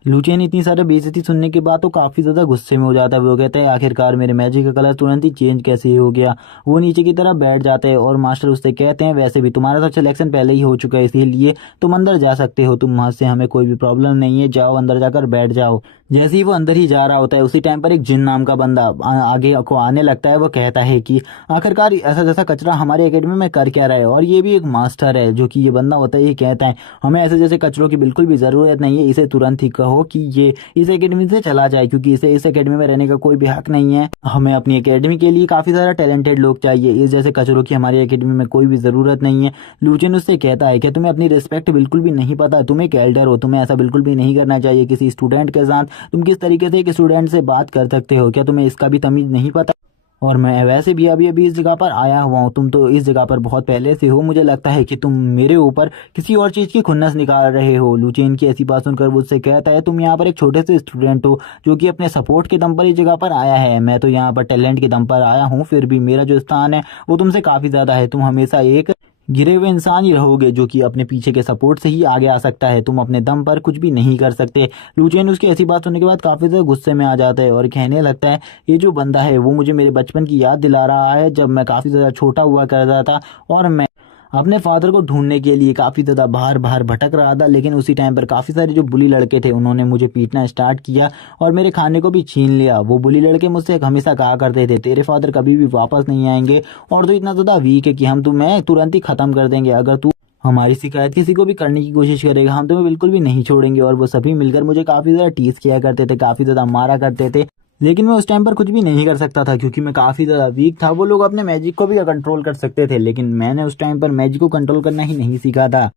लूचेन इतनी सारी बेइज्जती सुनने के बाद तो काफी ज्यादा गुस्से में हो जाता है। वो कहता है आखिरकार मेरे मैजिक का कलर तुरंत ही चेंज कैसे हो गया। वो नीचे की तरफ बैठ जाते हैं और मास्टर उससे कहते हैं वैसे भी तुम्हारा तो सिलेक्शन पहले ही हो चुका है, इसीलिए तुम अंदर जा सकते हो, तुम वहां से हमें कोई भी प्रॉब्लम नहीं है, जाओ अंदर जाकर बैठ जाओ। जैसे ही वो अंदर ही जा रहा होता है उसी टाइम पर एक जिन नाम का बंदा आगे को आने लगता है। वो कहता है कि आखिरकार ऐसा जैसा कचरा हमारी एकेडमी में कर क्या रहा है, और ये भी एक मास्टर है। जो कि ये बंदा होता है ये कहता है हमें ऐसे जैसे कचरों की बिल्कुल भी जरूरत नहीं है, इसे तुरंत ही कहो कि ये इस एकेडमी से चला जाए, क्योंकि इसे इस एकेडमी में रहने का कोई भी हक नहीं है। हमें अपनी एकेडमी के लिए काफी सारा टैलेंटेड लोग चाहिए, इस जैसे कचरों की हमारी एकेडमी में कोई भी जरूरत नहीं है। लूचेन उससे कहता है कि तुम्हें अपनी रिस्पेक्ट बिल्कुल भी नहीं पता, तुम एक एल्डर हो, तुम्हें ऐसा बिल्कुल भी नहीं करना चाहिए किसी स्टूडेंट के साथ। तुम किस तरीके से एक स्टूडेंट से बात कर सकते हो, क्या तुम्हें इसका भी तमीज नहीं पता? और मैं वैसे भी अभी अभी इस जगह पर आया हुआ हूँ, तुम तो इस जगह पर बहुत पहले से हो, मुझे लगता है कि तुम मेरे ऊपर किसी और चीज की खुन्नस निकाल रहे हो। लूचेन की ऐसी बात सुनकर वो उससे कहता है तुम यहाँ पर एक छोटे से स्टूडेंट हो जो कि अपने सपोर्ट के दम पर इस जगह पर आया है, मैं तो यहाँ पर टैलेंट के दम पर आया हूँ, फिर भी मेरा जो स्थान है वो तुमसे काफी ज्यादा है। तुम हमेशा एक गिरे हुए इंसान ही रहोगे जो कि अपने पीछे के सपोर्ट से ही आगे आ सकता है, तुम अपने दम पर कुछ भी नहीं कर सकते। लूचेन उसकी ऐसी बात सुनने के बाद काफी ज्यादा गुस्से में आ जाता है और कहने लगता है ये जो बंदा है वो मुझे मेरे बचपन की याद दिला रहा है, जब मैं काफी ज्यादा छोटा हुआ करता था और मैं अपने फादर को ढूंढने के लिए काफी ज्यादा बाहर बाहर भटक रहा था। लेकिन उसी टाइम पर काफी सारे जो बुली लड़के थे उन्होंने मुझे पीटना स्टार्ट किया और मेरे खाने को भी छीन लिया। वो बुली लड़के मुझसे हमेशा कहा करते थे तेरे फादर कभी भी वापस नहीं आएंगे और तू इतना ज्यादा वीक है कि हम तुम्हें तुरंत ही खत्म कर देंगे, अगर तू हमारी शिकायत किसी को भी करने की कोशिश करेगा हम तुम्हें बिल्कुल भी नहीं छोड़ेंगे। और वो सभी मिलकर मुझे काफी ज्यादा टीज किया करते थे, काफी ज्यादा मारा करते थे, लेकिन मैं उस टाइम पर कुछ भी नहीं कर सकता था क्योंकि मैं काफी ज्यादा वीक था। वो लोग अपने मैजिक को भी कंट्रोल कर सकते थे, लेकिन मैंने उस टाइम पर मैजिक को कंट्रोल करना ही नहीं सीखा था।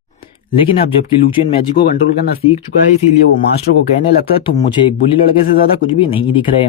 लेकिन अब जबकि लूचेन मैजिक को कंट्रोल करना सीख चुका है, इसीलिए वो मास्टर को कहने लगता है तुम मुझे एक बुली लड़के से ज्यादा कुछ भी नहीं दिख रहे।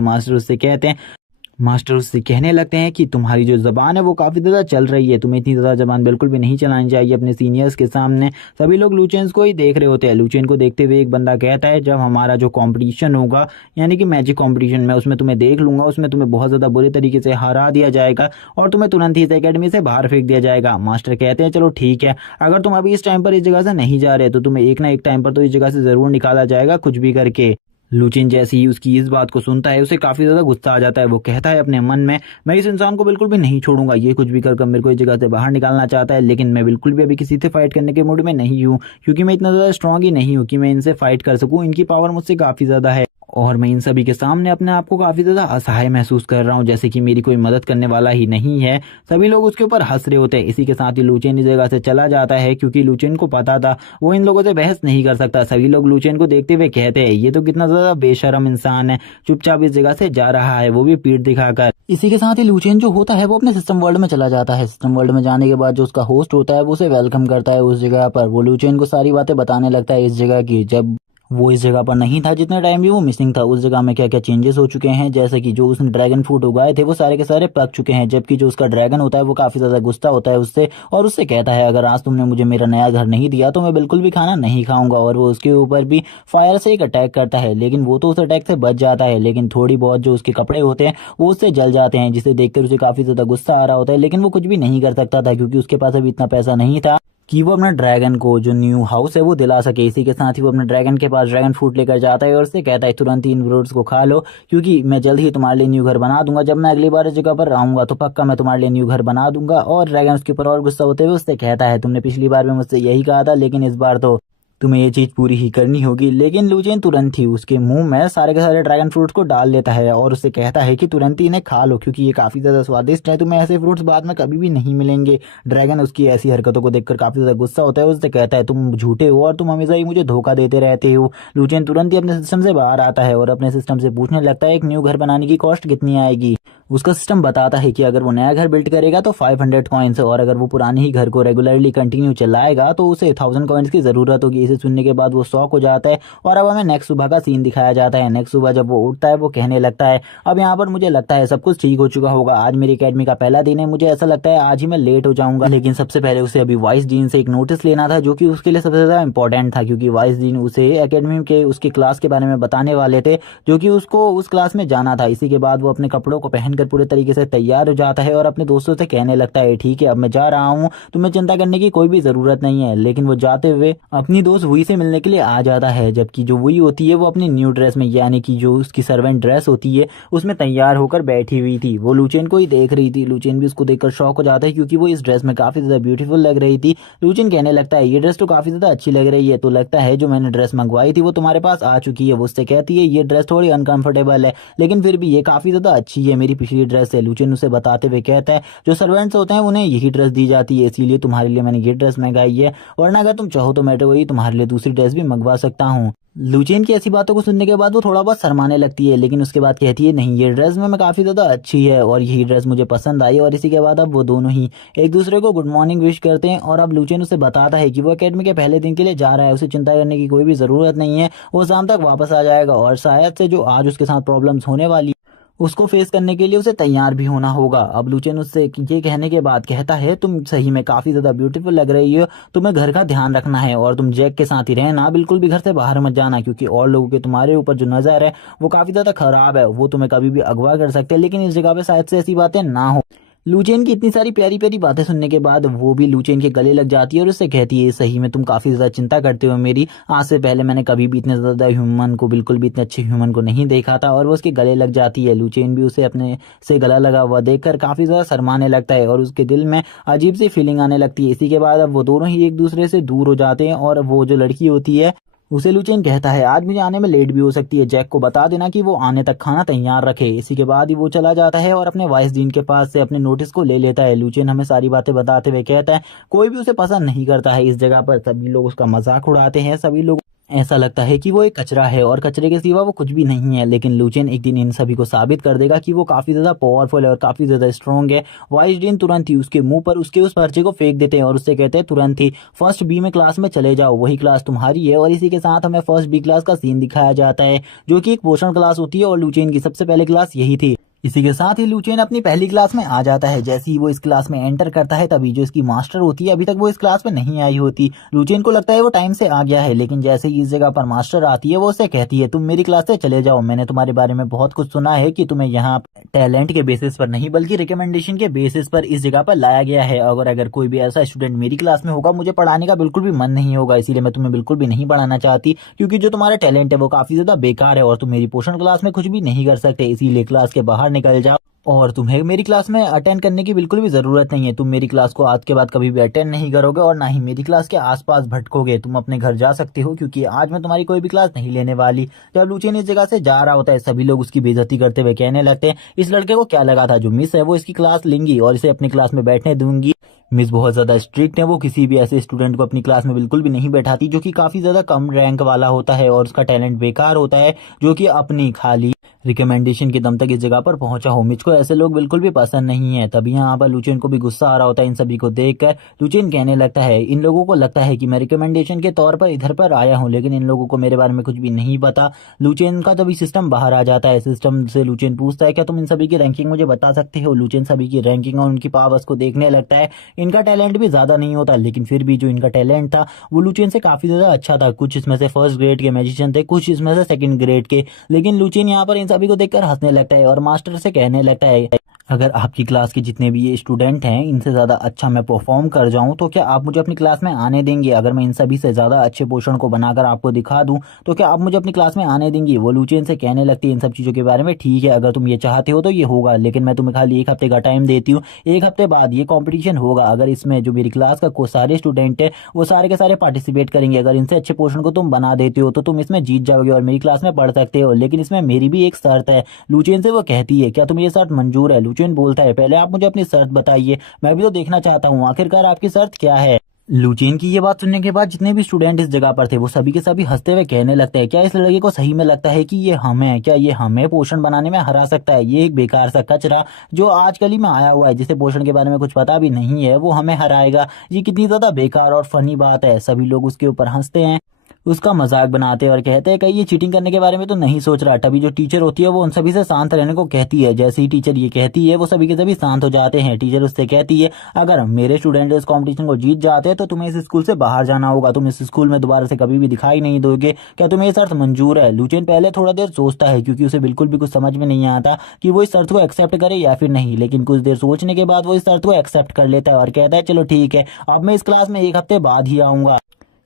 मास्टर उससे कहने लगते हैं कि तुम्हारी जो जबान है वो काफी ज्यादा चल रही है, तुम्हें इतनी ज्यादा जबान बिल्कुल भी नहीं चलानी चाहिए अपने सीनियर्स के सामने। सभी लोग लूचेन को ही देख रहे होते हैं। लूचेन को देखते हुए एक बंदा कहता है जब हमारा जो कंपटीशन होगा यानी कि मैजिक कंपटीशन में, उसमें तुम्हें देख लूंगा, उसमें तुम्हें बहुत ज्यादा बुरे तरीके से हरा दिया जाएगा और तुम्हें तुरंत ही इस एकेडमी से बाहर फेंक दिया जाएगा। मास्टर कहते हैं चलो ठीक है, अगर तुम अभी इस टाइम पर इस जगह से नहीं जा रहे तो तुम्हें एक ना एक टाइम पर तो इस जगह से जरूर निकाला जाएगा कुछ भी करके। लूचेन जैसे ही उसकी इस बात को सुनता है उसे काफी ज्यादा गुस्सा आ जाता है। वो कहता है अपने मन में मैं इस इंसान को बिल्कुल भी नहीं छोड़ूंगा, ये कुछ भी कर मेरे को इस जगह से बाहर निकालना चाहता है, लेकिन मैं बिल्कुल भी अभी किसी से फाइट करने के मूड में नहीं हूँ क्योंकि मैं इतना ज्यादा स्ट्रांग ही नहीं हूँ कि मैं इनसे फाइट कर सकूं। इनकी पावर मुझसे काफी ज्यादा है और मैं इन सभी के सामने अपने आप को काफी ज्यादा असहाय महसूस कर रहा हूँ, जैसे कि मेरी कोई मदद करने वाला ही नहीं है। सभी लोग उसके ऊपर हंस रहे होते हैं। इसी के साथ ही लूचेन इस जगह से चला जाता है क्योंकि लूचेन को पता था वो इन लोगों से बहस नहीं कर सकता। सभी लोग लूचेन को देखते हुए कहते हैं ये तो कितना ज्यादा बेशरम इंसान है, चुपचाप इस जगह से जा रहा है, वो भी पीठ दिखाकर। इसी के साथ ही लूचेन जो होता है वो अपने सिस्टम वर्ल्ड में चला जाता है। सिस्टम वर्ल्ड में जाने के बाद जो उसका होस्ट होता है वो उसे वेलकम करता है उस जगह पर। वो लूचेन को सारी बातें बताने लगता है इस जगह की, जब वो इस जगह पर नहीं था जितने टाइम भी वो मिसिंग था, उस जगह में क्या क्या चेंजेस हो चुके हैं। जैसे कि जो उसने ड्रैगन फ्रूट उगाए थे वो सारे के सारे पक चुके हैं, जबकि जो उसका ड्रैगन होता है वो काफी ज्यादा गुस्सा होता है उससे और उससे कहता है अगर आज तुमने मुझे मेरा नया घर नहीं दिया तो मैं बिल्कुल भी खाना नहीं खाऊंगा। और वो उसके ऊपर भी फायर से एक अटैक करता है, लेकिन वो तो उस अटैक से बच जाता है, लेकिन थोड़ी बहुत जो उसके कपड़े होते हैं वो उससे जल जाते हैं, जिसे देखकर उसे काफी ज्यादा गुस्सा आ रहा होता है। लेकिन वो कुछ भी नहीं कर सकता था क्योंकि उसके पास अभी इतना पैसा नहीं था कि वो अपना ड्रैगन को जो न्यू हाउस है वो दिला सके। इसी के साथ ही वो अपने ड्रैगन के पास ड्रैगन फ्रूट लेकर जाता है और उससे कहता है तुरंत ही इन फ्रूट्स को खा लो क्योंकि मैं जल्द ही तुम्हारे लिए न्यू घर बना दूंगा। जब मैं अगली बार इस जगह पर रहूंगा तो पक्का मैं तुम्हारे लिए न्यू घर बना दूंगा। और ड्रैगन उसके ऊपर और गुस्सा होते हुए उससे कहता है तुमने पिछली बार भी मुझसे यही कहा था, लेकिन इस बार तो तुम्हें ये चीज पूरी ही करनी होगी। लेकिन लूचेन तुरंत ही उसके मुंह में सारे के सारे ड्रैगन फ्रूट्स को डाल लेता है और उससे कहता है कि तुरंत ही इन्हें खा लो क्योंकि ये काफी ज्यादा स्वादिष्ट है, तुम्हें ऐसे फ्रूट्स बाद में कभी भी नहीं मिलेंगे। ड्रैगन उसकी ऐसी हरकतों को देखकर काफी ज्यादा गुस्सा होता है, उससे कहता है तुम झूठे हो और तुम हमेशा ही मुझे धोखा देते रहते हो। लूचेन तुरंत ही अपने सिस्टम से बाहर आता है और अपने सिस्टम से पूछने लगता है एक न्यू घर बनाने की कॉस्ट कितनी आएगी। उसका सिस्टम बताता है कि अगर वो नया घर बिल्ड करेगा तो 500 कॉइन्स और अगर वो पुराने ही घर को रेगुलरली कंटिन्यू चलाएगा तो उसे 1000 कॉइन्स की जरूरत होगी। इसे सुनने के बाद वो शॉक हो जाता है और अब हमें नेक्स्ट सुबह का सीन दिखाया जाता है। नेक्स्ट सुबह जब वो उठता है वो कहने लगता है अब यहाँ पर मुझे लगता है सब कुछ ठीक हो चुका होगा, आज मेरी अकेडमी का पहला दिन है, मुझे ऐसा लगता है आज ही मैं लेट हो जाऊंगा। लेकिन सबसे पहले उसे अभी वाइस डीन से एक नोटिस लेना था जो कि उसके लिए सबसे ज्यादा इंपॉर्टेंट था क्योंकि वाइस डीन उसे अकेडमी के उसकी क्लास के बारे में बताने वाले थे जो कि उसको उस क्लास में जाना था। इसी के बाद वो अपने कपड़ों को पहन पहनकर पूरे तरीके से तैयार हो जाता है और अपने दोस्तों से कहने लगता है ठीक है अब मैं जा रहा हूँ, तुम्हें चिंता करने की कोई भी जरूरत नहीं है। लेकिन वो जाते हुए अपनी दोस्त वुई से मिलने के लिए आ जाता है, जबकि जो वुई होती है वो अपनी न्यू ड्रेस में यानी कि जो उसकी सर्वेंट ड्रेस होती है उसमें तैयार होकर बैठी हुई थी। वो लुचेन को ही देख रही थी। लुचेन भी उसको देखकर शॉक हो जाता है क्योंकि वो इस ड्रेस में काफी ज्यादा ब्यूटीफुल लग रही थी। लुचेन कहने लगता है ये ड्रेस तो काफी ज्यादा अच्छी लग रही है, तो लगता है जो मैंने ड्रेस मंगवाई थी वो तुम्हारे पास आ चुकी है। वो उससे कहती है ये ड्रेस थोड़ी अनकंफर्टेबल है लेकिन फिर भी ये काफी ज्यादा अच्छी है, मेरी पिछली ड्रेस है। लुचेन उसे बताते हुए कहता है जो सर्वेंट्स होते हैं उन्हें यही ड्रेस दी जाती है, इसीलिए तुम्हारे लिए मैंने ये ड्रेस मंगाई है, वरना अगर तुम चाहो तो मैं तो वही तुम्हारे लिए दूसरी ड्रेस भी मंगवा सकता हूँ। लुचेन की ऐसी बातों को सुनने के बाद वो थोड़ा बहुत शर्माने लगती है, लेकिन उसके बाद कहती है नहीं ये ड्रेस में मैं काफी ज्यादा अच्छी है और यही ड्रेस मुझे पसंद आई। और इसी के बाद अब वो दोनों ही एक दूसरे को गुड मॉर्निंग विश करते हैं और अब लुचेन उसे बताता है कि वो एकेडमी के पहले दिन के लिए जा रहा है, उसे चिंता करने की कोई भी जरूरत नहीं है, वो शाम तक वापस आ जाएगा और शायद से जो आज उसके साथ प्रॉब्लम्स होने वाली उसको फेस करने के लिए उसे तैयार भी होना होगा। अब लुचेन उससे ये कहने के बाद कहता है तुम सही में काफी ज्यादा ब्यूटीफुल लग रही हो, तुम्हें घर का ध्यान रखना है और तुम जैक के साथ ही रहना, बिल्कुल भी घर से बाहर मत जाना क्योंकि और लोगों के तुम्हारे ऊपर जो नजर है वो काफी ज्यादा खराब है, वो तुम्हें कभी भी अगवा कर सकते हैं। लेकिन इस जगह पे शायद से ऐसी बातें ना हो। लुचेन की इतनी सारी प्यारी प्यारी बातें सुनने के बाद वो भी लुचेन के गले लग जाती है और उससे कहती है सही में तुम काफी ज्यादा चिंता करते हो मेरी, आज से पहले मैंने कभी भी इतने ज्यादा ह्यूमन को बिल्कुल भी इतने अच्छे ह्यूमन को नहीं देखा था। और वो उसके गले लग जाती है। लुचेन भी उसे अपने से गला लगा हुआ देखकर काफी ज्यादा शर्माने लगता है और उसके दिल में अजीब सी फीलिंग आने लगती है। इसी के बाद अब वो दोनों ही एक दूसरे से दूर हो जाते हैं और वो जो लड़की होती है उसे लुचेन कहता है आज मुझे आने में लेट भी हो सकती है, जैक को बता देना कि वो आने तक खाना तैयार रखे। इसी के बाद ही वो चला जाता है और अपने वाइस डीन के पास से अपने नोटिस को ले लेता है। लुचेन हमें सारी बातें बताते हुए कहता है कोई भी उसे पसंद नहीं करता है इस जगह पर, सभी लोग उसका मजाक उड़ाते हैं, सभी लोग ऐसा लगता है कि वो एक कचरा है और कचरे के सिवा वो कुछ भी नहीं है। लेकिन लुचेन एक दिन इन सभी को साबित कर देगा कि वो काफी ज्यादा पावरफुल है और काफी ज्यादा स्ट्रॉन्ग है। वाइस डीन तुरंत ही उसके मुंह पर उसके उस पर्चे को फेंक देते हैं और उससे कहते हैं तुरंत ही फर्स्ट बी में क्लास में चले जाओ, वही क्लास तुम्हारी है। और इसी के साथ हमें फर्स्ट बी क्लास का सीन दिखाया जाता है जो कि एक पोषण क्लास होती है और लुचेन की सबसे पहले क्लास यही थी। इसी के साथ ही लुचेन अपनी पहली क्लास में आ जाता है। जैसे ही वो इस क्लास में एंटर करता है तभी जो इसकी मास्टर होती है अभी तक वो इस क्लास में नहीं आई होती। लुचेन को लगता है वो टाइम से आ गया है, लेकिन जैसे ही इस जगह पर मास्टर आती है वो उसे कहती है तुम मेरी क्लास से चले जाओ, मैंने तुम्हारे बारे में बहुत कुछ सुना है कि तुम्हें यहाँ टैलेंट के बेसिस पर नहीं बल्कि रिकमेंडेशन के बेसिस पर इस जगह पर लाया गया है। अगर कोई भी ऐसा स्टूडेंट मेरी क्लास में होगा मुझे पढ़ाने का बिल्कुल भी मन नहीं होगा, इसीलिए मैं तुम्हें बिल्कुल भी नहीं पढ़ाना चाहती क्योंकि जो तुम्हारा टैलेंट है वो काफी ज्यादा बेकार है और तुम मेरी पोषण क्लास में कुछ भी नहीं कर सकते, इसीलिए क्लास के बाहर निकल जाओ और तुम्हें मेरी क्लास में अटेंड करने की बिल्कुल भी जरूरत नहीं है। तुम मेरी क्लास को आज के बाद कभी भी अटेंड नहीं करोगे और ना ही मेरी क्लास के आसपास भटकोगे, तुम अपने घर जा सकते हो क्योंकि आज मैं तुम्हारी कोई भी क्लास नहीं लेने वाली। जब लुचेन इस जगह से जा रहा होता है सभी लोग उसकी बेइज्जती करते हुए कहने लगते हैं इस लड़के को क्या लगा था जो मिस है वो इसकी क्लास लेंगी और इसे अपनी क्लास में बैठने दूंगी। मिस बहुत ज्यादा स्ट्रिक्ट है, वो किसी भी ऐसे स्टूडेंट को अपनी क्लास में बिल्कुल भी नहीं बैठाती जो कि काफी ज्यादा कम रैंक वाला होता है और उसका टैलेंट बेकार होता है, जो कि अपनी खाली रिकमेंडेशन के दम तक इस जगह पर पहुंचा हो। मुझको ऐसे लोग बिल्कुल भी पसंद नहीं है। तभी यहाँ पर लुचेन को भी गुस्सा आ रहा होता है इन सभी को देखकर। लुचेन कहने लगता है इन लोगों को लगता है कि मैं रिकमेंडेशन के तौर पर इधर पर आया हूँ, लेकिन इन लोगों को मेरे बारे में कुछ भी नहीं पता। लुचेन का जब सिस्टम बाहर आ जाता है, सिस्टम से लुचेन पूछता है क्या तुम इन सभी की रैंकिंग मुझे बता सकते हो। लुचेन सभी की रैंकिंग और उनकी पावर्स को देखने लगता है। इनका टैलेंट भी ज्यादा नहीं होता, लेकिन फिर भी जो इनका टैलेंट था वो लुचेन से काफी ज्यादा अच्छा था। कुछ इसमें से फर्स्ट ग्रेड के मैजिशियन थे, कुछ इसमें से सेकंड ग्रेड के। लेकिन लुचेन यहाँ पर इन सभी को देखकर हंसने लगता है और मास्टर से कहने लगता है अगर आपकी क्लास के जितने भी ये स्टूडेंट हैं इनसे ज्यादा अच्छा मैं परफॉर्म कर जाऊं तो क्या आप मुझे अपनी क्लास में आने देंगे। अगर मैं इन सभी से ज्यादा अच्छे पोषण को बनाकर आपको दिखा दूं तो क्या आप मुझे अपनी क्लास में आने देंगी। वो लुचेन से कहने लगती है इन सब चीजों के बारे में ठीक है अगर तुम ये चाहते हो तो ये होगा, लेकिन मैं तुम्हें खाली एक हफ्ते का टाइम देती हूँ। एक हफ्ते बाद ये कॉम्पिटिशन होगा, अगर इसमें जो मेरी क्लास का सारे स्टूडेंट है वो सारे के सारे पार्टिसिपेट करेंगे। अगर इनसे अच्छे पोषण को तुम बना देते हो तो तुम इसमें जीत जाओगे और मेरी क्लास में पढ़ सकते हो, लेकिन इसमें मेरी भी एक शर्त है। लुचेन से वो कहती है क्या तुम्हें ये शर्त मंजूर है। लुचेन बोलता है पहले आप मुझे अपनी शर्त बताइए, मैं भी तो देखना चाहता हूँ आखिरकार आपकी शर्त क्या है। लुचेन की ये बात सुनने के बाद जितने भी स्टूडेंट इस जगह पर थे वो सभी के सभी हंसते हुए कहने लगते हैं क्या इस लड़के को सही में लगता है कि ये हमें क्या ये हमें पोषण बनाने में हरा सकता है। ये एक बेकार सा कचरा जो आजकल ही में आया हुआ है जिसे पोषण के बारे में कुछ पता भी नहीं है वो हमें हराएगा। ये कितनी ज्यादा बेकार और फनी बात है। सभी लोग उसके ऊपर हंसते हैं उसका मजाक बनाते हैं और कहते हैं कहीं ये चीटिंग करने के बारे में तो नहीं सोच रहा। तभी जो टीचर होती है वो उन सभी से शांत रहने को कहती है। जैसे ही टीचर ये कहती है वो सभी के सभी शांत हो जाते हैं। टीचर उससे कहती है अगर मेरे स्टूडेंट इस कंपटीशन को जीत जाते हैं तो तुम्हें इस स्कूल से बाहर जाना होगा, तुम इस स्कूल में दोबारा से कभी भी दिखाई नहीं दोगे। क्या तुम्हें ये शर्त मंजूर है? लुचेन पहले थोड़ा देर सोचता है क्योंकि उसे बिल्कुल भी कुछ समझ में नहीं आता कि वो इस शर्त को एक्सेप्ट करे या फिर नहीं, लेकिन कुछ देर सोचने के बाद वो इस शर्त को एक्सेप्ट कर लेता है और कहता है चलो ठीक है, अब मैं इस क्लास में एक हफ्ते बाद ही आऊंगा।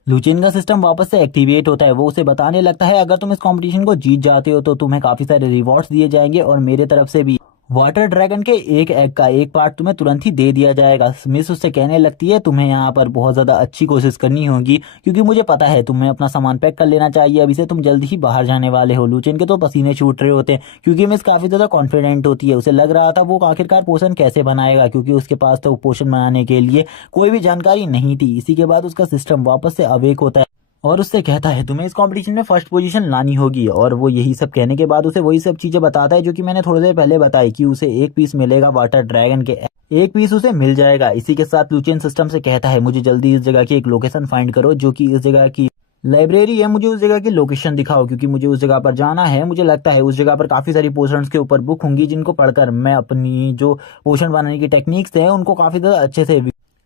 लुचेन का सिस्टम वापस से एक्टिवेट होता है। वो उसे बताने लगता है अगर तुम इस कंपटीशन को जीत जाते हो तो तुम्हें काफी सारे रिवॉर्ड्स दिए जाएंगे और मेरे तरफ से भी वाटर ड्रैगन के एक एग का एक पार्ट तुम्हें तुरंत ही दे दिया जाएगा। मिस उससे कहने लगती है तुम्हें यहाँ पर बहुत ज्यादा अच्छी कोशिश करनी होगी क्योंकि मुझे पता है तुम्हें अपना सामान पैक कर लेना चाहिए, अभी से तुम जल्दी ही बाहर जाने वाले हो। लुचेन के तो पसीने छूट रहे होते हैं क्योंकि मिस काफी ज्यादा कॉन्फिडेंट होती है। उसे लग रहा था वो आखिरकार पोषण कैसे बनाएगा क्योंकि उसके पास तो पोषण बनाने के लिए कोई भी जानकारी नहीं थी। इसी के बाद उसका सिस्टम वापस से अवेक होता है और उससे कहता है तुम्हें इस कंपटीशन में फर्स्ट पोजीशन लानी होगी। और वो यही सब कहने के बाद उसे वही सब चीजें बताता है जो कि मैंने थोड़ी देर पहले बताई कि उसे एक पीस मिलेगा वाटर ड्रैगन के, एक पीस उसे मिल जाएगा। इसी के साथ लुचेन सिस्टम से कहता है मुझे जल्दी इस जगह की एक लोकेशन फाइंड करो जो कि इस जगह की लाइब्रेरी है, मुझे उस जगह की लोकेशन दिखाओ क्योंकि मुझे उस जगह पर जाना है। मुझे लगता है उस जगह पर काफी सारी पोषण के ऊपर बुक होंगी जिनको पढ़कर मैं अपनी जो पोषण बनाने की टेक्निक्स है उनको काफी ज्यादा अच्छे से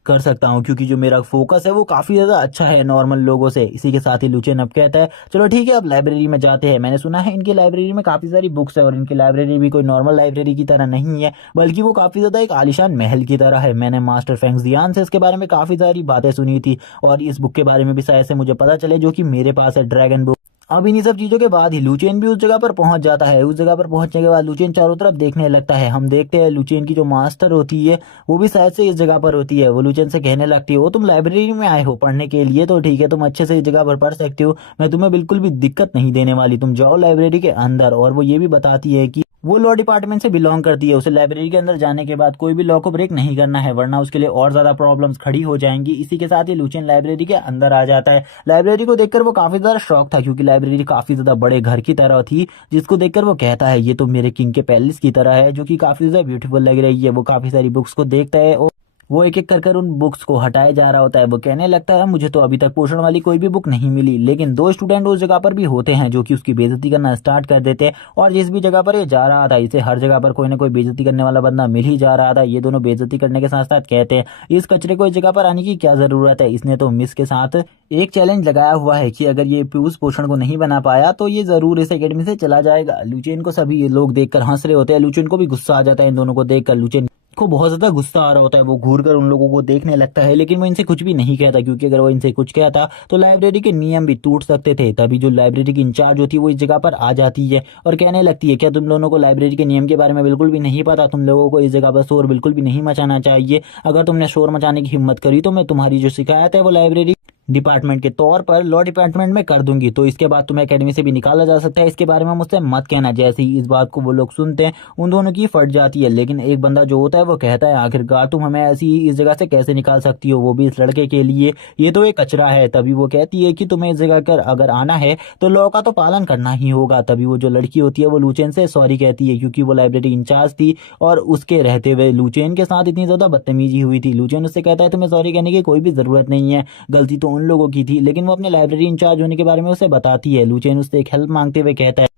कर सकता हूँ क्योंकि जो मेरा फोकस है वो काफी ज्यादा अच्छा है नॉर्मल लोगों से। इसी के साथ ही लुचेन अब कहता है चलो ठीक है अब लाइब्रेरी में जाते हैं। मैंने सुना है इनकी लाइब्रेरी में काफी सारी बुक्स है और इनकी लाइब्रेरी भी कोई नॉर्मल लाइब्रेरी की तरह नहीं है बल्कि वो काफी ज्यादा एक आलिशान महल की तरह है। मैंने मास्टर फेंग्जियान से इसके बारे में काफी सारी बातें सुनी थी और इस बुक के बारे में भी शायद से मुझे पता चले जो कि मेरे पास है, ड्रैगन बुक। अब इन्हीं सब चीजों के बाद ही लुचेन भी उस जगह पर पहुंच जाता है। उस जगह पर पहुंचने के बाद लुचेन चारों तरफ देखने लगता है। हम देखते हैं लुचेन की जो मास्टर होती है वो भी शायद से इस जगह पर होती है। वो लुचेन से कहने लगती है वो तुम लाइब्रेरी में आए हो पढ़ने के लिए तो ठीक है, तुम अच्छे से इस जगह पर पढ़ सकते हो, मैं तुम्हें बिल्कुल भी दिक्कत नहीं देने वाली, तुम जाओ लाइब्रेरी के अंदर। और वो ये भी बताती है कि वो लॉ डिपार्टमेंट से बिलोंग करती है। उसे लाइब्रेरी के अंदर जाने के बाद कोई भी लॉ को ब्रेक नहीं करना है वरना उसके लिए और ज्यादा प्रॉब्लम्स खड़ी हो जाएंगी। इसी के साथ ही लुचेन लाइब्रेरी के अंदर आ जाता है। लाइब्रेरी को देखकर वो काफी ज्यादा शॉक था क्योंकि लाइब्रेरी काफी ज्यादा बड़े घर की तरह थी, जिसको देखकर वो कहता है ये तो मेरे किंग के पैलेस की तरह है जो कि काफी ज्यादा ब्यूटीफुल लग रही है। वो काफी सारी बुक्स को देखता है और वो एक एक कर कर उन बुक्स को हटाए जा रहा होता है। वो कहने लगता है मुझे तो अभी तक पोषण वाली कोई भी बुक नहीं मिली, लेकिन दो स्टूडेंट उस जगह पर भी होते हैं जो कि उसकी बेइज्जती करना स्टार्ट कर देते हैं। और जिस भी जगह पर ये जा रहा था इसे हर जगह पर कोई ना कोई बेइज्जती करने वाला बंदा मिल ही जा रहा था। ये दोनों बेइज्जती करने के साथ साथ कहते हैं इस कचरे को इस जगह पर आने की क्या जरूरत है, इसने तो मिस के साथ एक चैलेंज लगाया हुआ है कि अगर ये उस पोषण को नहीं बना पाया तो ये जरूर इस एकेडमी से चला जाएगा। लुचेन को सभी लोग देखकर हंस रहे होते हैं। लुचेन को भी गुस्सा आ जाता है इन दोनों को देखकर। लुचेन को बहुत ज्यादा गुस्सा आ रहा होता है। वो घूर कर उन लोगों को देखने लगता है लेकिन वो इनसे कुछ भी नहीं कहता क्योंकि अगर वो इनसे कुछ कहता तो लाइब्रेरी के नियम भी टूट सकते थे। तभी जो लाइब्रेरी की इंचार्ज होती है वो इस जगह पर आ जाती है और कहने लगती है क्या तुम लोगों को लाइब्रेरी के नियम के बारे में बिल्कुल भी नहीं पता, तुम लोगों को इस जगह पर शोर बिल्कुल भी नहीं मचाना चाहिए, अगर तुमने शोर मचाने की हिम्मत करी तो मैं तुम्हारी जो शिकायत है वो लाइब्रेरी डिपार्टमेंट के तौर पर लॉ डिपार्टमेंट में कर दूंगी, तो इसके बाद तुम्हें एकेडमी से भी निकाला जा सकता है, इसके बारे में मुझसे मत कहना। जैसे ही इस बात को वो लोग सुनते हैं उन दोनों की फट जाती है। लेकिन एक बंदा जो होता है वो कहता है आखिरकार तुम हमें ऐसी ही इस जगह से कैसे निकाल सकती हो, वो भी इस लड़के के लिए, ये तो एक कचरा है। तभी वो कहती है कि तुम्हें इस जगह कर अगर आना है तो लॉ का तो पालन करना ही होगा। तभी वो जो लड़की होती है वो लुचेन से सॉरी कहती है क्योंकि वो लाइब्रेरी इंचार्ज थी और उसके रहते हुए लुचेन के साथ इतनी ज्यादा बदतमीजी हुई थी। लुचेन उससे कहता है तुम्हें सॉरी कहने की कोई भी जरूरत नहीं है, गलती तो उन लोगों की थी। लेकिन वो अपने लाइब्रेरी इंचार्ज होने के बारे में उसे बताती है। लुचेन उससे एक हेल्प मांगते हुए कहता है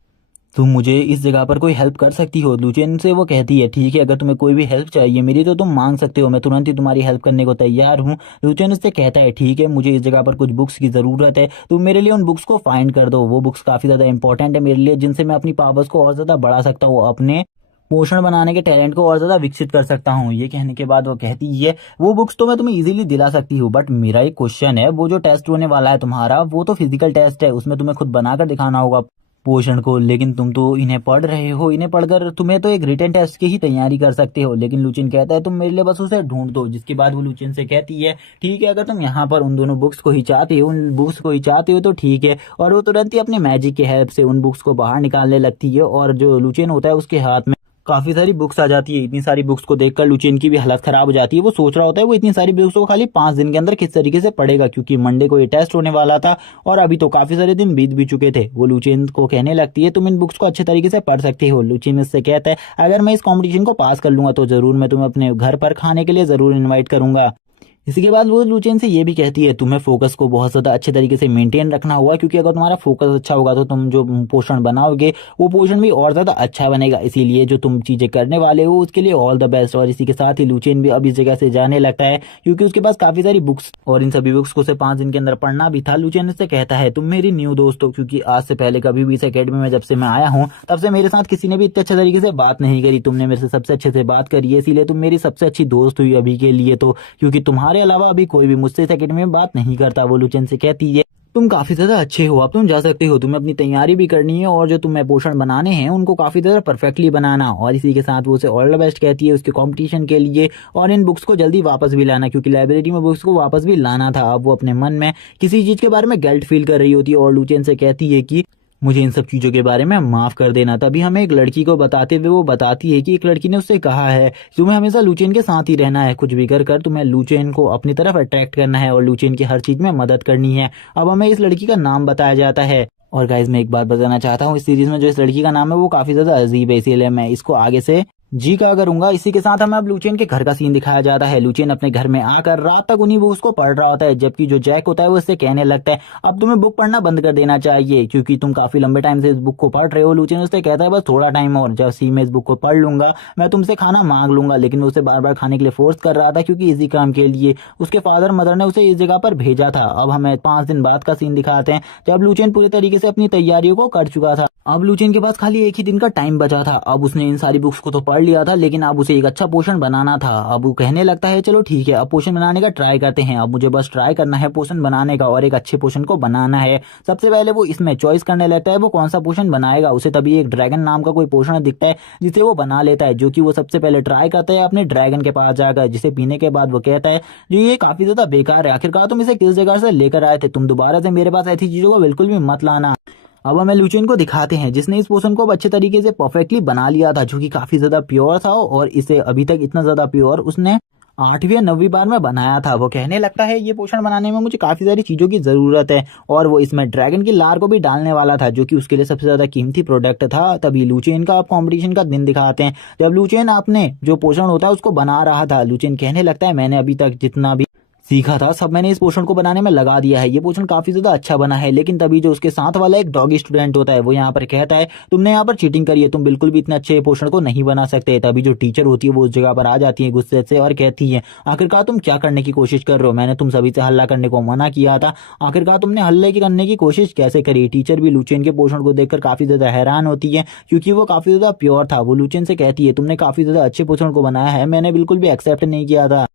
तुम मुझे इस जगह पर कोई हेल्प कर सकती हो। लुचेन से वो कहती है ठीक है, अगर तुम्हें कोई भी हेल्प चाहिए मेरी तो तुम मांग सकते हो, मैं तुरंत ही तुम्हारी हेल्प करने को तैयार हूँ। लुचेन उससे कहता है ठीक है, मुझे इस जगह पर कुछ बुक्स की जरूरत है, तुम मेरे लिए उन बुक्स को फाइंड कर दो। वो बुक्स काफी ज्यादा इंपॉर्टेंट है मेरे लिए, जिनसे मैं अपनी पावर्स को और ज्यादा बढ़ा सकता हूँ, अपने पोषण बनाने के टैलेंट को और ज्यादा विकसित कर सकता हूँ। ये कहने के बाद वो कहती है वो बुक्स तो मैं तुम्हें इजीली दिला सकती हूँ, बट मेरा एक क्वेश्चन है, वो जो टेस्ट होने वाला है तुम्हारा वो तो फिजिकल टेस्ट है, उसमें तुम्हें खुद बनाकर दिखाना होगा पोषण को, लेकिन तुम तो इन्हें पढ़ रहे हो, इन्हें पढ़कर तुम्हें तो एक रिटन टेस्ट की ही तैयारी कर सकते हो। लेकिन लुचिन कहता है तुम मेरे लिए बस उसे ढूंढ दो। जिसके बाद वो लुचिन से कहती है ठीक है, अगर तुम यहाँ पर उन दोनों बुक्स को ही चाहते हो, उन बुक्स को ही चाहते हो तो ठीक है। और वो तुरंत ही अपने मैजिक की हेल्प से उन बुक्स को बाहर निकालने लगती है और जो लुचिन होता है उसके हाथ में काफी सारी बुक्स आ जाती है। इतनी सारी बुक्स को देखकर लुचेन की भी हालत खराब हो जाती है। वो सोच रहा होता है वो इतनी सारी बुक्स को खाली 5 दिन के अंदर किस तरीके से पढ़ेगा, क्योंकि मंडे को ये टेस्ट होने वाला था और अभी तो काफी सारे दिन बीत भी चुके थे। वो लुचेन को कहने लगती है तुम इन बुक्स को अच्छे तरीके से पढ़ सकते हो। लुचेन इससे कहता है अगर मैं इस कॉम्पिटिशन को पास कर लूंगा तो जरूर मैं तुम्हें अपने घर पर खाने के लिए जरूर इन्वाइट करूंगा। इसी के बाद वो लूचेन से ये भी कहती है तुम्हें फोकस को बहुत ज्यादा अच्छे तरीके से मेंटेन रखना होगा, क्योंकि अगर तुम्हारा फोकस अच्छा होगा तो तुम जो पोषण बनाओगे वो पोषण भी और ज्यादा अच्छा बनेगा। इसीलिए जो तुम चीजें करने वाले हो उसके लिए ऑल द बेस्ट। और इसी के साथ ही लूचेन भी अब इस जगह से जाने लगता है, क्योंकि उसके पास काफी सारी बुक्स और इन सभी बुक्स को उसे 5 दिन के अंदर पढ़ना भी था। लूचेन उससे कहता है तुम मेरी न्यू दोस्त हो, क्योंकि आज से पहले कभी भी इस अकेडमी में जब से मैं आया हूँ तब से मेरे साथ किसी ने भी इतने अच्छे तरीके से बात नहीं करी। तुमने मेरे से सबसे अच्छे से बात करी है, इसीलिए तुम मेरी सबसे अच्छी दोस्त हुई अभी के लिए तो, क्योंकि तुम्हारे अलावा अभी कोई भी मुझसे इस अकेडमी में बात नहीं करता। वो लुचेन से कहती है तुम काफी ज्यादा अच्छे हो, अब तुम जा सकते हो, तुम्हें अपनी तैयारी भी करनी है और जो तुम्हें पोषण बनाने हैं उनको काफी ज्यादा परफेक्टली बनाना। और इसी के साथ वो उसे ऑल द बेस्ट कहती है उसके कंपटीशन के लिए, और इन बुक्स को जल्दी वापस भी लाना, क्योंकि लाइब्रेरी में बुक्स को वापस भी लाना था। अब वो अपने मन में किसी चीज के बारे में गिल्ट फील कर रही होती है और लुचेन से कहती है कि मुझे इन सब चीजों के बारे में माफ कर देना। तभी हमें एक लड़की को बताते हुए वो बताती है कि एक लड़की ने उससे कहा है तुम्हें हमेशा लूचेन के साथ ही रहना है, कुछ भी कर तुम्हें लूचेन को अपनी तरफ अट्रैक्ट करना है और लूचेन की हर चीज में मदद करनी है। अब हमें इस लड़की का नाम बताया जाता है। और गाइज मैं एक बात बताना चाहता हूँ, इस सीरीज में जो इस लड़की का नाम है वो काफी ज्यादा अजीब है, इसीलिए मैं इसको आगे से जी का करूंगा। इसी के साथ हमें अब लूचेन के घर का सीन दिखाया जाता है। लूचेन अपने घर में आकर रात तक उन्हीं बुक्स को पढ़ रहा होता है, जबकि जो जैक होता है वो इससे कहने लगता है अब तुम्हें बुक पढ़ना बंद कर देना चाहिए, क्योंकि तुम काफी लंबे टाइम से इस बुक को पढ़ रहे हो। लूचेन उससे कहता है बस थोड़ा टाइम और, जब मैं इस बुक को पढ़ लूंगा मैं तुमसे खाना मांग लूंगा। लेकिन उसे बार बार खाने के लिए फोर्स कर रहा था, क्योंकि इसी काम के लिए उसके फादर मदर ने उसे इस जगह पर भेजा था। अब हमें 5 दिन बाद का सीन दिखाते हैं, जब लूचेन पूरी तरीके से अपनी तैयारियों को कर चुका था। अब लूचेन के पास खाली एक ही दिन का टाइम बचा था। अब उसने इन सारी बुक्स को तो पढ़ लिया था, लेकिन अब उसे एक अच्छा पोषण बनाना था। अब वो कहने लगता है चलो ठीक है अब पोषण बनाने का ट्राई करते हैं, अब मुझे बस ट्राई करना है पोषण बनाने का और एक अच्छे पोषण को बनाना है। सबसे पहले वो इसमें चॉइस करने लगता है वो कौन सा पोषण बनाएगा। उसे तभी एक ड्रैगन नाम का कोई पोषण दिखता है जिसे वो बना लेता है, जो कि वो सबसे पहले ट्राई करता है अपने ड्रैगन के पास जाकर, जिसे पीने के बाद वो कहता है जो ये काफी ज्यादा बेकार है, आखिरकार तुम इसे किस जगह से लेकर आए थे, तुम दोबारा से मेरे पास ऐसी चीजों को बिल्कुल भी मत लाना। अब हमें लूचेन को दिखाते हैं जिसने इस पोषण को अच्छे तरीके से परफेक्टली बना लिया था, जो कि काफी ज्यादा प्योर था और इसे अभी तक इतना ज्यादा प्योर उसने 8वीं या 9वीं बार में बनाया था। वो कहने लगता है ये पोषण बनाने में मुझे काफी सारी चीजों की जरूरत है, और वो इसमें ड्रैगन की लार को भी डालने वाला था, जो कि उसके लिए सबसे ज्यादा कीमती प्रोडक्ट था। तभी लूचेन का आप कॉम्पिटिशन का दिन दिखाते हैं, जब लूचेन अपने जो पोषण होता है उसको बना रहा था। लूचेन कहने लगता है मैंने अभी तक जितना भी सीखा था सब मैंने इस पोषण को बनाने में लगा दिया है, ये पोषण काफी ज्यादा अच्छा बना है। लेकिन तभी जो उसके साथ वाला एक डॉगी स्टूडेंट होता है वो यहाँ पर कहता है तुमने यहाँ पर चीटिंग करी है, तुम बिल्कुल भी इतने अच्छे पोषण को नहीं बना सकते। तभी जो टीचर होती है वो उस जगह पर आ जाती है गुस्से से और कहती है आखिरकार तुम क्या करने की कोशिश कर रहे हो, मैंने तुम सभी से हल्ला करने को मना किया था, आखिरकार तुमने हल्ले करने की कोशिश कैसे करी। टीचर भी लूचेन के पोषण को देखकर काफी ज्यादा हैरान होती है, क्योंकि वो काफी ज्यादा प्योर था। वो लूचेन से कहती है तुमने काफी ज्यादा अच्छे पोषण को बनाया है, मैंने बिल्कुल भी एक्सेप्ट नहीं किया था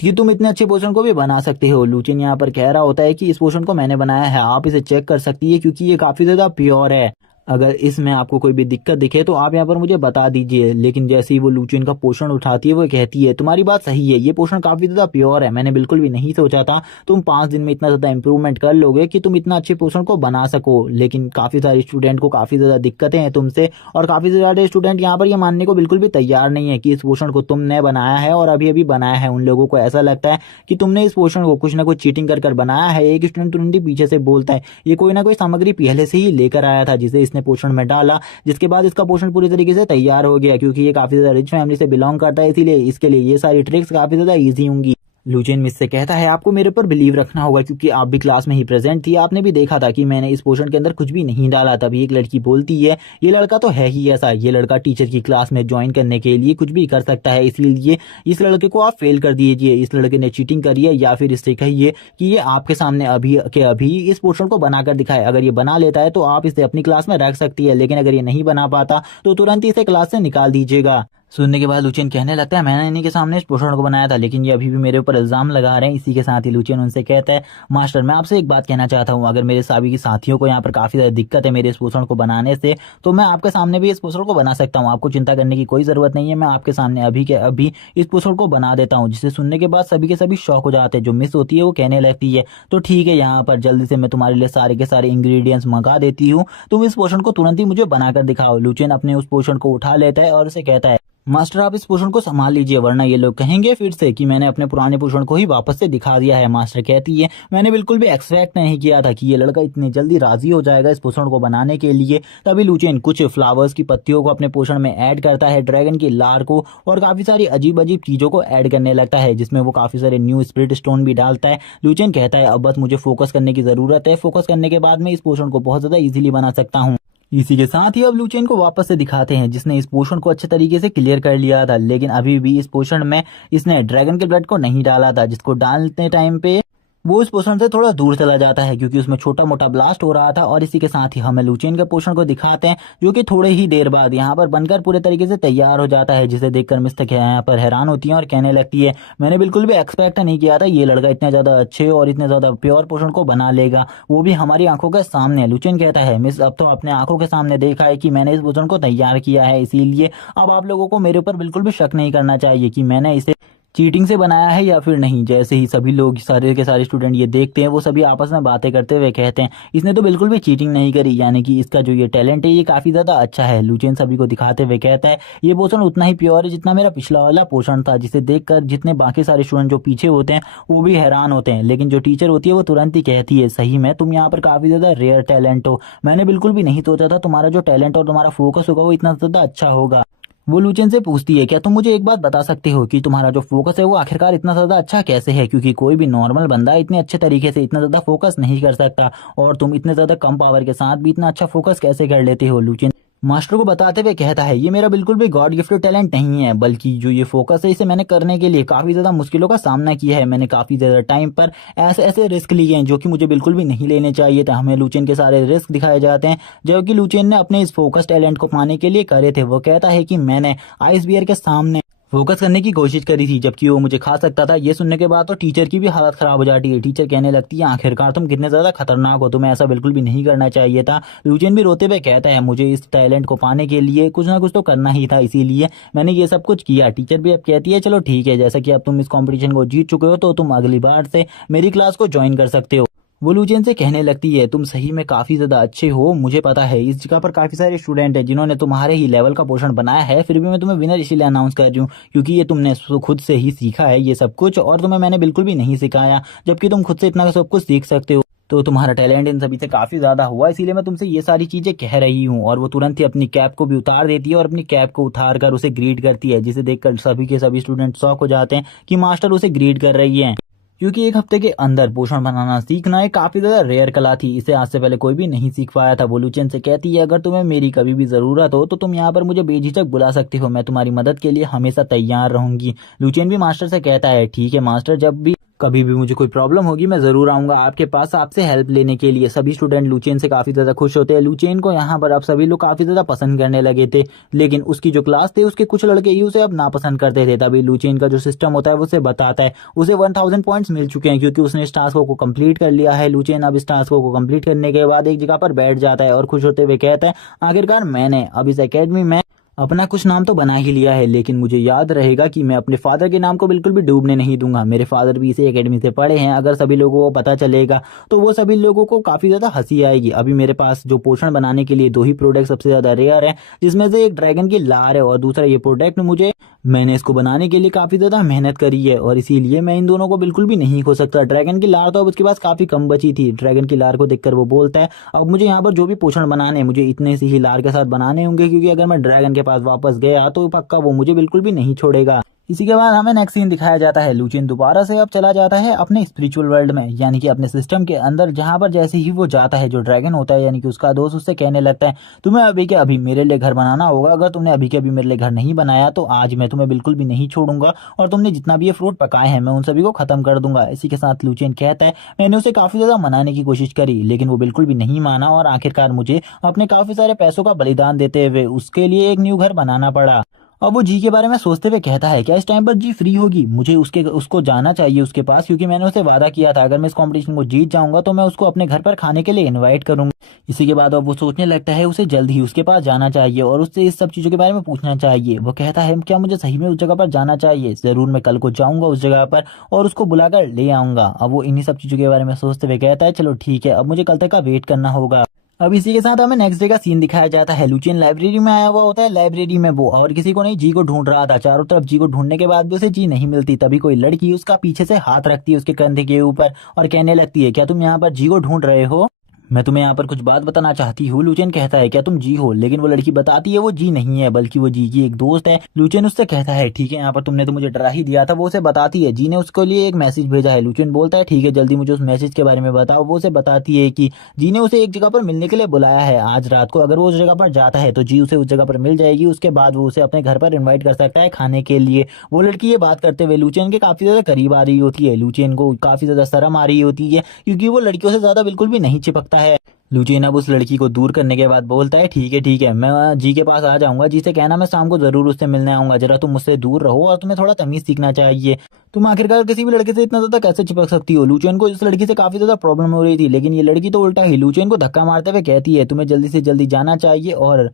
कि तुम इतने अच्छे पोषण को भी बना सकते हो। लूचेन यहाँ पर कह रहा होता है कि इस पोषण को मैंने बनाया है, आप इसे चेक कर सकती है, क्योंकि ये काफी ज्यादा प्योर है। अगर इसमें आपको कोई भी दिक्कत दिखे तो आप यहाँ पर मुझे बता दीजिए। लेकिन जैसे ही वो लूचेन का पोषण उठाती है वो कहती है तुम्हारी बात सही है, ये पोषण काफी ज्यादा प्योर है, मैंने बिल्कुल भी नहीं सोचा था तुम 5 दिन में इतना ज्यादा इंप्रूवमेंट कर लोगे कि तुम इतना अच्छे पोषण को बना सको। लेकिन काफी सारे स्टूडेंट को काफी ज्यादा दिक्कतें हैं तुमसे, और काफी सारे स्टूडेंट यहाँ पर ये मानने को बिल्कुल भी तैयार नहीं है कि इस पोषण को तुमने बनाया है और अभी अभी बनाया है। उन लोगों को ऐसा लगता है कि तुमने इस पोषण को कुछ ना कुछ चीटिंग कर बनाया है। एक स्टूडेंट तुरंत ही पीछे से बोलता है ये कोई ना कोई सामग्री पहले से ही लेकर आया था जिसे इसने पोषण में डाला, जिसके बाद इसका पोषण पूरी तरीके से तैयार हो गया। क्योंकि ये काफी ज्यादा रिच फैमिली से बिलोंग करता है, इसीलिए इसके लिए ये सारी ट्रिक्स काफी ज्यादा इजी होंगी। लूचेन मिस से कहता है आपको मेरे पर बिलीव रखना होगा, क्योंकि आप भी क्लास में ही प्रेजेंट थी, आपने भी देखा था कि मैंने इस पोषण के अंदर कुछ भी नहीं डाला। तभी एक लड़की बोलती है ये लड़का तो है ही ऐसा, ये लड़का टीचर की क्लास में ज्वाइन करने के लिए कुछ भी कर सकता है, इसलिए इस लड़के को आप फेल कर दीजिए। इस लड़के ने चीटिंग करी है, या फिर इससे कहिए कि ये आपके सामने अभी के अभी इस पोषण को बनाकर दिखाए। अगर ये बना लेता है तो आप इसे अपनी क्लास में रख सकती है, लेकिन अगर ये नहीं बना पाता तो तुरंत ही इसे क्लास से निकाल दीजिएगा। सुनने के बाद लूचेन कहने लगता है मैंने इन्हीं के सामने इस पोषण को बनाया था, लेकिन ये अभी भी मेरे ऊपर इल्जाम लगा रहे हैं। इसी के साथ ही लूचेन उनसे कहता है मास्टर मैं आपसे एक बात कहना चाहता हूँ, अगर मेरे सभी की साथियों को यहाँ पर काफी ज्यादा दिक्कत है मेरे इस पोषण को बनाने से, तो मैं आपके सामने भी इस पोषण को बना सकता हूँ, आपको चिंता करने की कोई जरूरत नहीं है, मैं आपके सामने अभी के अभी इस पोषण को बना देता हूँ। जिसे सुनने के बाद सभी के सभी शौक हो जाते हैं। जो मिस होती है वो कहने लगती है तो ठीक है यहाँ पर जल्दी से मैं तुम्हारे लिए सारे के सारे इंग्रेडिएंट्स मंगा देती हूँ, तुम इस पोषण को तुरंत ही मुझे बनाकर दिखाओ। लूचेन अपने उस पोषण को उठा लेता है और उसे कहता है मास्टर आप इस पोषण को संभाल लीजिए, वरना ये लोग कहेंगे फिर से कि मैंने अपने पुराने पोषण को ही वापस से दिखा दिया है। मास्टर कहती है मैंने बिल्कुल भी एक्सपेक्ट नहीं किया था कि ये लड़का इतनी जल्दी राजी हो जाएगा इस पोषण को बनाने के लिए। तभी लुचेन कुछ फ्लावर्स की पत्तियों को अपने पोषण में ऐड करता है, ड्रैगन की लार को और काफी सारी अजीब अजीब चीजों को ऐड करने लगता है, जिसमें वो काफी सारे न्यू स्पिरिट स्टोन भी डालता है। लुचेन कहता है अब बस मुझे फोकस करने की जरूरत है, फोकस करने के बाद में इस पोषण को बहुत ज्यादा इजीली बना सकता हूँ। इसी के साथ ही अब लुचेन को वापस से दिखाते हैं जिसने इस पोषण को अच्छे तरीके से क्लियर कर लिया था, लेकिन अभी भी इस पोषण में इसने ड्रैगन के ब्लड को नहीं डाला था, जिसको डालते टाइम पे वो इस पोषण से थोड़ा दूर चला जाता है क्योंकि उसमें छोटा मोटा ब्लास्ट हो रहा था। और इसी के साथ ही हमें लुचेन के पोषण को दिखाते हैं जो कि थोड़े ही देर बाद यहाँ पर बनकर पूरे तरीके से तैयार हो जाता है, जिसे देखकर मिस्टर यहाँ पर हैरान होती है और कहने लगती है मैंने बिल्कुल भी एक्सपेक्ट नहीं किया था ये लड़का इतने ज्यादा अच्छे और इतने ज्यादा प्योर पोषण को बना लेगा, वो भी हमारी आंखों के सामने। लुचेन कहता है मिस अब तो अपने आंखों के सामने देखा है कि मैंने इस पोषण को तैयार किया है, इसीलिए अब आप लोगों को मेरे ऊपर बिल्कुल भी शक नहीं करना चाहिए कि मैंने इसे चीटिंग से बनाया है या फिर नहीं। जैसे ही सभी लोग सारे के सारे स्टूडेंट ये देखते हैं वो सभी आपस में बातें करते हुए कहते हैं इसने तो बिल्कुल भी चीटिंग नहीं करी, यानी कि इसका जो ये टैलेंट है ये काफी ज्यादा अच्छा है। लुचेन सभी को दिखाते हुए कहता है ये पोषण उतना ही प्योर है जितना मेरा पिछला वाला पोषण था, जिसे देखकर जितने बाकी सारे स्टूडेंट जो पीछे होते हैं वो भी हैरान होते हैं। लेकिन जो टीचर होती है वो तुरंत ही कहती है सही में तुम यहाँ पर काफी ज्यादा रेयर टैलेंट हो, मैंने बिल्कुल भी नहीं सोचा था तुम्हारा जो टैलेंट और तुम्हारा फोकस होगा वो इतना ज्यादा अच्छा होगा। वो लुचेन से पूछती है क्या तुम मुझे एक बात बता सकते हो कि तुम्हारा जो फोकस है वो आखिरकार इतना ज्यादा अच्छा कैसे है, क्योंकि कोई भी नॉर्मल बंदा इतने अच्छे तरीके से इतना ज्यादा फोकस नहीं कर सकता और तुम इतने ज्यादा कम पावर के साथ भी इतना अच्छा फोकस कैसे कर लेते हो। लुचेन मास्टर को बताते हुए कहता है ये मेरा बिल्कुल भी गॉड गिफ्टेड टैलेंट नहीं है, बल्कि जो ये फोकस है इसे मैंने करने के लिए काफी ज्यादा मुश्किलों का सामना किया है। मैंने काफी ज्यादा टाइम पर ऐसे ऐसे रिस्क लिए हैं जो कि मुझे बिल्कुल भी नहीं लेने चाहिए थे। हमें लुचेन के सारे रिस्क दिखाए जाते हैं जो कि लुचेन ने अपने इस फोकस टैलेंट को पाने के लिए करे थे। वो कहता है कि मैंने आइस बियर के सामने फोकस करने की कोशिश करी थी जबकि वो मुझे खा सकता था। ये सुनने के बाद तो टीचर की भी हालत खराब हो जाती है। टीचर कहने लगती है आखिरकार तुम कितने ज्यादा खतरनाक हो, तुम्हें ऐसा बिल्कुल भी नहीं करना चाहिए था। लुचेन भी रोते हुए कहता है मुझे इस टैलेंट को पाने के लिए कुछ ना कुछ तो करना ही था, इसीलिए मैंने ये सब कुछ किया। टीचर भी अब कहती है चलो ठीक है, जैसा कि अब तुम इस कॉम्पिटिशन को जीत चुके हो तो तुम अगली बार से मेरी क्लास को ज्वाइन कर सकते हो। वो लुचेन से कहने लगती है तुम सही में काफी ज्यादा अच्छे हो, मुझे पता है इस जगह पर काफी सारे स्टूडेंट हैं जिन्होंने तुम्हारे ही लेवल का पोषण बनाया है, फिर भी मैं तुम्हें विनर इसीलिए अनाउंस कर रही हूँ क्योंकि ये तुमने खुद से ही सीखा है ये सब कुछ और तुम्हें मैंने बिल्कुल भी नहीं सिखाया, जबकि तुम खुद से इतना सब कुछ सीख सकते हो। तो तुम्हारा टैलेंट इन सभी से काफी ज्यादा हुआ, इसीलिए मैं तुमसे ये सारी चीजें कह रही हूँ। और वो तुरंत ही अपनी कैप को भी उतार देती है और अपनी कैप को उतार कर उसे ग्रीट करती है, जिसे देखकर सभी के सभी स्टूडेंट शॉक हो जाते हैं कि मास्टर उसे ग्रीट कर रही है, क्योंकि एक हफ्ते के अंदर पोषण बनाना सीखना एक काफी ज्यादा रेयर कला थी। इसे आज से पहले कोई भी नहीं सीख पाया था। वो लुचेन से कहती है अगर तुम्हें मेरी कभी भी जरूरत हो तो तुम यहाँ पर मुझे बेझिझक बुला सकते हो, मैं तुम्हारी मदद के लिए हमेशा तैयार रहूंगी। लुचेन भी मास्टर से कहता है ठीक है मास्टर, जब भी कभी भी मुझे कोई प्रॉब्लम होगी मैं जरूर आऊंगा आपके पास आपसे हेल्प लेने के लिए। सभी स्टूडेंट लुचेन से काफी ज्यादा खुश होते हैं। लुचेन को यहाँ पर अब सभी लोग काफी ज्यादा पसंद करने लगे थे, लेकिन उसकी जो क्लास थे उसके कुछ लड़के ही उसे अब नापसंद करते थे। तभी लुचेन का जो सिस्टम होता है वो उसे बताता है उसे 1000 पॉइंट्स मिल चुके हैं क्योंकि उसने इस टास्क को कंप्लीट कर लिया है। लुचेन अब इस टास्क को कंप्लीट करने के बाद एक जगह पर बैठ जाता है और खुश होते हुए कहता है आखिरकार मैंने अब इस एकेडमी में अपना कुछ नाम तो बना ही लिया है, लेकिन मुझे याद रहेगा कि मैं अपने फादर के नाम को बिल्कुल भी डूबने नहीं दूंगा। मेरे फादर भी इसी एकेडमी से पढ़े हैं, अगर सभी लोगों को पता चलेगा तो वो सभी लोगों को काफी ज्यादा हंसी आएगी। अभी मेरे पास जो पोषण बनाने के लिए 2 ही प्रोडक्ट सबसे ज्यादा रेयर है, जिसमें से एक ड्रैगन की लार है और दूसरा ये प्रोडक्ट मैंने इसको बनाने के लिए काफी ज्यादा मेहनत करी है और इसीलिए मैं इन दोनों को बिल्कुल भी नहीं खो सकता। ड्रैगन की लार तो अब उसके पास काफी कम बची थी। ड्रैगन की लार को देखकर वो बोलता है अब मुझे यहाँ पर जो भी पोषण बनाने मुझे इतने से ही लार के साथ बनाने होंगे, क्योंकि अगर मैं ड्रैगन के पास वापस गया तो पक्का वो मुझे बिल्कुल भी नहीं छोड़ेगा। इसी के बाद हमें नेक्स्ट सीन दिखाया जाता है। लुचेन दोबारा से अब चला जाता है अपने स्पिरिचुअल वर्ल्ड में, यानी कि अपने सिस्टम के अंदर, जहां पर जैसे ही वो जाता है जो ड्रैगन होता है यानी कि उसका दोस्त उससे कहने लगता है तुम्हें अभी के अभी मेरे लिए घर बनाना होगा, अगर तुमने अभी के अभी मेरे लिए घर नहीं बनाया तो आज मैं तुम्हें बिल्कुल भी नहीं छोड़ूंगा और तुमने जितना भी ये फ्रूट पकाए हैं मैं उन सभी को खत्म कर दूंगा। इसी के साथ लुचेन कहता है मैंने उसे काफी ज्यादा मनाने की कोशिश करी लेकिन वो बिल्कुल भी नहीं माना और आखिरकार मुझे अपने काफी सारे पैसों का बलिदान देते हुए उसके लिए एक न्यू घर बनाना पड़ा। अब वो जी के बारे में सोचते हुए कहता है क्या इस टाइम पर जी फ्री होगी, मुझे उसको जाना चाहिए उसके पास, क्योंकि मैंने उसे वादा किया था अगर मैं इस कंपटीशन को जीत जाऊंगा तो मैं उसको अपने घर पर खाने के लिए इनवाइट करूंगा। इसी के बाद अब वो सोचने लगता है उसे जल्द ही उसके पास जाना चाहिए और उससे इस सब चीजों के बारे में पूछना चाहिए। वो कहता है क्या मुझे सही में उस जगह पर जाना चाहिए, जरूर मैं कल को जाऊंगा उस जगह पर और उसको बुलाकर ले आऊंगा। अब वो इन्हीं सब चीजों के बारे में सोचते हुए कहता है चलो ठीक है अब मुझे कल तक का वेट करना होगा। अब इसी के साथ हमें नेक्स्ट डे का सीन दिखाया जाता है। लुचियन लाइब्रेरी में आया हुआ होता है, लाइब्रेरी में वो और किसी को नहीं जी को ढूंढ रहा था। चारों तरफ जी को ढूंढने के बाद भी उसे जी नहीं मिलती। तभी कोई लड़की उसका पीछे से हाथ रखती है उसके कंधे के ऊपर और कहने लगती है, क्या तुम यहाँ पर जी को ढूंढ रहे हो? मैं तुम्हें यहाँ पर कुछ बात बताना चाहती हूँ। लुचियन कहता है, क्या तुम जी हो? लेकिन वो लड़की बताती है वो जी नहीं है, बल्कि वो जी की एक दोस्त है। लुचियन उससे कहता है, ठीक है यहाँ पर तुमने तो मुझे डरा ही दिया था। वो उसे बताती है जी ने उसके लिए एक मैसेज भेजा है। लुचियन बोलता है, ठीक है जल्दी मुझे उस मैसेज के बारे में बताओ। वो उसे बताती है कि जी ने उसे एक जगह पर मिलने के लिए बुलाया है आज रात को। अगर वो उस जगह पर जाता है तो जी उसे उस जगह पर मिल जाएगी। उसके बाद वो उसे अपने घर पर इन्वाइट कर सकता है खाने के लिए। वो लड़की ये बात करते हुए लुचियन के काफी ज्यादा करीब आ रही होती है। लुचियन को काफी ज्यादा शर्म आ रही होती है क्योंकि वो लड़कियों से ज्यादा बिल्कुल भी नहीं चिपकता है। लुचियन अब उस लड़की को दूर करने के बाद बोलता है, ठीक है मैं जी के पास आ जाऊंगा। जी से कहना मैं शाम को जरूर उससे मिलने आऊंगा। जरा तुम मुझसे दूर रहो और तुम्हें थोड़ा तमीज सीखना चाहिए। तुम आखिरकार किसी भी लड़के से इतना ज्यादा कैसे चिपक सकती हो? लुचियन को इस लड़की से काफी ज्यादा प्रॉब्लम हो रही थी, लेकिन ये लड़की तो उल्टा ही लुचियन को धक्का मारते हुए कहती है, तुम्हें जल्दी से जल्दी जाना चाहिए और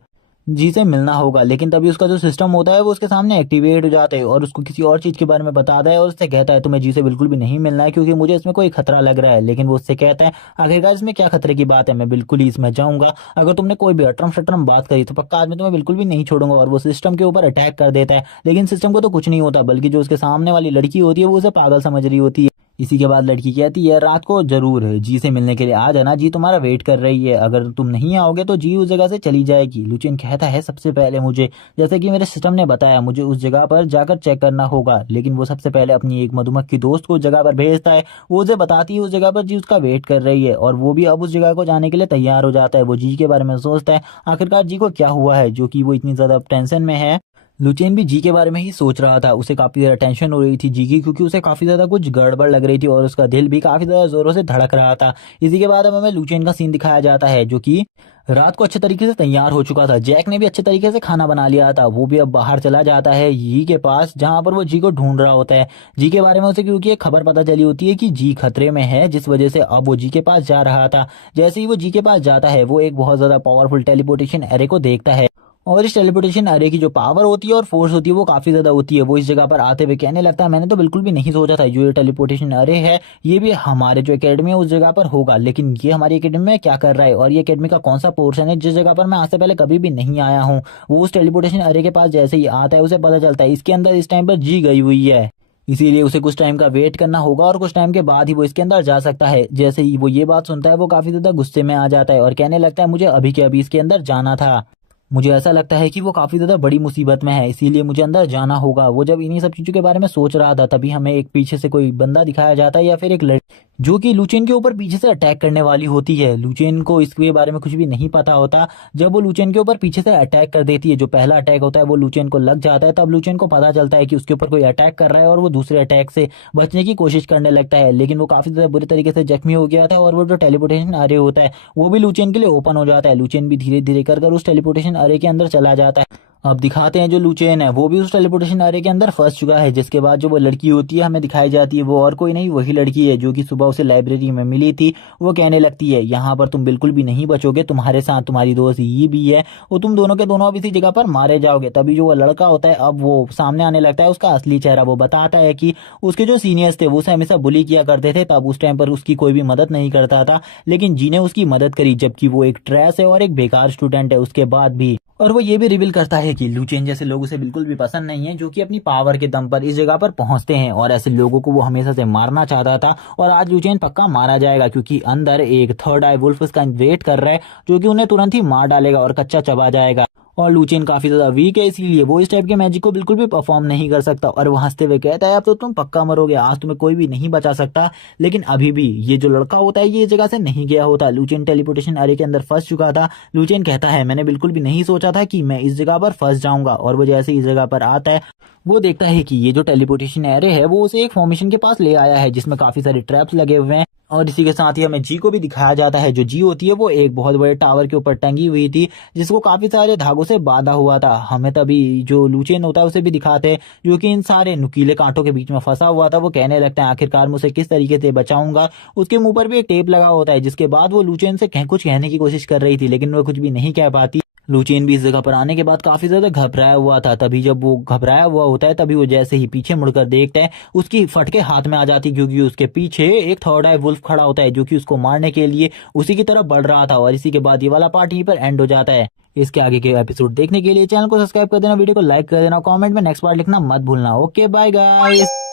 जी से मिलना होगा। लेकिन तभी उसका जो सिस्टम होता है वो उसके सामने एक्टिवेट हो जाता है और उसको किसी और चीज के बारे में बताता है और उससे कहता है, तुम्हें जी से बिल्कुल भी नहीं मिलना है क्योंकि मुझे इसमें कोई खतरा लग रहा है। लेकिन वो उससे कहता है, आखिरकार इसमें क्या खतरे की बात है, मैं बिल्कुल ही इसमें जाऊंगा। अगर तुमने कोई भी अटरम शटरम बात करी तो पक्का आज मैं तुम्हें बिल्कुल भी नहीं छोड़ूंगा। और वो सिस्टम के ऊपर अटैक कर देता है। लेकिन सिस्टम को तो कुछ नहीं होता, बल्कि जो उसके सामने वाली लड़की होती है वो उसे पागल समझ रही होती है। इसी के बाद लड़की कहती है, रात को जरूर जी से मिलने के लिए आ जाना, जी तुम्हारा वेट कर रही है। अगर तुम नहीं आओगे तो जी उस जगह से चली जाएगी। लुचियन कहता है, सबसे पहले मुझे, जैसे कि मेरे सिस्टम ने बताया, मुझे उस जगह पर जाकर चेक करना होगा। लेकिन वो सबसे पहले अपनी एक मधुमक्खी दोस्त को उस जगह पर भेजता है। वो उसे बताती है उस जगह पर जी उसका वेट कर रही है और वो भी अब उस जगह को जाने के लिए तैयार हो जाता है। वो जी के बारे में सोचता है, आखिरकार जी को क्या हुआ है जो कि वो इतनी ज्यादा टेंशन में है। लुचेन भी जी के बारे में ही सोच रहा था। उसे काफी ज्यादा टेंशन हो रही थी जी की, क्योंकि उसे काफी ज्यादा कुछ गड़बड़ लग रही थी और उसका दिल भी काफी ज्यादा जोरों से धड़क रहा था। इसी के बाद अब हमें लुचेन का सीन दिखाया जाता है जो कि रात को अच्छे तरीके से तैयार हो चुका था। जैक ने भी अच्छे तरीके से खाना बना लिया था। वो भी अब बाहर चला जाता है जी के पास, जहां पर वो जी को ढूंढ रहा होता है। जी के बारे में उसे क्योंकि एक खबर पता चली होती है कि जी खतरे में है, जिस वजह से अब वो जी के पास जा रहा था। जैसे ही वो जी के पास जाता है वो एक बहुत ज्यादा पावरफुल टेलीपोर्टेशन एरे को देखता है और इस टेलीपोर्टेशन एरे की जो पावर होती है और फोर्स होती है वो काफी ज्यादा होती है। वो इस जगह पर आते हुए कहने लगता है, मैंने तो बिल्कुल भी नहीं सोचा था जो ये टेलीपोर्टेशन एरे है ये भी हमारे जो एकेडमी है उस जगह पर होगा। लेकिन ये हमारी एकेडमी में क्या कर रहा है और ये एकेडमी का कौन सा पोर्शन है जिस जगह पर मैं आज से पहले कभी भी नहीं आया हूँ। वो उस टेलीपोर्टेशन एरे के पास जैसे ही आता है उसे पता चलता है इसके अंदर इस टाइम पर जी गई हुई है। इसीलिए उसे कुछ टाइम का वेट करना होगा और कुछ टाइम के बाद ही वो इसके अंदर जा सकता है। जैसे ही वो ये बात सुनता है वो काफी ज्यादा गुस्से में आ जाता है और कहने लगता है, मुझे अभी के अभी इसके अंदर जाना था। मुझे ऐसा लगता है कि वो काफी ज्यादा बड़ी मुसीबत में है, इसीलिए मुझे अंदर जाना होगा। वो जब इन्हीं सब चीजों के बारे में सोच रहा था तभी हमें एक पीछे से कोई बंदा दिखाया जाता है या फिर एक लड़की जो कि लुचेन के ऊपर पीछे से अटैक करने वाली होती है। लुचेन को इसके बारे में कुछ भी नहीं पता होता। जब वो लुचेन के ऊपर पीछे से अटैक कर देती है, जो पहला अटैक होता है वो लुचेन को लग जाता है, तब लुचेन को पता चलता है कि उसके ऊपर कोई अटैक कर रहा है और वो दूसरे अटैक से बचने की कोशिश करने लगता है। लेकिन वो काफी ज्यादा बुरी तरीके से जख्मी हो गया था और वो जो टेलीपोर्टेशन अरे होता है वो भी लुचेन के लिए ओपन हो जाता है। लुचेन भी धीरे धीरे कर उस टेलीपोर्टेशन अरे के अंदर चला जाता है। अब दिखाते हैं जो लुचेन है वो भी उस टेलीपोर्टेशन एरे के अंदर फंस चुका है। जिसके बाद जो वो लड़की होती है हमें दिखाई जाती है वो और कोई नहीं वही लड़की है जो कि सुबह उसे लाइब्रेरी में मिली थी। वो कहने लगती है, यहाँ पर तुम बिल्कुल भी नहीं बचोगे, तुम्हारे साथ तुम्हारी दोस्त ये भी है, वो तुम दोनों के दोनों अब इसी जगह पर मारे जाओगे। तभी जो वो लड़का होता है अब वो सामने आने लगता है, उसका असली चेहरा। वो बताता है कि उसके जो सीनियर्स थे वो उसे हमेशा बुली किया करते थे, तब उस टाइम पर उसकी कोई भी मदद नहीं करता था, लेकिन जी ने उसकी मदद करी, जबकि वो एक ट्रैश है और एक बेकार स्टूडेंट है उसके बाद भी। और वो ये भी रिवील करता है कि लुचेन जैसे लोग उसे बिल्कुल भी पसंद नहीं है, जो कि अपनी पावर के दम पर इस जगह पर पहुंचते हैं और ऐसे लोगों को वो हमेशा से मारना चाहता था। और आज लुचेन पक्का मारा जाएगा क्योंकि अंदर एक थर्ड आई वुल्फ उसका वेट कर रहा है जो कि उन्हें तुरंत ही मार डालेगा और कच्चा चबा जाएगा। और लुचेन काफी ज्यादा वीक है, इसीलिए वो इस टाइप के मैजिक को बिल्कुल भी परफॉर्म नहीं कर सकता। और वो हंसते हुए कहता है, अब तो तुम पक्का मरोगे, आज तुम्हें कोई भी नहीं बचा सकता। लेकिन अभी भी ये जो लड़का होता है ये इस जगह से नहीं गया होता। लुचेन टेलीपोर्टेशन एरे के अंदर फंस चुका था। लुचेन कहता है, मैंने बिल्कुल भी नहीं सोचा था कि मैं इस जगह पर फंस जाऊंगा। और वो जैसे इस जगह पर आता है वो देखता है कि ये जो टेलीपोर्टेशन एरे है वो उसे एक फॉर्मेशन के पास ले आया है जिसमें काफी सारे ट्रैप्स लगे हुए हैं। और इसी के साथ ही हमें जी को भी दिखाया जाता है। जो जी होती है वो एक बहुत बड़े टावर के ऊपर टंगी हुई थी जिसको काफी सारे धागों से बांधा हुआ था। हमें तभी जो लुचेन होता है उसे भी दिखाते हैं जो कि इन सारे नुकीले कांटों के बीच में फंसा हुआ था। वो कहने लगता है, आखिरकार मैं उसे किस तरीके से बचाऊंगा। उसके मुंह पर भी एक टेप लगा होता है, जिसके बाद वो लुचेन से कुछ कहने की कोशिश कर रही थी लेकिन वो कुछ भी नहीं कह पाती। लुचेन भी इस जगह पर आने के बाद काफी ज्यादा घबराया हुआ था। तभी जब वो घबराया हुआ होता है तभी वो जैसे ही पीछे मुड़कर देखता है उसकी फटके हाथ में आ जाती, क्योंकि उसके पीछे एक थर्ड आई वुल्फ खड़ा होता है जो कि उसको मारने के लिए उसी की तरफ बढ़ रहा था। और इसी के बाद ये वाला पार्ट यहीं पर एंड हो जाता है। इसके आगे के एपिसोड देखने के लिए चैनल को सब्सक्राइब कर देना, वीडियो को लाइक कर देना, कमेंट में नेक्स्ट पार्ट लिखना मत भूलना। Okay bye guys.